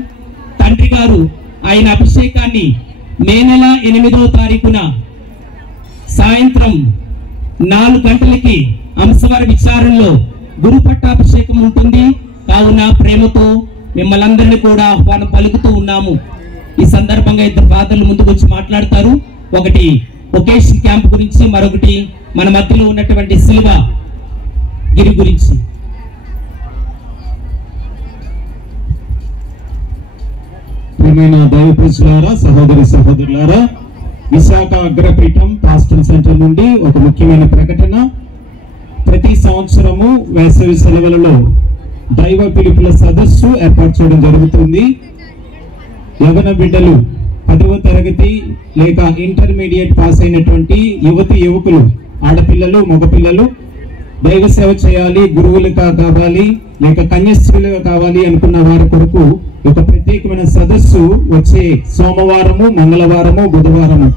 తండ్రి గారు ఆయన అభిషేకాన్ని మే నెల 8వ తారీఖున సాయంత్రం 4 గంటలకి అంశవర విచారణలో గురు పట్టాభిషేకం ఉంటుంది. కావున ప్రేమతో మిమ్మల్ని అందరినీ కూడా ఆహ్వానం పలుకుతూ ఉన్నాము. ఈ సందర్భంగా ఇద్దరు ఫాదర్లు ముందుకు వచ్చి మాట్లాడతారు. ఒకటి వొకేషన్ క్యాంప్ గురించి, మరొకటి మన మధ్యలో ఉన్నటువంటి సిలువ గిరి గురించి. ప్రియమైన దైవ ప్రజలారా, సహోదరి సహోదరులారా, విశాఖ అగ్రపీఠం పాస్టల్ సెంటర్ నుండి ఒక ముఖ్యమైన ప్రకటన. ప్రతి సంవత్సరము వేసవి సెలవులలో దైవ పిలుపుల సదస్సు ఏర్పాటు చేయడం జరుగుతుంది. యవన బిడ్డలు 10వ తరగతి లేక ఇంటర్మీడియట్ పాస్ అయినటువంటి యువతి యువకులు, ఆడపిల్లలు, మగపిల్లలు దైవ సేవ చేయాలి, గురువులుగా కావాలి లేక కన్యాస్త్రీలుగా కావాలి అనుకున్న వారి కొరకు ఒక ప్రత్యేకమైన సదస్సు వచ్చే సోమవారము, మంగళవారము, బుధవారము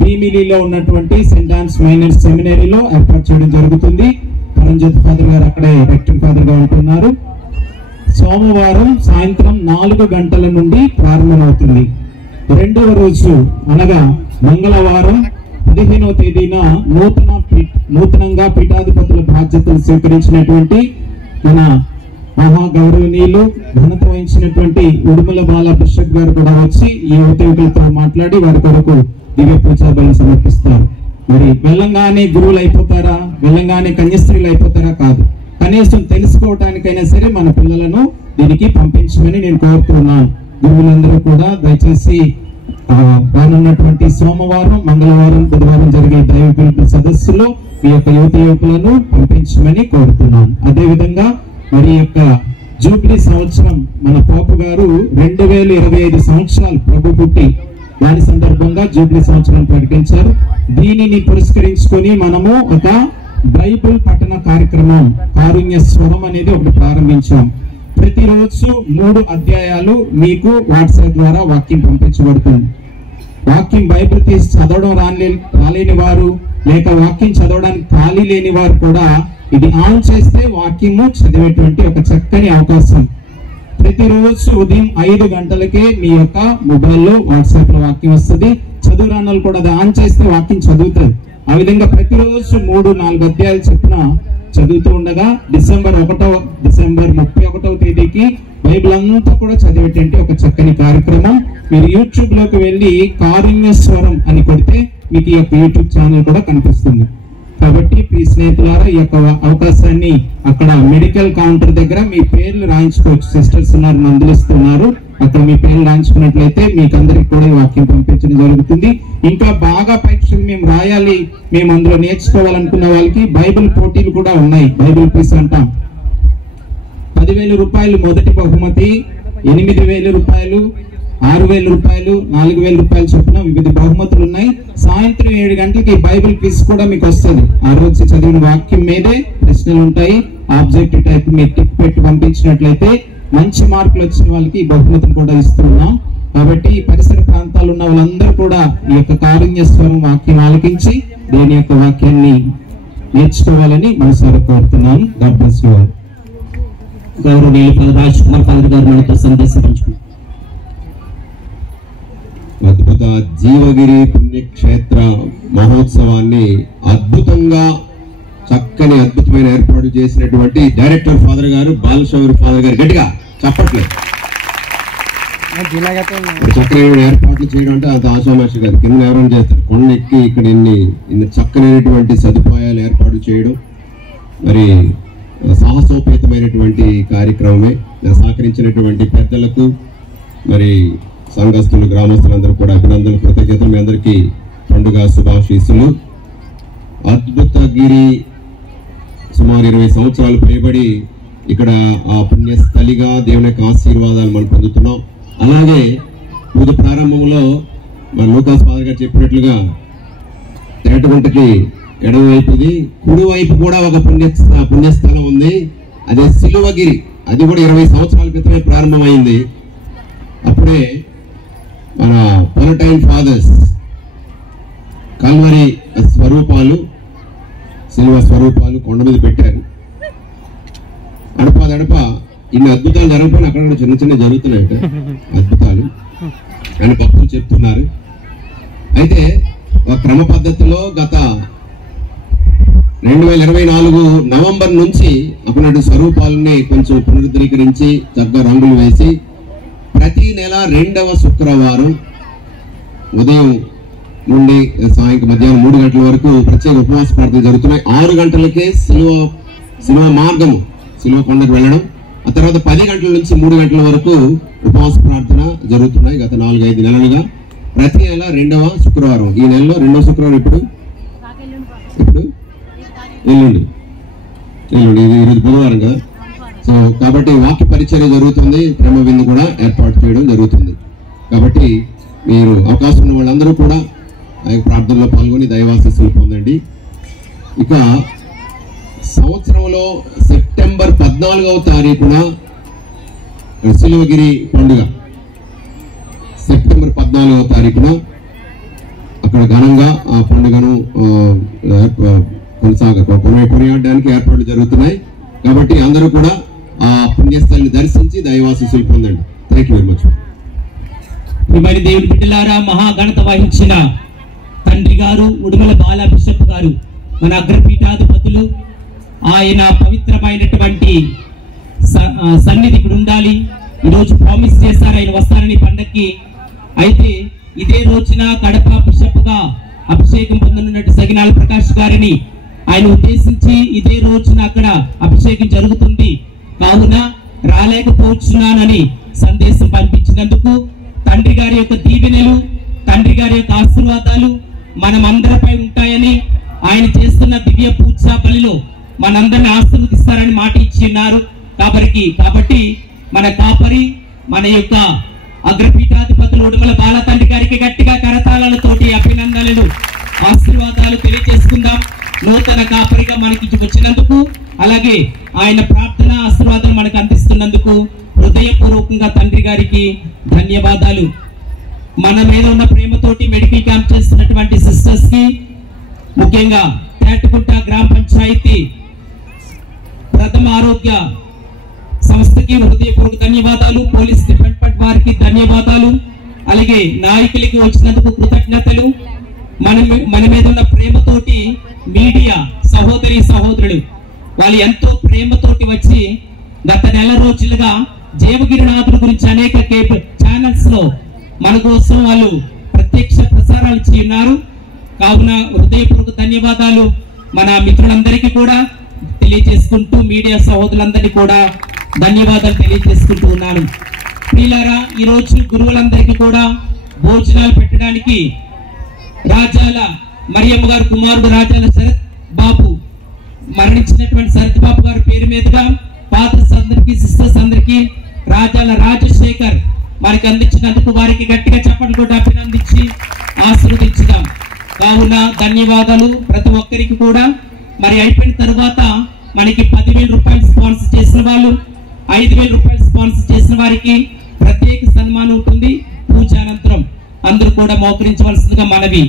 భీమిలిలో ఉన్నటువంటి సెయింట్ ఆన్స్ మైనర్ సెమినరీలో ఏర్పాటు చేయడం జరుగుతుంది. పరంజ్యోతి ఫాదర్ గారు అక్కడే రెక్టర్ ఫాదర్ గా ఉంటున్నారు. సోమవారం సాయంత్రం 4 గంటల నుండి ప్రారంభమవుతుంది. రెండవ రోజు అనగా మంగళవారం 15వ తేదీన నూతనంగా పీఠాధిపతుల బాధ్యతలు స్వీకరించినటువంటి మన మహాగౌరవనీయులు ఘనత వహించినటువంటి ఉడుమల బాల బిషప్ గారు కూడా వచ్చి ఈ యువకులతో మాట్లాడి వారి కొరకు దివ్య పూజా బలి సమర్పిస్తారు. మరి వెళ్ళంగానే గురువులు అయిపోతారా, వెళ్ళంగానే కన్యాస్త్రీలు అయిపోతారా? కాదు. కనీసం తెలుసుకోవటానికైనా సరే మన పిల్లలను దీనికి పంపించమని నేను కోరుతున్నాను. గురువులందరూ కూడా దయచేసి రానున్నటువంటి సోమవారం, మంగళవారం, బుధవారం జరిగే దైవ పిలుపు సదస్సులో ఈ యొక్క యువకులను పంపించమని కోరుతున్నాను. అదేవిధంగా మరి యొక్క జూబ్లీ సంవత్సరం మన పోపు గారు 2025 సంవత్సరాలు ప్రభు పుట్టి దాని సందర్భంగా జూబ్లీ సంవత్సరం ప్రకటించారు. దీనిని పురస్కరించుకొని మనము ఒక బైబిల్ పఠన కార్యక్రమం కారుణ్య స్వరం అనేది ఒకటి ప్రారంభించాం. ప్రతిరోజు 3 అధ్యాయాలు మీకు వాట్సాప్ ద్వారా వాక్యం పంపించబడుతుంది. వాక్యం బైబిల్ తీసి చదవడం రాలేని వారు, లేక వాక్యం చదవడానికి ఖాళీ లేని వారు కూడా ఇది ఆన్ చేస్తే వాక్యము చదివేటువంటి ఒక చక్కని అవకాశం. ప్రతిరోజు ఉదయం 5 గంటలకే మీ యొక్క మొబైల్లో వాట్సాప్ లో వాక్యం వస్తుంది. చదువు రాని కూడా అది ఆన్ చేస్తే వాక్యం చదువుతారు. ఆ విధంగా ప్రతిరోజు 3-4 అధ్యాయాలు చొప్పున చదువుతూ ఉండగా డిసెంబర్ 31వ తేదీకి బైబిల్ అంతా కూడా చదివేటువంటి ఒక చక్కని కార్యక్రమం. మీరు యూట్యూబ్ లోకి వెళ్ళి కారుణ్య స్వరం అని కొడితే మీకు ఈ యొక్క యూట్యూబ్ ఛానల్ కూడా కనిపిస్తుంది. కాబట్టి ప్రియ స్నేహితులారా, ఈ యొక్క అవకాశాన్ని అక్కడ మెడికల్ కౌంటర్ దగ్గర మీ పేర్లు రాయించుకోవచ్చు. సిస్టర్స్ ఉన్నారు, మందులు ఇస్తున్నారు. అక్కడ మీ పేర్లు రాయించుకున్నట్లయితే మీకు అందరికి కూడా ఈ వాక్యం పంపించడం జరుగుతుంది. ఇంకా బాగా పరీక్షలు మేము రాయాలి, మేము అందులో నేర్చుకోవాలనుకున్న వాళ్ళకి బైబిల్ పోటీలు కూడా ఉన్నాయి. బైబిల్ క్విజ్ అంటాం. 10,000 రూపాయలు మొదటి బహుమతి, 8,000 రూపాయలు, 6,000 రూపాయలు, 4,000 రూపాయలు చొప్పున వివిధ బహుమతులు ఉన్నాయి. సాయంత్రం 7 గంటలకి బైబిల్ క్విజ్ కూడా మీకు వస్తుంది. ఆ రోజు చదివిన వాక్యం మీదే ప్రశ్నలు ఉంటాయి. ఆబ్జెక్టివ్ టైప్ మీరు టిక్ పెట్టి పంపించినట్లయితే మంచి మార్కులు వచ్చిన వాళ్ళకి ఈ బహుమతులు కూడా ఇస్తున్నాం. కాబట్టి ఈ పరిసర ప్రాంతాలు ఉన్న వాళ్ళందరూ కూడా ఈ యొక్క కారుణ్య స్వరం వాక్యం ఆలకించి దేని యొక్క వాక్యాన్ని నేర్చుకోవాలని మనసారా కోరుతున్నాను. God bless you all. గౌరవనీయులు ఫాదర్ రాజ్ కుమార్ ఫాదర్ గారు మనతో సందేశం పంచుకున్నారు. అద్భుత జీవగిరి పుణ్యక్షేత్ర మహోత్సవాన్ని అద్భుతంగా చక్కని అద్భుతమైన ఏర్పాటు చేసినటువంటి డైరెక్టర్ ఫాదర్ గారు బాలశౌరి ఫాదర్ గారు, గట్టిగా చెప్పట్లేదు. చక్కని ఏర్పాట్లు చేయడం అంటే అంత ఆశామాషి గారు కింద ఎవరైనా చేస్తారు. కొండ ఎక్కి ఇక్కడ ఇన్ని చక్కనైనటువంటి సదుపాయాలు ఏర్పాటు చేయడం మరి సాహసోపేతమైనటువంటి కార్యక్రమమే. సహకరించినటువంటి పెద్దలకు, మరి సంఘస్థులు, గ్రామస్తులందరూ కూడా అభినందనలు, కృతజ్ఞతలు. మీ అందరికీ పండుగ శుభాశీస్సులు. అద్భుతగిరి సుమారు 20 సంవత్సరాలు పైబడి ఇక్కడ ఆ పుణ్యస్థలిగా దేవుని యొక్క ఆశీర్వాదాలు మనం పొందుతున్నాం. అలాగే పూజ ప్రారంభంలో మన లూకాస్ ఫాదర్ గారు చెప్పినట్లుగా తేటగుంటకి ఎడమవైపుది, కుడివైపు కూడా ఒక పుణ్యస్థలం ఉంది. అదే సిలువగిరి. అది కూడా 20 సంవత్సరాల క్రితమే ప్రారంభమైంది. అప్పుడే మన పొలటైన్ ఫాదర్స్ కల్వరి స్వరూపాలు, సిల్వ స్వరూపాలు కొండ మీద పెట్టారు. అడప ఇన్ని అద్భుతాలు జరగకపోయినా అక్కడ కూడా చిన్న చిన్న జరుగుతున్నాయట అద్భుతాలు అని భక్తులు చెప్తున్నారు. అయితే ఒక క్రమ పద్ధతిలో గత 2024 నవంబర్ నుంచి అక్కడ స్వరూపాలని కొంచెం పునరుద్ధరీకరించి చక్కగా రంగులు వేసి ప్రతి నెల 2వ శుక్రవారం ఉదయం నుండి సాయంత్రం మధ్యాహ్నం 3 గంటల వరకు ప్రత్యేక ఉపవాస ప్రార్థనలు జరుగుతున్నాయి. 6 గంటలకే సిలువ మార్గము, సిలువ కొండకు వెళ్ళడం. ఆ తర్వాత 10 గంటల నుంచి 3 గంటల వరకు ఉపవాస ప్రార్థన జరుగుతున్నాయి గత 4-5 నెలలుగా. ప్రతి నెల 2వ శుక్రవారం. ఈ నెలలో 2వ శుక్రవారం ఇప్పుడు ఎల్లుండి, ఇది ఈరోజు బుధవారం కదా. సో కాబట్టి వాక్య పరిచర్య జరుగుతుంది, ప్రేమ విందు కూడా ఏర్పాటు చేయడం జరుగుతుంది. కాబట్టి మీరు అవకాశం ఉన్న వాళ్ళందరూ కూడా ఆ ప్రార్థనలో పాల్గొని దైవాశీస్సులు పొందండి. ఇక సంవత్సరంలో సెప్టెంబర్ 14వ తారీఖున సిలువగిరి పండుగ, సెప్టెంబర్ 14వ తారీఖున అక్కడ ఘనంగా ఆ పండుగను కొనసాగడానికి ఏర్పాట్లు జరుగుతున్నాయి. కాబట్టి అందరూ కూడా ఆ పుణ్యస్థలిని దర్శించి దైవాశీస్సులు పొందండి. Thank you very much. మరి దేవుడి బిడ్డలారా, మహాఘనత వహించిన తండ్రి గారు ఉడుమల బాల బిషప్ గారు మన అగ్రపీఠాధిపతులు, ఆయన పవిత్రమైనటువంటి సన్నిధి ఇక్కడ ఉండాలి. ఈరోజు ప్రామిస్ చేశారు ఆయన వస్తారని పండక్కి. అయితే ఇదే రోజున కడప బిషప్ గా అభిషేకం పొందనున్నట్టు సగినాల ప్రకాష్ గారిని ఆయన ఉద్దేశించి ఇదే రోజున అక్కడ అభిషేకం జరుగుతుంది, కావున రాలేకపోతున్నానని సందేశం పంపించినందుకు తండ్రి గారి యొక్క దీవెనలు, తండ్రి గారి యొక్క ఆశీర్వాదాలు మనమందరిపై ఉంటాయని, ఆయన చేస్తున్న దివ్య పూజా బలిలో మనందరిని ఆశీర్వదిస్తారని మాట ఇచ్చి ఉన్నారు. కాబట్టి మన కాపరి, మన యొక్క అగ్రపీఠాధిపతులు ఉడుమల బాల తండ్రి గారికి గట్టిగా కరతాళాలతోటి అభినందనలు, ఆశీర్వాదాలు తెలియజేసుకుందాం. నూతన కాపరిగా మనకి వచ్చినందుకు, అలాగే ఆయన ప్రార్థన ఆశీర్వాదాలు మనకు అందిస్తున్నందుకు హృదయపూర్వకంగా తండ్రి గారికి ధన్యవాదాలు. మన మీద ఉన్న ప్రేమతోటి మెడికల్ క్యాంప్ చేస్తున్నటువంటి సిస్టర్స్ కి, ముఖ్యంగా తేటగుట్ట గ్రామ పంచాయతీ ప్రథమ ఆరోగ్య సంస్థకి హృదయపూర్వక ధన్యవాదాలు, పోలీస్ డిపార్ట్మెంట్ వారికి ధన్యవాదాలు, అలాగే నాయకులకి వచ్చినందుకు కృతజ్ఞతలు. మన మీద ఉన్న ప్రేమతోటి మీడియా సహోదరి సహోదరులు వాళ్ళు ఎంతో ప్రేమతోటి వచ్చి గత నెల రోజులుగా జీవగిరినాథుడి గురించి అనేక కేబుల్ ఛానల్స్ లో మన కోసం వాళ్ళు ప్రత్యక్ష ప్రసారాలు చేయన్నారు. కావున హృదయపూర్వక ధన్యవాదాలు మన మిత్రులందరికీ కూడా తెలియజేసుకుంటూ, మీడియా సహోదరులందరినీ కూడా ధన్యవాదాలు తెలియజేసుకుంటూ ఉన్నాను. ప్రియులారా, ఈ రోజు గురువులందరికీ కూడా భోజనాలు పెట్టడానికి రాజాల మరియమ్మ గారు కుమారుడు రాజాల శరత్ బాబు, మరణించినటువంటి శరత్ బాబు గారి పేరు మీదుగా ఫాదర్స్ అందరికీ, సిస్టర్స్ అందరికీ రాజాల రాజశేఖర్ మనకి అందించినందుకు వారికి గట్టిగా చప్పట్లు కూడా అభినందించి ఆశీర్వదించుదాం. కావున ధన్యవాదాలు ప్రతి ఒక్కరికి కూడా. మరి అయిపోయిన తర్వాత మనకి 10,000 రూపాయలు స్పాన్సర్ చేసిన వాళ్ళు, 5,000 రూపాయలు స్పాన్సర్ చేసిన వారికి ప్రత్యేక సన్మానం ఉంటుంది. పూజానంతరం అందరూ కూడా మోకరించవలసిందిగా మనవి.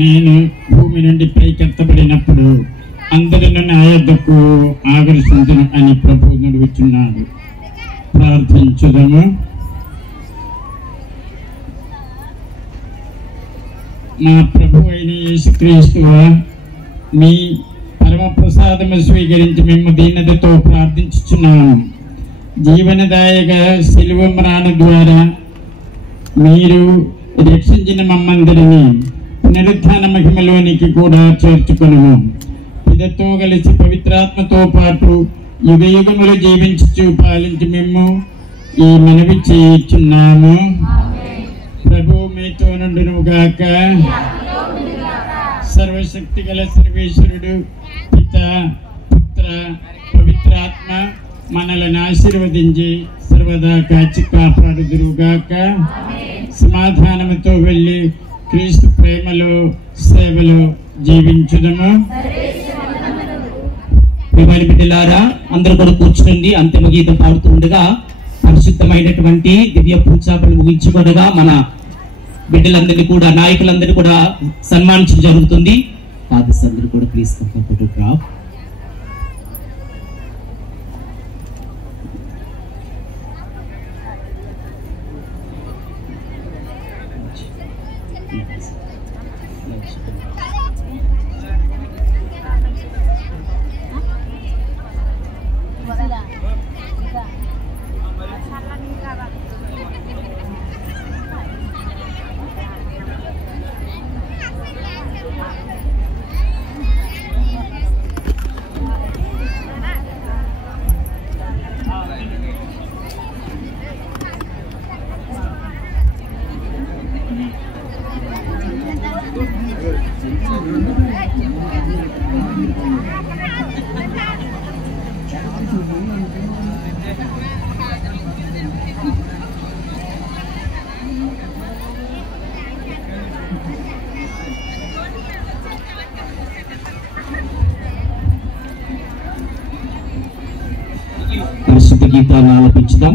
నేను భూమి నుండి పైకెత్తబడినప్పుడు అందరిని నా యొద్దకు ఆకర్షించును అని ప్రభువు నడుగుచున్నాడు. ప్రార్థించుదము. మా ప్రభు అయిన యేసుక్రీస్తువా, మీ పరమ ప్రసాదము స్వీకరించి మేము దీనతతో ప్రార్థించుచున్నాము. జీవనదాయక శిలువ మరణ ద్వారా మీరు రక్షించిన మమ్మందరినీ పునరుత్థాన మహిమలోనికి కూడా చేర్చుకును. పిదతో కలిసి పవిత్రాత్మతో పాటు యుగ యుగములు జీవించు పాలించి మేము ఈ మనవి చేయుచున్నాము. ప్రభు మీతో నుండును గాక. సర్వశక్తి గల సర్వేశ్వరుడు పిత, పుత్ర, పవిత్రాత్మ మనలను ఆశీర్వదించి సర్వదా కాచి కాపాడుదురుగాక. సమాధానముతో వెళ్ళి క్రీస్తు ప్రేమలో సేవలో జీవించుదము. బిడ్డలారా, అందరూ కూడా కూర్చుండి అంతిమ గీతం పాడుతూ ఉండగా పరిశుద్ధమైనటువంటి దివ్య పూజాపలు ముగించుకోనగా మన బిడ్డలందరినీ కూడా, నాయకులందరినీ కూడా సన్మానించడం జరుగుతుంది. ఫాదర్స్ అందరూ కూడా ప్లీజ్ ఫోటోగ్రాఫ్. పాటను ఆలపించుదాం.